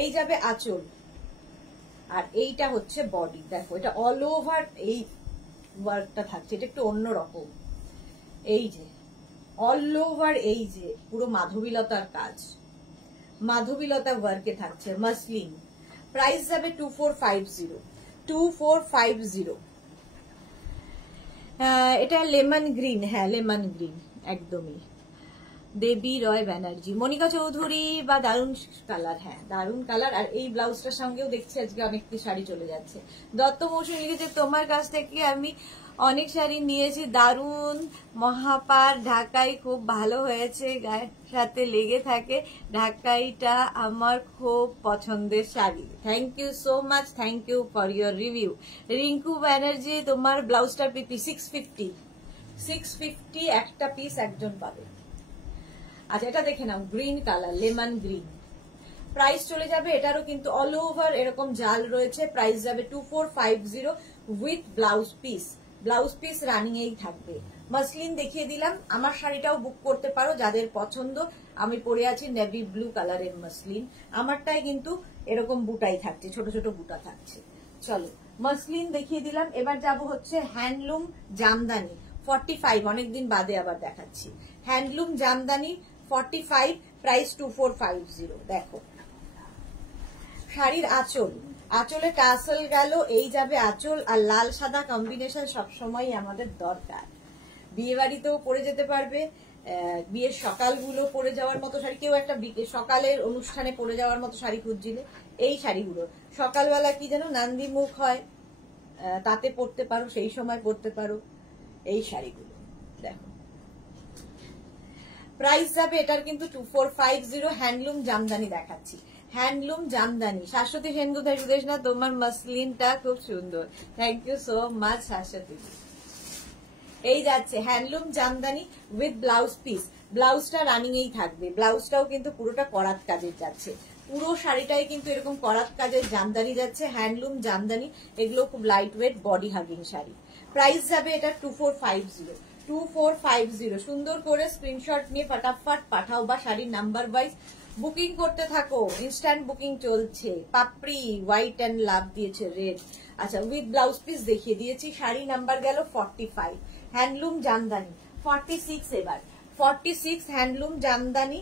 এই যাবে আঁচল, আর এইটা হচ্ছে বডি। দেখো এটা অল ওভার এই ওয়ার্কটা থাকছে, এটা একটু অন্যরকম। এই যে অল ওভার এই যে পুরো মাধবীলতার কাজ, মাধবীলতা ওয়ার্কে থাকছে মসলিন। প্রাইস যাবে 2450, 2450। এটা লেমন গ্রিন, হ্যাঁ লেমন গ্রিন একদমই। দেবী রয় ব্যানার্জি, মনিকা চৌধুরী বা দারুণ কালার, হ্যাঁ দারুণ কালার। আর এই ব্লাউজটার সঙ্গেও দেখছি আজকে অনেকটি শাড়ি চলে যাচ্ছে। দত্ত মৌসুমী লিখেছে তোমার কাছ থেকে আমি অনেক শাড়ি নিয়েছি, দারুণ মহাপার ঢাকাই খুব ভালো হয়েছে, গায়ের সাথে লেগে থাকে, ঢাকাইটা আমার খুব পছন্দের sari. Thank you so much, thank you for your review. Rinku Banerjee তোমার ব্লাউজটার পিপি 650, 650 একটা পিস একজন পাবে। আচ্ছা এটা দেখে নাও, green colour, lemon green. Price চলে যাবে, এটারও কিন্তু অল ওভার এরকম জাল রয়েছে। প্রাইস যাবে 2450 with blouse piece. Blouse piece running এই থাকবে। মসলিন দেখিয়ে দিলাম, আমার শাড়িটাও বুক করতে পারো যাদের পছন্দ। আমি পরে আছি নেভি ব্লু কালারের মসলিন, আমারটাই কিন্তু এরকম বুটাই থাকছে, ছোট ছোট বুটা থাকছে। চলো মসলিন দেখিয়ে দিলাম, এবার যাব হচ্ছে হ্যান্ডলুম জামদানি 45, অনেকদিন বাদে আবার দেখাচ্ছি। Handloom Jamdani 45, price 2450। দেখো শাড়ির আঁচল, আঁচলে টাসেল গেল, এই যাবে আঁচল। আর লাল সাদা কম্বিনেশন সবসময় আমাদের দরকার, বিয়ে বাড়িতেও পরে যেতে পারবে, বিয়ের সকালগুলো পরে যাওয়ার মতো শাড়ি। কেউ একটা সকালের অনুষ্ঠানে পরে যাওয়ার মতো শাড়ি খুঁজছিলে, এই শাড়িগুলো সকালবেলা কি যেন নান্দি মুখ হয়, তাতে পরতে পারো, সেই সময় পরতে পারো এই শাড়িগুলো। দেখো প্রাইস যাবে এটার কিন্তু 2450। হ্যান্ডলুম জামদানি দেখাচ্ছি, হ্যান্ডলুম জামদানি। শাশ্বতী সেনগুপ্ত সুদেশ না, তোমার মসলিনটা খুব সুন্দর, thank you so much Shashwati. এই যাচ্ছে handloom jamdani with blouse piece. ব্লাউজটা রানিং এই থাকবে, ব্লাউজটাও কিন্তু পুরোটা করাত কাজের যাচ্ছে, পুরো শাড়িটাই কিন্তু এরকম করাত কাজের জামদানি যাচ্ছে, হ্যান্ডলুম জামদানি। এগুলো খুব light weight body hugging sari. Price যাবে এটা 2450, 2450। সুন্দর করে স্ক্রিনশট নিয়ে ফটাফট পাঠাও বা শাড়ির নাম্বার ওয়াইজ বুকিং করতে থাকো। ইনস্ট্যান্ট বুকিং চলছে। পাপড়ি হোয়াইট অ্যান্ড লাভ দিয়েছে রেড। আচ্ছা উইথ ব্লাউজ পিস দেখিয়ে দিয়েছি। শাড়ি নাম্বার গেল 45, হ্যান্ডলুম জামদানি 46। এবার 46 হ্যান্ডলুম জামদানি,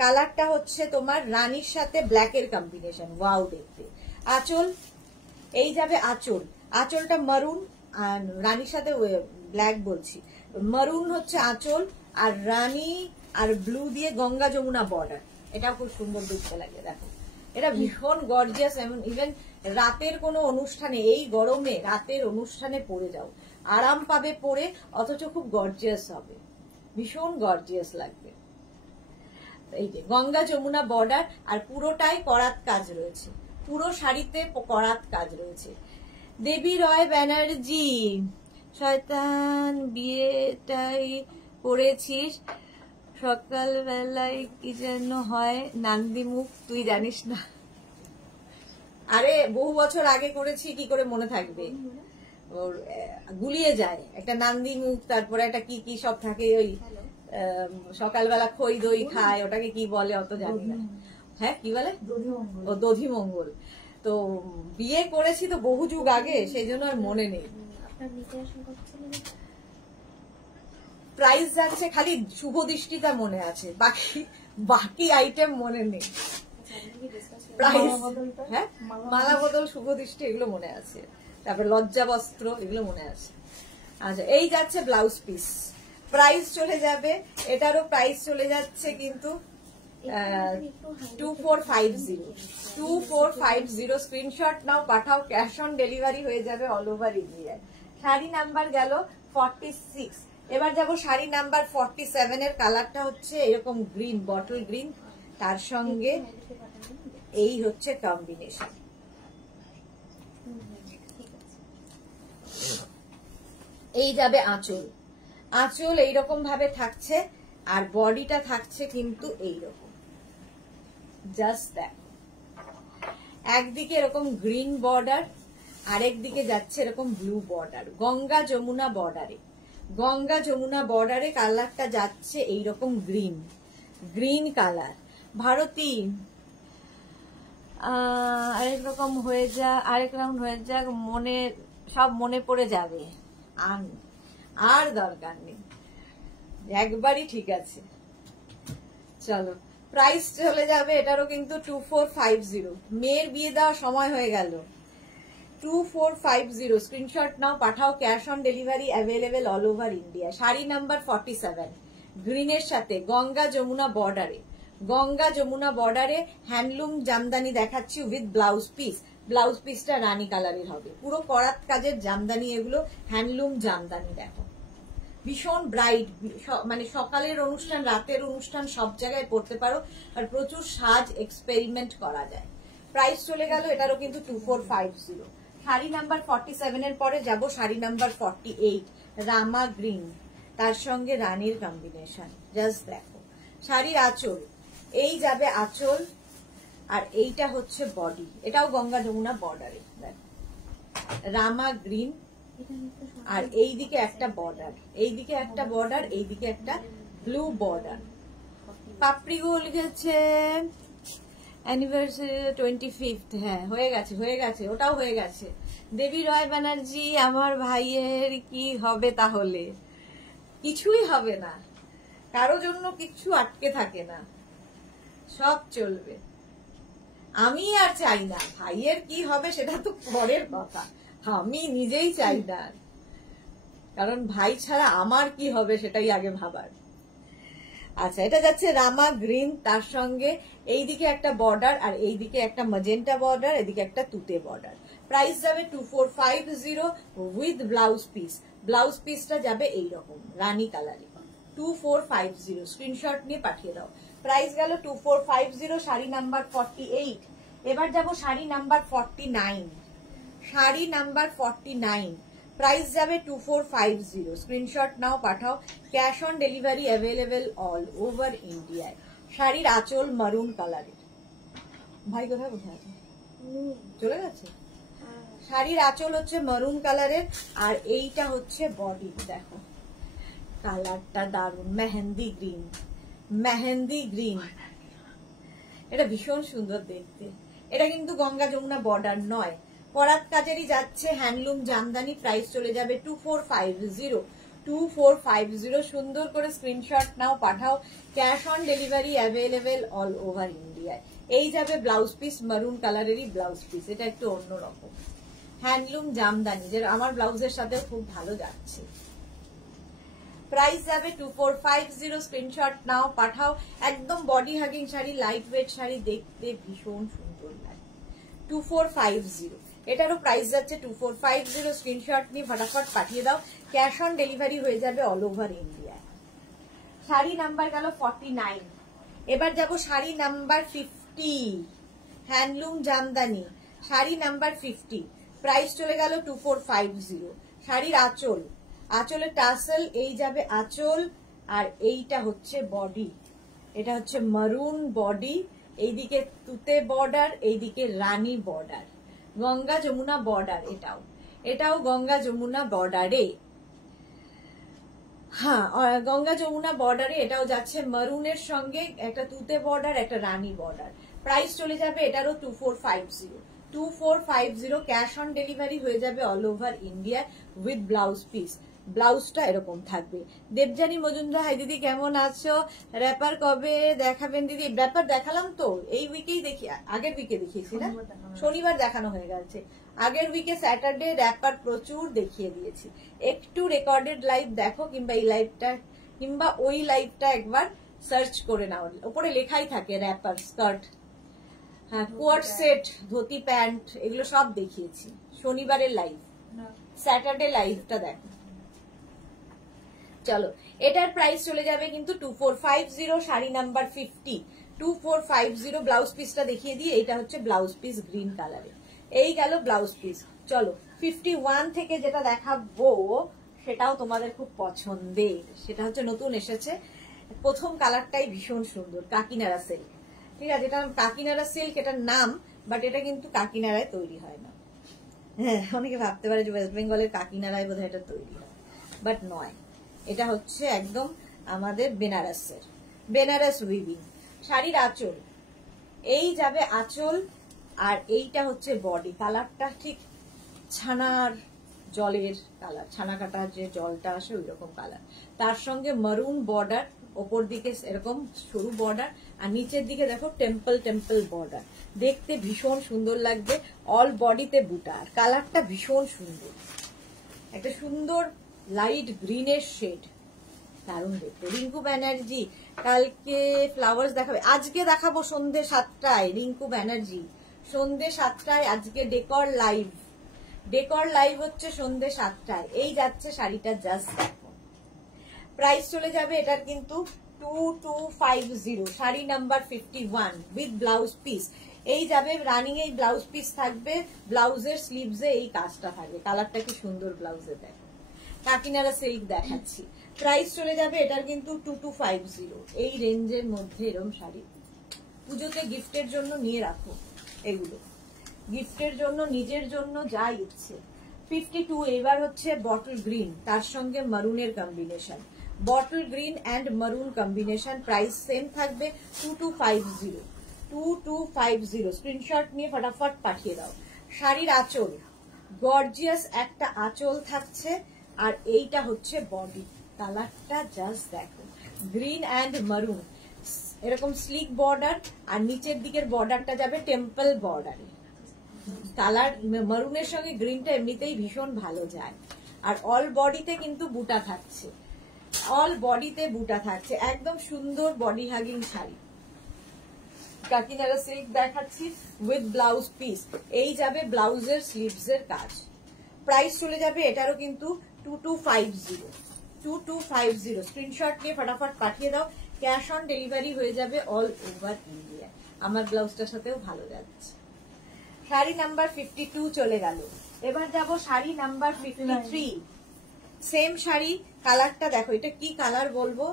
কালারটা হচ্ছে তোমার রানীর সাথে ব্ল্যাকের কম্বিনেশন, ওয়াও দেখতে। আঁচল, এই যাবে আঁচল, আঁচলটা মারুন, আর রানীর সাথে ব্ল্যাক বলছি, মারুন হচ্ছে আঁচল, আর রানী আর ব্লু দিয়ে গঙ্গা যমুনা বর্ডার। এটা খুব সুন্দর দেখতে লাগে। দেখো এটা ভীষণ গর্জিয়াস, ইভেন রাতের কোনো অনুষ্ঠানে, এই গরমে রাতের অনুষ্ঠানে পরে যাও, আরাম পাবে পরে, অথচ খুব গর্জিয়াস হবে, ভীষণ গর্জিয়াস লাগবে। এই যে গঙ্গা যমুনা বর্ডার, আর পুরোটাই করাত কাজ রয়েছে, পুরো শাড়িতে করাত কাজ রয়েছে। দেবী রয় ব্যানার্জি, শয়তান বিয়েটাই করেছিস, সকালবেলায় কি যেন হয় নান্দিমুখ, তুই জানিস না? আরে বহু বছর আগে করেছি, কি করে মনে থাকবে, ওর গুলিয়ে যায়। একটা নান্দি মুখ, তারপরে একটা কি কি সব থাকে, ওই সকালবেলা খই দই খায়, ওটাকে কি বলে অত জানি না। হ্যাঁ কি বলে, ও দধি মঙ্গল। তো বিয়ে করেছি তো বহু যুগ আগে, সেই জন্য আর মনে নেই। প্রাইস যাচ্ছে, খালি শুভ দৃষ্টিটা মনে আছে, বাকি আইটেম মনে নেই। প্রাইস, হ্যাঁ মালা বদল, শুভ দৃষ্টি এগুলো মনে আছে, তারপরে লজ্জা বস্ত্র এগুলো মনে আছে। আচ্ছা এই যাচ্ছে ব্লাউজ পিস। প্রাইস চলে যাবে, এটারও প্রাইস চলে যাচ্ছে কিন্তু 2450, 2450। স্ক্রিনশট নাও, পাঠাও, ক্যাশ অন ডেলিভারি হয়ে যাবে all over India. Sari number গেল 46। এবার যাবো শাড়ি নাম্বার 47 এর। কালারটা হচ্ছে এরকম গ্রিন, বটল গ্রিন, তার সঙ্গে এই হচ্ছে কম্বিনেশন। এই যাবে আঁচল, আঁচল এইরকম ভাবে থাকছে, আর বডিটা থাকছে কিন্তু এইরকম, জাস্ট দ্যাট। একদিকে এরকম গ্রিন বর্ডার, আরেক দিকে যাচ্ছে এরকম ব্লু বর্ডার, গঙ্গা যমুনা বর্ডারে, গঙ্গা যমুনা বর্ডারে কালারটা যাচ্ছে এইরকম গ্রিন। Green colour. ভারতী আরেক রকম হয়ে যা, আরেক রাউন্ড হয়ে যাক, মনে সব মনে পড়ে যাবে, আর দরকার নেই, একবারই ঠিক আছে। চলো প্রাইস চলে যাবে এটারও কিন্তু 2450। মেয়ের বিয়ে দেওয়ার সময় হয়ে গেল। 2450 স্ক্রিনশট নাও, পাঠাও, cash on delivery available all over India. Sari number 47 গ্রিনের সাথে গঙ্গা যমুনা বর্ডারে, গঙ্গা যমুনা বর্ডারে হ্যান্ডলুম জামদানি দেখাচ্ছি উইথ ব্লাউজ পিস। ব্লাউজ পিসটা রানী কালারের হবে, পুরো করাত কাজের জামদানি, এগুলো হ্যান্ডলুম জামদানি। দেখো ভীষণ ব্রাইট, মানে সকালের অনুষ্ঠান, রাতের অনুষ্ঠান সব জায়গায় পড়তে পারো, আর প্রচুর সাজ এক্সপেরিমেন্ট করা যায়। প্রাইস চলে গেল এটারও কিন্তু 2450। শাড়ি নাম্বার 47 এর পরে যাব শাড়ি নাম্বার 48 রামা গ্রিন, তার সঙ্গে রানীর কম্বিনেশন। জাস্ট দেখো শাড়ির আঁচল, এই যাবে আঁচল, আর এইটা হচ্ছে বডি, এটাও গঙ্গা যমুনা বর্ডারে। দেখো রামা গ্রিন, আর এইদিকে একটা বর্ডার, এইদিকে একটা বর্ডার, এইদিকে একটা ব্লু বর্ডার। পাপড়ি গোল গেছে অ্যানিভার্সারি 25th। হ্যাঁ হয়ে গেছে, হয়ে গেছে, ওটাও হয়ে গেছে। দেবী রয় ব্যানার্জি, আমার ভাইয়ের কি হবে তাহলে? কিছুই হবে না, কারো জন্য কিছু আটকে থাকে না, সব চলবে। আমি আর চাই না, ভাইয়ের কি হবে সেটা তো পরের কথা, আমি নিজেই চাই না, কারণ ভাই ছাড়া আমার কি হবে সেটাই আগে ভাবার। আচ্ছা এটা যাচ্ছে রামা গ্রিন, তার সঙ্গে এইদিকে একটা বর্ডার, আর এইদিকে একটা ম্যাজেন্টা বর্ডার, এদিকে একটা তুতে বর্ডার। প্রাইস যাবে 2450 উইথ ব্লাউজ পিস। ব্লাউজ পিসটা যাবে এইরকম রানী কালারে, 2450। স্ক্রিনশট নিয়ে পাঠিয়ে দাও। প্রাইস গেল 2450। শাড়ি নাম্বার 48। এবার যাব sari number 49। Sari number 49 price যাবে 2450। স্ক্রিনশট নাও, পাঠাও, cash on delivery available all over ইন্ডিয়ায়। শাড়ির আঁচল মারুন কালারের। ভাই কোথায় বসে আছে? চলে গেছে। শাড়ির আঁচল হচ্ছে মারুন কালারের, আর এইটা হচ্ছে বডি। দেখো কালারটা দারুন, মেহেন্দি গ্রিন, মেহেন্দি গ্রিন, এটা ভীষণ সুন্দর দেখতে। এটা কিন্তু গঙ্গা যমুনা বর্ডার নয়, করাত কাজেরই যাচ্ছে, হ্যান্ডলুম জামদানি। প্রাইস চলে যাবে 2450। 2450 সুন্দর করে স্ক্রিনশট নাও, পাঠাও, cash on delivery available all over ইন্ডিয়ায়। এই যাবে ব্লাউজ পিস, মারুন কালারেরই ব্লাউজ পিস, এটা একটু অন্যরকম হ্যান্ডলুম জামদানি, যে আমার ব্লাউজের সাথে খুব ভালো যাচ্ছে। প্রাইস যাবে 2450। স্ক্রিনশট নাও, পাঠাও। একদম body hugging sari, light weight sari, দেখতে ভীষণ সুন্দর লাগে। 2450 এটারও প্রাইস যাচ্ছে 2450। স্ক্রিনশট নিয়ে ফটাফট পাঠিয়ে দাও, ক্যাশ অন ডেলিভারি হয়ে যাবে all over India. Sari number গেল 49। এবার যাব sari number 50 handloom Jamdani. Sari number 50 price চলে গেল 2450। শাড়ির আঁচল, আঁচলের টাসেল, এই যাবে আঁচল, আর এইটা হচ্ছে বডি, এটা হচ্ছে মারুন বডি, এইদিকে তুতে বর্ডার, এইদিকে রানী বর্ডার, গঙ্গা যমুনা বর্ডার। এটাও এটাও গঙ্গা যমুনা বর্ডারে। হ্যাঁ গঙ্গা যমুনা বর্ডারে এটাও যাচ্ছে মারুনের সঙ্গে একটা তুতে বর্ডার, একটা রানী বর্ডার। প্রাইস চলে যাবে এটারও 2450। 2450 ক্যাশ অন ডেলিভারি হয়ে যাবে all over India with blouse piece. ব্লাউজটা এরকম থাকবে। দেবজানী মজুমদার, হাই দিদি কেমন আছো? র্যাপার কবে দেখাবেন দিদি? র্যাপার দেখালাম তো, এই উইকেই দেখি, আগের উইকে দেখিয়েছি না, শনিবার দেখানো হয়ে গেছে। আগের উইকে স্যাটারডে র্যাপার প্রচুর দেখিয়ে দিয়েছি। একটু রেকর্ডেড লাইভ দেখো, কিংবা এই লাইভটা কিংবা ওই লাইভটা একবার সার্চ করে নাও, উপরে লেখাই থাকে র্যাপার স্কার্ট, হ্যাঁ কোয়ার্ট সেট, ধুতি প্যান্ট, এগুলো সব দেখিয়েছি। শনিবারের লাইভ, স্যাটারডে লাইভটা দেখো। চলো এটার প্রাইস চলে যাবে কিন্তু 2450। শাড়ি নাম্বার 50 2450। ব্লাউজ পিসটা দেখিয়ে দিয়ে, এটা হচ্ছে ব্লাউজ পিস গ্রিন কালারে। এই গেল ব্লাউজ পিস। চলো 51 থেকে যেটা দেখাবো সেটাও তোমাদের খুব পছন্দের, সেটা হচ্ছে নতুন এসেছে, প্রথম কালারটাই ভীষণ সুন্দর, কাকিনাড়া সিল্ক। ঠিক আছে, এটা কাকিনাড়া সিল্ক এটার নাম, বাট এটা কিন্তু কাকিনাড়ায় তৈরি হয় না। হ্যাঁ অনেকে ভাবতে পারে যে ওয়েস্ট বেঙ্গলের কাকিনাড়ায় বোধহয় এটা তৈরি হয়, বাট নয়, এটা হচ্ছে একদম আমাদের বেনারসের। বেনারস উইভিং। শাড়ির আঁচল, এই যাবে আঁচল, আর এইটা হচ্ছে বডি। কালারটা ঠিক ছানার জলের কালার, ছানা কাটার যে জলটা আসে ওই রকম কালার। তার সঙ্গে মারুন বর্ডার, ওপর দিকে এরকম সরু বর্ডার, আর নিচের দিকে দেখো টেম্পল টেম্পল বর্ডার। দেখতে ভীষণ সুন্দর লাগবে। অল বডিতে বুটা, আর কালারটা ভীষণ সুন্দর, একটা সুন্দর লাইট গ্রিনের শেড, দারুণ দেখতে। রিঙ্কু ব্যানার্জি কালকে ফ্লাওয়ার্স দেখাবে, আজকে দেখাবো সন্ধ্যে 7টায়। রিঙ্কু ব্যানার্জি সন্ধ্যে 7টায় আজকে ডেকর লাইভ। ডেকর লাইভ হচ্ছে সন্ধ্যে 7টায়। এই যাচ্ছে শাড়িটা, জাস্ট দেখো। প্রাইস চলে যাবে এটার কিন্তু 2250, sari number 51 with blouse piece. এই যাবে রানিং, এই ব্লাউজ পিস থাকবে, ব্লাউজের স্লিভসে এই কাজটা থাকবে। কালারটা কি সুন্দর ব্লাউজে দেখো। কাকিনারা সিল্ক দেখাচ্ছি। প্রাইস চলে যাবে এটার কিন্তু 2250। এই রেঞ্জের মধ্যে এরকম শাড়ি পুজোতে গিফটের জন্য নিয়ে রাখো, এগুলো গিফটের জন্য, নিজের জন্য, যা ইচ্ছে। 52। এবার হচ্ছে বটল গ্রিন, তার সঙ্গে মারুনের combination, bottle green and maroon combination. Price same থাকবে 2250। 2250 স্ক্রিনশট নিয়ে ফটাফট পাঠিয়ে দাও। শাড়ির আঁচল, গর্জিয়াস একটা আঁচল থাকছে, আর এইটা হচ্ছে বডি। কালারটা জাস্ট দেখো, গ্রিন অ্যান্ড মারুন, এরকম স্লিক বর্ডার, আর নিচের দিকের বর্ডারটা যাবে টেম্পল বর্ডারে। কালার মারুনের সঙ্গে গ্রিনটা এমনিতেই ভীষণ ভালো যায়। আর অল বডিতে কিন্তু বুটা থাকছে, অল বডিতে বুটা থাকছে, একদম সুন্দর body hugging sari. Kakinara silk দেখাচ্ছি উইথ ব্লাউজ পিস। এই যাবে ব্লাউজের স্লিভস এর কাজ। প্রাইস চলে যাবে এটারও কিন্তু 2250। 2250 স্ক্রিনশট নিয়ে ফটাফট পাঠিয়ে দাও। ক্যাশ অন ডেলিভারি হয়ে যাবে অল ওভার ইন্ডিয়া। আমার ব্লাউজটার সাথেও ভালো যাচ্ছে। শাড়ি নাম্বার 52 চলে গেল। এবার যাব শাড়ি নাম্বার 53। সেম শাড়ি, কালারটা দেখো, এটা কি কালার বলবো,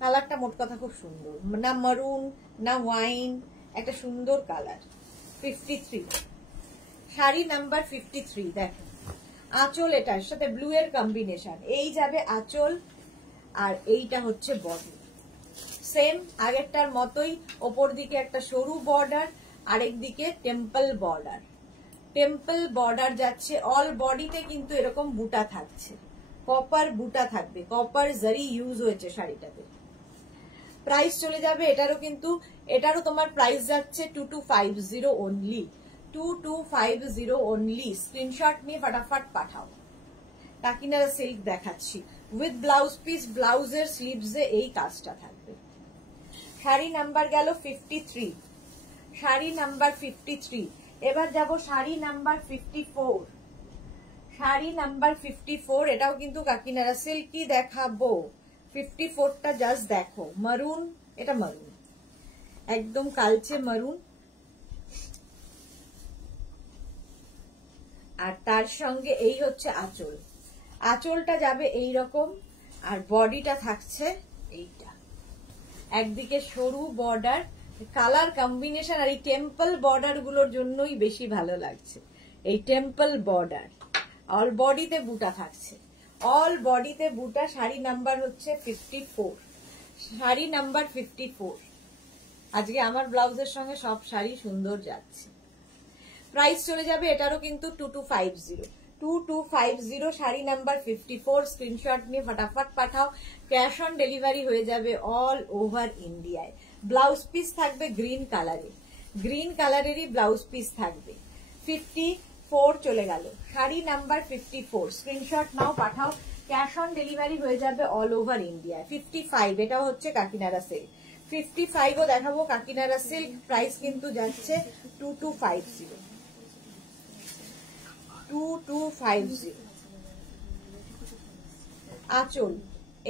কালারটা মোট কথা খুব সুন্দর, না মারুন না ওয়াইন, একটা সুন্দর কালার। 53 শাড়ি নাম্বার 53। দেখো আঁচল, এটার সাথে ব্লু এর কম্বিনেশন। এই যাবে আঁচল, আর এইটা হচ্ছে বডি। সেম আগেরটার মতোই, ওপর দিকে একটা সরু বর্ডার, আরেক দিকে টেম্পল বর্ডার। টেম্পল বর্ডার যাচ্ছে, অল বডিতে কিন্তু এরকম বুটা থাকছে, কপার বুটা থাকবে, কপার জারি ইউজ হয়েছে শাড়িটাতে। প্রাইস চলে যাবে এটারও কিন্তু, এটারও তোমার প্রাইস যাচ্ছে 2250 অনলি। 2250 অনলি। স্ক্রিনশট নিয়ে ফটাফট পাঠাও। কাকিনারা সিল্ক দেখাচ্ছি উইথ ব্লাউজ পিস, ব্লাউজের স্লিভসে এই কাজটা থাকবে। শাড়ি নাম্বার গেল 53। শাড়ি নাম্বার 53। এবার যাব শাড়ি নাম্বার 54। শাড়ি নাম্বার 54, এটাও কিন্তু কাকিনারা সিল্কই দেখাবো। 54টা জাস্ট দেখো, মারুন, এটা মারুন, একদম কালচে মারুন, আর তার সঙ্গে এই হচ্ছে আঁচল। আঁচলটা যাবে এই রকম, আর বডিটা থাকছে এইটা, একদিকে সরু বর্ডার, কালার কম্বিনেশন। আর এই টেম্পল বর্ডার গুলোর জন্যই বেশি ভালো লাগছে, এই টেম্পল বর্ডার। অল বডিতে বুটা থাকছে, অল বডিতে বুটা। শাড়ি নাম্বার হচ্ছে 54। শাড়ি নাম্বার 54। আজকে আমার ব্লাউজের সঙ্গে সব শাড়ি সুন্দর যাচ্ছে। প্রাইস চলে যাবে এটারও কিন্তু 2250। 2250 শাড়ি নাম্বার 54। স্ক্রিনশট নিয়ে ফটাফট পাঠাও। ক্যাশ অন ডেলিভারি হয়ে যাবে অল ওভার ইন্ডিয়ায়। ব্লাউজ পিস থাকবে গ্রিন কালারে, গ্রিন কালারেরই ব্লাউজ পিস থাকবে। 54 চলে গেল। শাড়ি নাম্বার 54। স্ক্রিনশট নাও, পাঠাও। ক্যাশ অন ডেলিভারি হয়ে যাবে অল ওভার ইন্ডিয়ায়। 55, এটাও হচ্ছে কাকিনারা সিল্ক। 55ও দেখাবো কাকিনারা সিল্ক। প্রাইস কিন্তু যাচ্ছে 2250। 2250। আঁচল,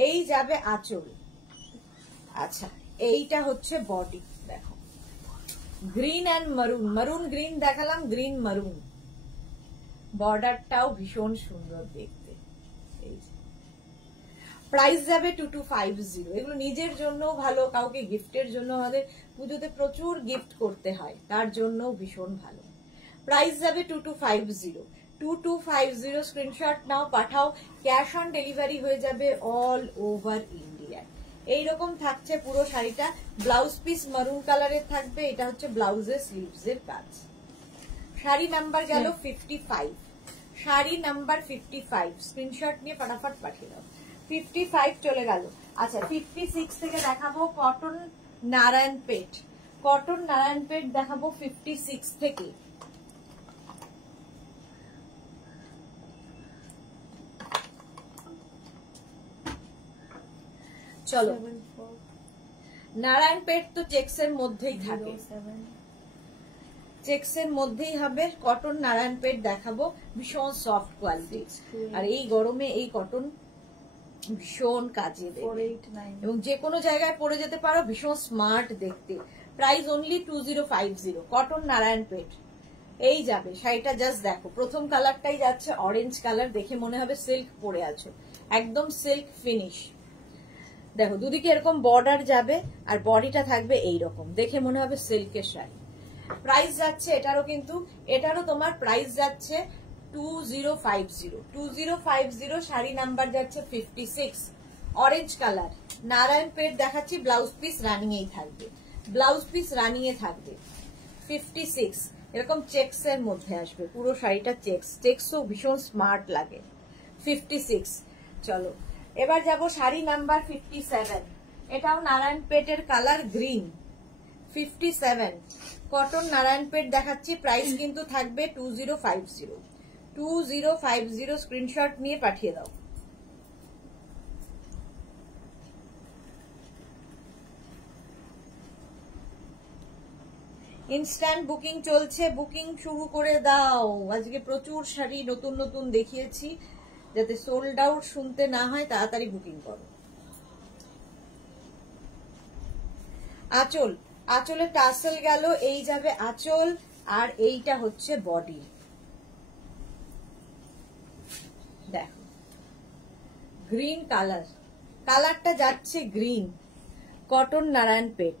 এই যাবে আঁচল। আচ্ছা, এইটা হচ্ছে বডি। দেখো গ্রিন অ্যান্ড মারুন, মারুন গ্রিন দেখালাম, গ্রিন মারুন। বর্ডারটাও ভীষণ সুন্দর দেখতে। এই প্রাইস যাবে 2250। এগুলো নিজের জন্য ভালো, কাউকে গিফটের জন্য, আমাদের পুজোতে প্রচুর গিফট করতে হয়, তার জন্য ভীষণ ভালো। প্রাইস যাবে 2250। 2250 স্ক্রিনশট নাও, পাঠাও। ক্যাশ অন ডেলিভারি হয়ে যাবে অল ওভার ইন্ডিয়া। এইরকম থাকছে পুরো শাড়িটা। ব্লাউজ পিস মারুন কালারের থাকবে, এটা হচ্ছে ব্লাউজের স্লিভস এর কাজ। শাড়ি নাম্বার গেল 55, শাড়ি নাম্বার 55, স্ক্রিনশট নিয়ে ফটাফট পাঠিয়ে দাও। 55 চলে গেল। আচ্ছা 56 থেকে দেখাবো কটন নারায়ণপেট, কটন নারায়ণপেট দেখাবো 56 থেকে। চলো নারায়ণপেট তো চেক্সের মধ্যেই থাকে, চেক্সের মধ্যেই হবে। কটন নারায়ণপেট দেখাবো, ভীষণ সফট কোয়ালিটি, আর এই গরমে এই কটন ভীষণ কাজে দেবে এবং যে কোনো জায়গায় পরে যেতে পারো, ভীষণ স্মার্ট দেখতে। Price only 2050, cotton Narayanpet. এই যাবে শাড়িটা, জাস্ট দেখো প্রথম কালারটাই যাচ্ছে অরেঞ্জ কালার, দেখে মনে হবে সিল্ক পরে আছো, একদম সিল্ক ফিনিশ। দেখো দুদিকে এরকম বর্ডার যাবে আর বডিটা থাকবে এইরকম, দেখে মনে হবে সিল্কের শাড়ি। প্রাইস যাচ্ছে এটারও, কিন্তু এটারও তোমার প্রাইস যাচ্ছে 2050, 2050। শাড়ি নাম্বার যাচ্ছে 56, অরেঞ্জ কালার, নারায়ণপেট দেখাচ্ছি। ব্লাউজ পিস রানিং এই থাকবে, ব্লাউজ পিস রানিং এ থাকবে। 56 এরকম চেক্স এর মধ্যে আসবে, পুরো শাড়িটা চেক্স, চেক্সও ভীষণ স্মার্ট লাগে। 56। চলো এবার যাব শাড়ি নাম্বার 57, এটাও নারায়ণপেটের কালার গ্রিন। 57 কটন নারায়ণপেট দেখাচ্ছি, প্রাইস কিন্তু থাকবে 2050, 2050। স্ক্রিনশট নিয়ে পাঠিয়ে দাও। ইনস্ট্যান্ট বুকিং চলছে, বুকিং শুরু করে দাও। আজকে প্রচুর শাড়ি নতুন নতুন দেখিয়েছি, যাতে সোল্ড আউট শুনতে না হয়, তাড়াতাড়ি বুকিং করো। আঁচল, আঁচলে টাসেল গেল, এই যাবে আঁচল, আর এইটা হচ্ছে বডি। দেখো গ্রিন কালার, কালারটা যাচ্ছে গ্রিন, কটন নারায়ণপেট।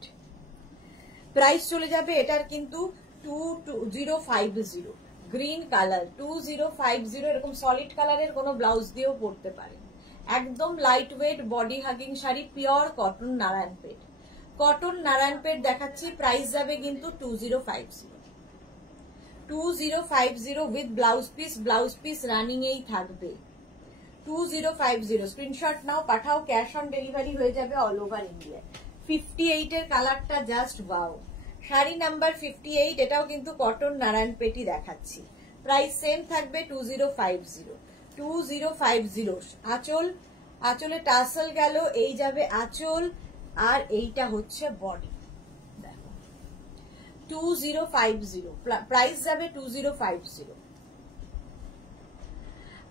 প্রাইস চলে যাবে এটার কিন্তু 2050, গ্রিন কালার 2050। এরকম সলিড কালারের কোনো ব্লাউজ দিয়েও পরতে পারেন, একদম light weight body hugging sari, pure cotton Narayanpet. Cotton Narayanpet দেখাচ্ছি, প্রাইস যাবে কিন্তু 2050, 2050 with blouse piece, blouse piece running এই থাকবে। 2050 স্ক্রিনশট নাও, পাঠাও, ক্যাশ অন ডেলিভারি হয়ে যাবে অল ওভার ইন্ডিয়া। 58 এর কালারটা জাস্ট ওয়াও, শাড়ি নাম্বার 58, এটাও কিন্তু কটন নারায়ণপেটই দেখাচ্ছি। প্রাইস সেম থাকবে 2050, 2050। আঁচল, আঁচলে টাসেল গেল, এই যাবে আঁচল, আর এইটা হচ্ছে বডি। দেখো 2050, প্রাইস যাবে 2050।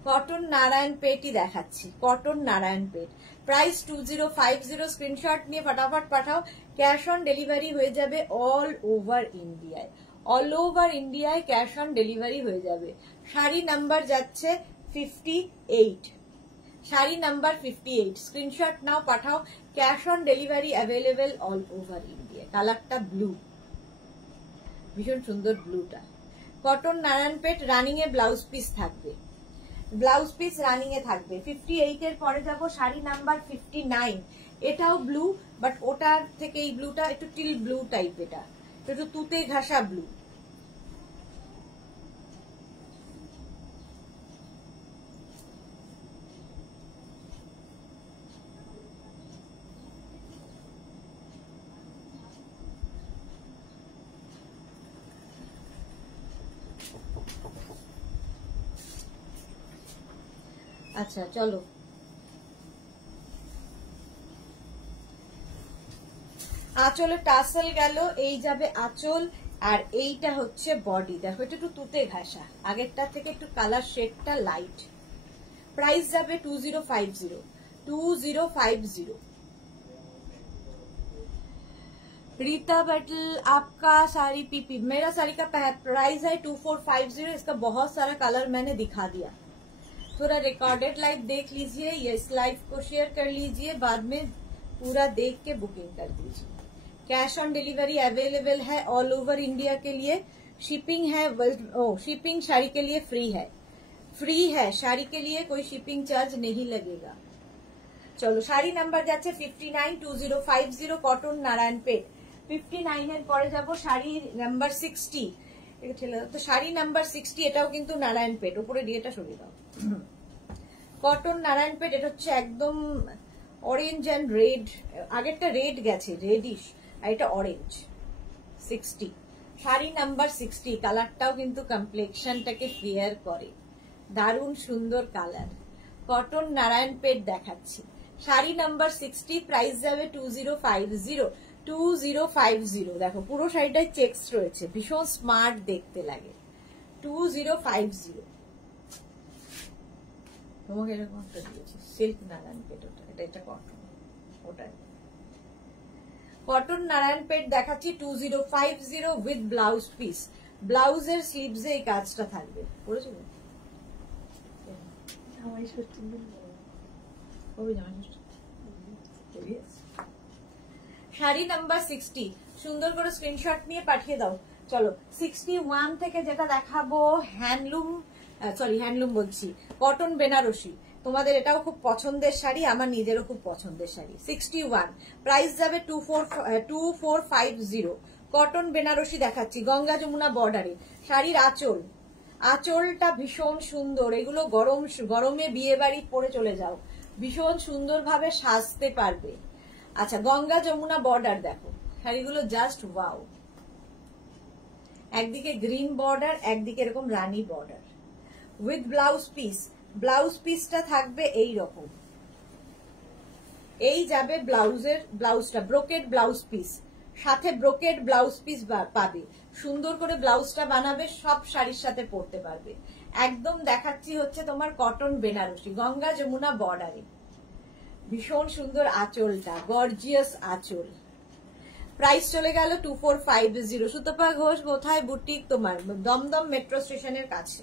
কটন নারায়ণপেটই দেখাচ্ছি, কটন নারায়ণপেট, প্রাইস 2050। স্ক্রিনশট নিয়ে ফটাফট পাঠাও, ক্যাশ অন ডেলিভারি হয়ে যাবে অল ওভার ইন্ডিয়ায়, অল ওভার ইন্ডিয়ায় ক্যাশ অন ডেলিভারি হয়ে যাবে। শাড়ি নাম্বার যাচ্ছে 58, শাড়ি নাম্বার 58। স্ক্রিনশট নাও, পাঠাও, cash on delivery available all over India. কালারটা ব্লু, ভীষণ সুন্দর ব্লুটা। কটন নারায়ণপেট রানিং এ ব্লাউজ পিস থাকবে, ব্লাউজ পিস রানিং এ থাকবে। 58 এর পরে যাব শাড়ি নাম্বার 59, এটাও ব্লু, বাট ওটার থেকে এই ব্লুটা একটু টিল ব্লু টাইপ, এটা একটু তুতে ঘাসা ব্লু। আচ্ছা চলো আঁচলে টাসেল গেল, এই যাবে আঁচল, আর এইটা হচ্ছে বডি। দেখো এটা একটু তুতে ঘাসা, আগেরটা থেকে একটু কালার শেডটা লাইট। প্রাইস যাবে 2050, 2050। रीता बटल आपका साड़ी पीपी, मेरा साड़ी का प्राइस है 2450। इसका बहुत सारा कलर मैंने दिखा दिया, थोड़ा रिकॉर्डेड लाइव देख लीजिए, ये इस लाइव को शेयर कर लीजिए, बाद में पूरा देख के बुकिंग कर दीजिए। कैश ऑन डिलीवरी अवेलेबल है ऑल ओवर इंडिया के लिए, शिपिंग है, शिपिंग साड़ी के लिए फ्री है, फ्री है, साड़ी के लिए कोई शिपिंग चार्ज नहीं लगेगा। চলো শাড়ি নাম্বার যাচ্ছে 592050 কটন নারায়ণপেট। 59 এর পরে যাব শাড়ি নাম্বার 60। তো শাড়ি নাম্বার 60 এটাও কিন্তু নারায়ণপেট, উপরে ডিয়েটা সরিয়ে দাও। কটন নারায়ণপেট, এটা হচ্ছে একদম অরেঞ্জ অ্যান্ড রেড, আগেরটা রেড গেছে রেডিশ, আর এটা অরেঞ্জ। 60 শাড়ি নাম্বার 60, কালারটাও কিন্তু কমপ্লেক্সনটাকে ক্লিয়ার করে, দারুণ সুন্দর কালার। কটন নারায়ণপেট দেখাচ্ছি, শাড়ি নাম্বার 60, প্রাইস যাবে 2050। 2050 দেখো পুরো শাড়িটায় চেকস রয়েছে, ভীষণ স্মার্ট দেখতে লাগে। 2050 তোমাকে এরকম একটা দিয়েছি, সিল্ক নারায়ণপেট, ওটা এটা কটন, ওটাই কটন নারায়ণপেট দেখাচ্ছি 2050 উইথ ব্লাউজ পিস। ব্লাউজের স্লিভসে এই কাজটা থাকবে, পড়েছো? শাড়ি নাম্বার 60, সুন্দর করে স্ক্রিনশট নিয়ে পাঠিয়ে দাও। চলো 61 থেকে যেটা দেখাবো হ্যান্ডলুম, হ্যান্ডলুম বলছি, কটন বেনারসি। তোমাদের এটাও খুব পছন্দের শাড়ি, আমার নিজেরও খুব পছন্দের শাড়ি। 61 প্রাইস যাবে 2450। কটন বেনারসি দেখাচ্ছি, গঙ্গা যমুনা বর্ডারে। শাড়ির আঁচলটা ভীষণ সুন্দর, এগুলো গরমে বিয়ে বাড়ি পরে চলে যাও, ভীষণ সুন্দরভাবে সাজতে পারবে। আচ্ছা গঙ্গা যমুনা বর্ডার দেখো, শাড়িগুলো জাস্ট ওয়াও। একদিকে গ্রিন বর্ডার, একদিকে এরকম rani border with blouse piece. Blouse পিসটা থাকবে এই রকম, এই যাবে ব্লাউজটা ব্রোকেড ব্লাউজ পিস, সাথে ব্রোকেড ব্লাউজ পিস পাবে। সুন্দর করে ব্লাউজটা বানাবে, সব শাড়ির সাথে পরতে পারবে। একদম দেখাচ্ছি হচ্ছে তোমার কটন বেনারসি, গঙ্গা যমুনা বর্ডারে, ভীষণ সুন্দর আঁচলটা, গর্জিয়াস আঁচল। প্রাইস চলে গেল 2450। সুতপা ঘোষ কোথায় বুটিক তোমার? দমদম মেট্রো স্টেশনের কাছে।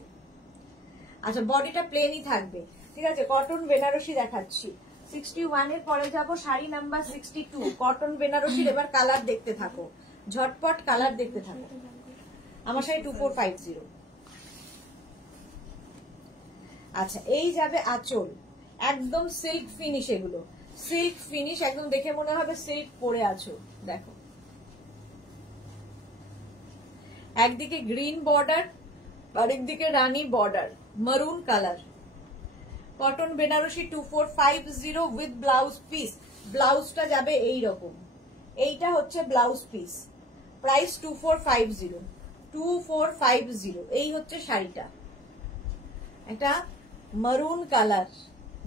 আচ্ছা বডিটা প্লেনই থাকবে, ঠিক আছে। কটন বেনারসি দেখাচ্ছি 61 এর পরে যাব শাড়ি নাম্বার 62, কটন বেনারসির। এবার কালার দেখতে থাকো, ঝটপট কালার দেখতে থাকো। আমার শাড়ি 2450। আচ্ছা এই যাবে আঁচল, একদম সিল্ক ফিনিশ, এগুলো সিল্ক ফিনিশ, একদম দেখে মনে হবে সিল্ক পরে আছো। দেখো একদিকে গ্রিন বর্ডার, আরেকদিকে rani border, maroon colour. Cotton Banarasi 2450 with blouse piece. ব্লাউজটা যাবে এই রকম, এইটা হচ্ছে ব্লাউজ পিস। প্রাইস 2450। এই হচ্ছে শাড়িটা, একটা মারুন কালার,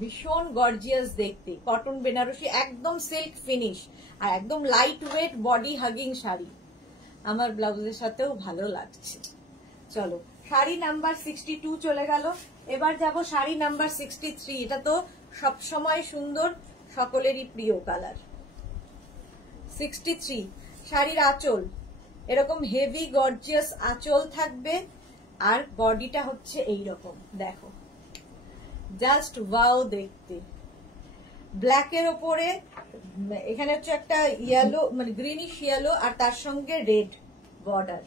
ভীষণ গর্জিয়াস দেখতে। কটন বেনারসি, একদম সিল্ক ফিনিশ, আর একদম light weight body hugging sari. আমার ব্লাউজের সাথেও ভালো লাগছে। চলো শাড়ি নাম্বার 62 চলে গেল। এবার যাব শাড়ি নাম্বার 63। এটা তো সব সময় সুন্দর, সকলেরই প্রিয় কালার। 63 শাড়ির আঁচল, এরকম হেভি গর্জিয়াস আঁচল থাকবে, আর বডিটা হচ্ছে এই রকম, দেখো জাস্ট ওয়াও দেখতে। ব্ল্যাকের ওপরে এখানে হচ্ছে একটা ইয়েলো, মানে গ্রিনিশ ইয়েলো, আর তার সঙ্গে রেড বর্ডার,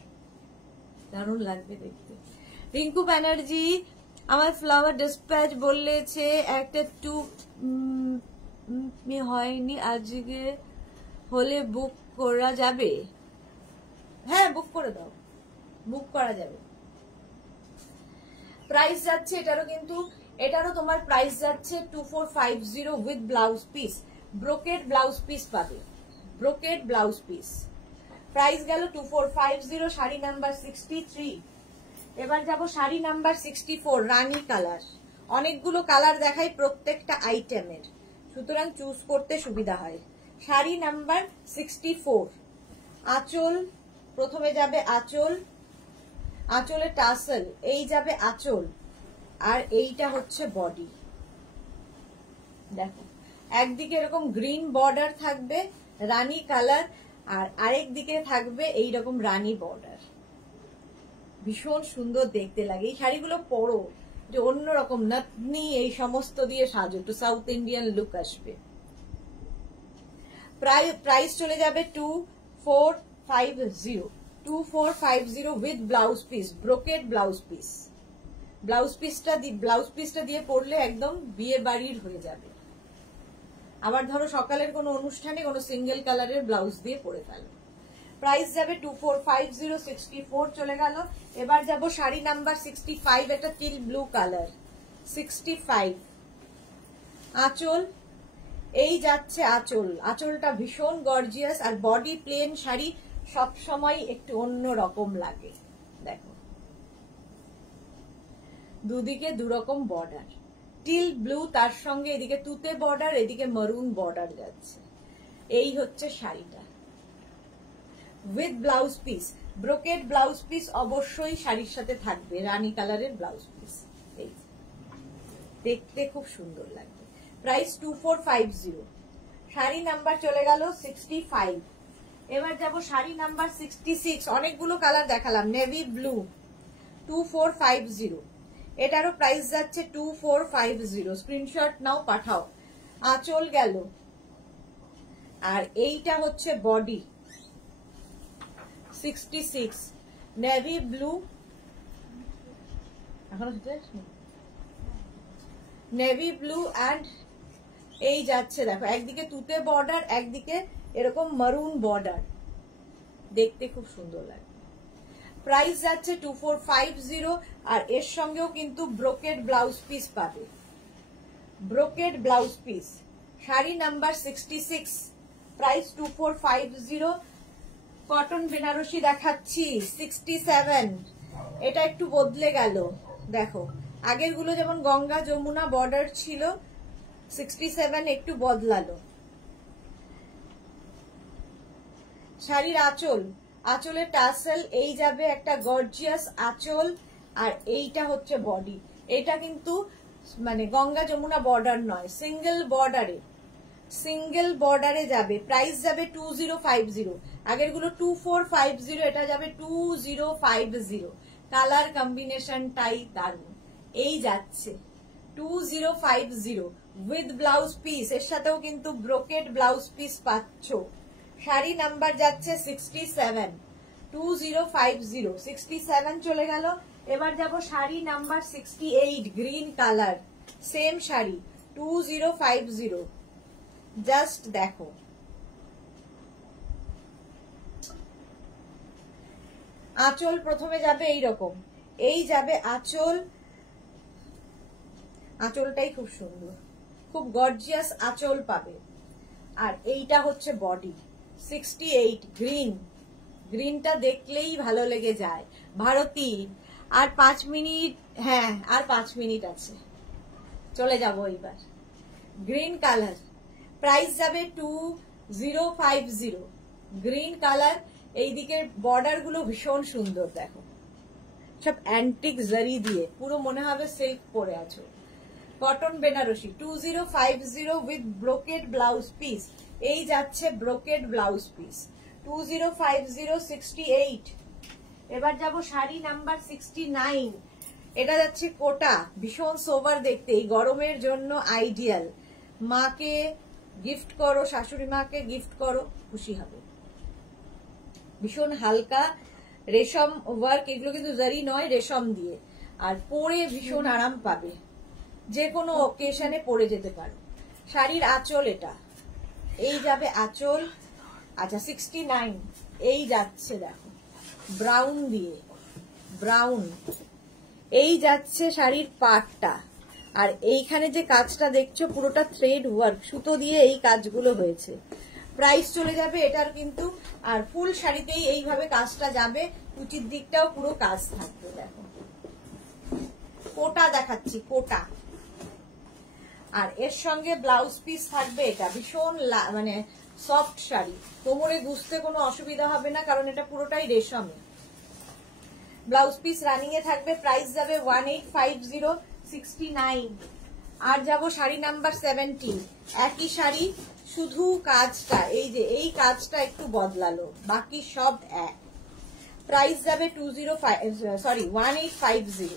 দারুণ লাগবে দেখতে। রিঙ্কু ব্যানার্জি আমার ফ্লাওয়ার ডিসপ্যাচ বলেছে একটা হয়নি, আজকে হলে বুক করা যাবে? হ্যাঁ বুক করে দাও, বুক করা যাবে। প্রাইস যাচ্ছে এটারও তোমার প্রাইস যাচ্ছে 2450 with blouse piece. Brocade blouse piece পাবে, ব্রোকেড ব্লাউজ পিস। প্রাইস গেল 2450। শাড়ি নাম্বার 63। এবার যাব শাড়ি নাম্বার 64, রানী কালার। অনেকগুলো কালার দেখাই প্রত্যেকটা আইটেমের, সুতরাং চুজ করতে সুবিধা হয়। শাড়ি নাম্বার 64। আঁচল প্রথমে যাবে, আঁচলের টাসেল, এই যাবে আঁচল, আর এইটা হচ্ছে বডি। দেখো একদিকে এরকম গ্রিন বর্ডার থাকবে, রানী কালার, আর আরেক দিকে থাকবে এইরকম রানী বর্ডার। ভীষণ সুন্দর দেখতে লাগে এই শাড়িগুলো, পরো যে অন্যরকম নতনি এই সমস্ত দিয়ে সাজো, একটু সাউথ ইন্ডিয়ান লুক আসবে। প্রাইস চলে যাবে 2450 with blouse piece, brocade blouse piece. Blouse পিসটা দিয়ে পরলে একদম বিয়ে বাড়ির হয়ে যাবে। আবার ধরো সকালের কোনো অনুষ্ঠানে কোনো সিঙ্গেল কালারের ব্লাউজ দিয়ে পরে ফেলো। প্রাইস যাবে 2450, 64 চলে গেল। এবার যাব শাড়ি নাম্বার 65, একটা টিল ব্লু কালার, 65। আঁচল, এই যাচ্ছে আঁচল, আঁচলটা ভীষণ গর্জিয়াস, আর বডি প্লেন শাড়ি সব সময় একটু অন্য রকম লাগে। দেখো দুদিকে দুরকম বর্ডার, টিল ব্লু, তার সঙ্গে এদিকে তুতে বর্ডার, এদিকে মারুন বর্ডার যাচ্ছে। এই হচ্ছে শাড়িটা with blouse piece, brocade blouse piece অবশ্যই শাড়ির সাথে থাকবে, রানী কালারের ব্লাউজ পিস। এই দেখতে খুব সুন্দর লাগবে। প্রাইস 2450। শাড়ি নাম্বার চলে গেল 65। এবার যাব শাড়ি নাম্বার 66, অনেকগুলো কালার দেখালাম, নেভি ব্লু, 2450। এটারও প্রাইস যাচ্ছে 2450, স্ক্রিনশট নাও পাঠাও। আঁচল গেল, আর এইটা হচ্ছে বডি, 66 নেভি ব্লু, এখন নেভি ব্লু অ্যান্ড এই যাচ্ছে দেখো একদিকে তুতে বর্ডার, একদিকে এরকম মারুন বর্ডার, দেখতে খুব সুন্দর লাগে। প্রাইস যাচ্ছে 2450, আর এর সঙ্গেও কিন্তু ব্রোকেড ব্লাউজ পিস পাবে, brocade blouse piece. Sari number 66, price 2450। Cotton Banarasi দেখাচ্ছি 67, এটা একটু বদলে গেল, দেখো আগের গুলো যেমন গঙ্গা যমুনা বর্ডার ছিল, 67 একটু বদলালো। শাড়ির আঁচল, আঁচলের টাসেল, এই যাবে একটা গর্জিয়াস আঁচল, আর এইটা হচ্ছে বডি। এটা কিন্তু মানে গঙ্গা যমুনা বর্ডার নয়, সিঙ্গেল বর্ডারে যাবে। প্রাইস যাবে 2050, আগের গুলো 2450, এটা যাবে 2050। কালার কম্বিনেশনটাই দারুণ। এই যাচ্ছে 2050 উইথ ব্লাউজ পিস, এর সাথেও কিন্তু ব্রোকেড ব্লাউজ পিস পাচ্ছ। শাড়ি নাম্বার যাচ্ছে 67, 2050, 67 চলে গেল। এবার যাব sari number 68, green colour, same sari, 2050। Just দেখো আঁচল প্রথমে যাবে এইরকম, এই যাবে আঁচল, আঁচলটাই খুব সুন্দর, খুব গর্জিয়াস আঁচল পাবে। আর এইটা হচ্ছে বডি, 68 গ্রিন, গ্রিনটা দেখলেই ভালো লেগে যায়। ভারতী, আর 5 মিনিট, হ্যাঁ আর 5 মিনিট আছে, চলে যাব এইবার। গ্রিন কালার, প্রাইস যাবে 2050, গ্রিন কালার। এইদিকে বর্ডার গুলো ভীষণ সুন্দর, দেখো সব অ্যান্টিক জারি দিয়ে, পুরো মনে হবে সিল্ক পরে আছো। Cotton Banarasi 2050 with brocade blouse piece, এই যাচ্ছে ব্রোকেড ব্লাউজ পিস, 2050, 68। এবার যাব শাড়ি নাম্বার 69, এটা যাচ্ছে কোটা, ভীষণ সোবার দেখতে, এই গরমের জন্য আইডিয়াল। মাকে গিফট করো, শাশুড়ি মাকে গিফট করো, খুশি হবে। ভীষণ হালকা রেশম ওয়ার্ক, এগুলো কিন্তু জারি নয়, রেশম দিয়ে, আর পরে ভীষণ আরাম পাবে, যে কোনো অকেশনে পরে যেতে পারো। শাড়ির আঁচল, এটা এই যাবে আঁচল। আচ্ছা 69, এই যাচ্ছে দেখো ব্রাউন দিয়ে, ব্রাউন, এই যাচ্ছে শাড়ির পাটটা, আর এইখানে যে কাজটা দেখছো পুরোটা থ্রেড ওয়ার্ক, সুতো দিয়ে এই কাজগুলো হয়েছে। প্রাইস চলে যাবে এটার কিন্তু, আর ফুল শাড়িতেই এইভাবে কাজটা যাবে, কুচির দিকটাও পুরো কাজ থাকবে। দেখো কোটা দেখাচ্ছি, কোটা, আর এর সঙ্গে ব্লাউজ পিস থাকবে। এটা ভীষণ মানে সফট শাড়ি, কোমরে গুছতে কোনো অসুবিধা হবে না, কারণ এটা পুরোটাই রেশমে। ব্লাউজ পিস রানিং এ থাকবে। প্রাইস যাবে 1850, 69। আর যাব শাড়ি নাম্বার 70, একই শাড়ি, শুধু কাজটা, এই যে এই কাজটা একটু বদলালো, বাকি সব এক। প্রাইস যাবে 1850,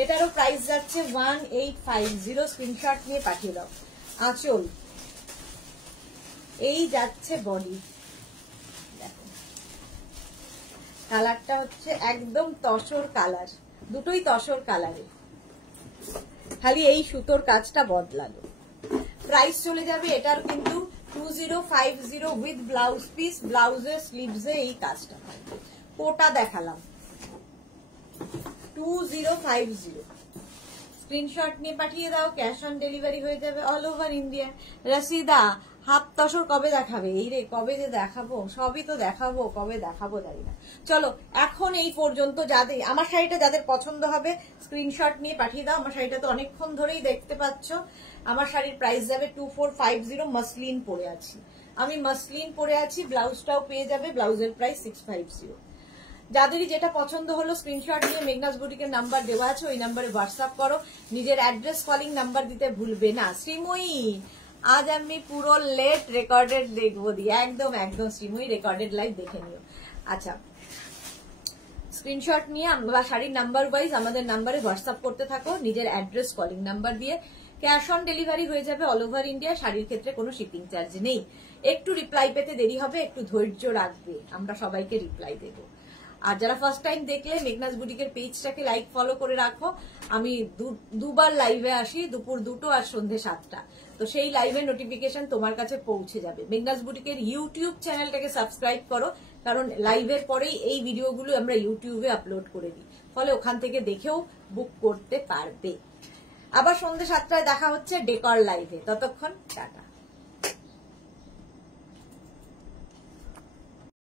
এটারও প্রাইস যাচ্ছে 1850, স্ক্রিনশট নিয়ে পাঠিয়ে দাও। আঁচল, এই যাচ্ছে বডি, দেখো কালারটা হচ্ছে একদম তসর কালার, দুটোই তসর কালারে, খালি এই সুতোর কাজটা বদলালো। প্রাইস চলে যাবে এটার কিন্তু 2050 উইথ ব্লাউজ পিস, ব্লাউজের স্লিভসে এই কাজটা থাকবে। কোটা দেখালাম 2050। স্ক্রিনশট নিয়ে পাঠিয়ে দাও, ক্যাশ অন ডেলিভারি হয়ে যাবে all over India. Rashida half tussar কবে দেখাবে? এই রে কবে যে দেখাবো, সবই তো দেখাবো, কবে দেখাবো জানি না। চলো এখন এই পর্যন্ত, যাদের আমার শাড়িটা যাদের পছন্দ হবে স্ক্রিনশট নিয়ে পাঠিয়ে দাও। আমার শাড়িটা তো অনেকক্ষণ ধরেই দেখতে পাচ্ছ। আমার শাড়ির প্রাইস যাবে 2450। মাসলিন পরে আছি আমি, মাসলিন পরে আছি। ব্লাউজটাও পেয়ে যাবে, ব্লাউজের প্রাইস 650। যাদেরই যেটা পছন্দ হলো স্ক্রিনশট নিয়ে মেঘনাস বুটিকের নাম্বার দেওয়া আছে, ওই নাম্বারে হোয়াটসঅ্যাপ করো। নিজের অ্যাড্রেস কলিং নাম্বার দিতে ভুলবে না। শ্রীময়ী আজ আমি পুরো লেট রেকর্ডেড দেখবো দি, একদম একদম শ্রীময়ী রেকর্ডেড লাইভ দেখে নিও। আচ্ছা, স্ক্রিনশট নিয়ে বা শাড়ির নাম্বার ওয়াইজ আমাদের নাম্বারে হোয়াটসঅ্যাপ করতে থাকো, নিজের অ্যাড্রেস কলিং নাম্বার দিয়ে। ক্যাশ অন ডেলিভারি হয়ে যাবে অল ওভার ইন্ডিয়া। শাড়ির ক্ষেত্রে কোনো শিপিং চার্জ নেই। একটু রিপ্লাই পেতে দেরি হবে, একটু ধৈর্য রাখবে, আমরা সবাইকে রিপ্লাই দেবো। আর যারা ফার্স্ট টাইম দেখলে মেঘনাস বুটিকের পেজটাকে লাইক ফলো করে রাখো। আমি দুবার লাইভে আসি, দুপুর 2টো আর সন্ধ্যে 7টা। তো সেই লাইভের নোটিফিকেশন তোমার কাছে পৌঁছে যাবে। মেঘনাস বুটিকের ইউটিউব চ্যানেলটাকে সাবস্ক্রাইব করো, কারণ লাইভের পরেই এই ভিডিওগুলো আমরা ইউটিউবে আপলোড করে দিই, ফলে ওখান থেকে দেখেও বুক করতে পারবে। আবার সন্ধ্যে 7টায় দেখা হচ্ছে ডেকর লাইভে। ততক্ষণ টাটা।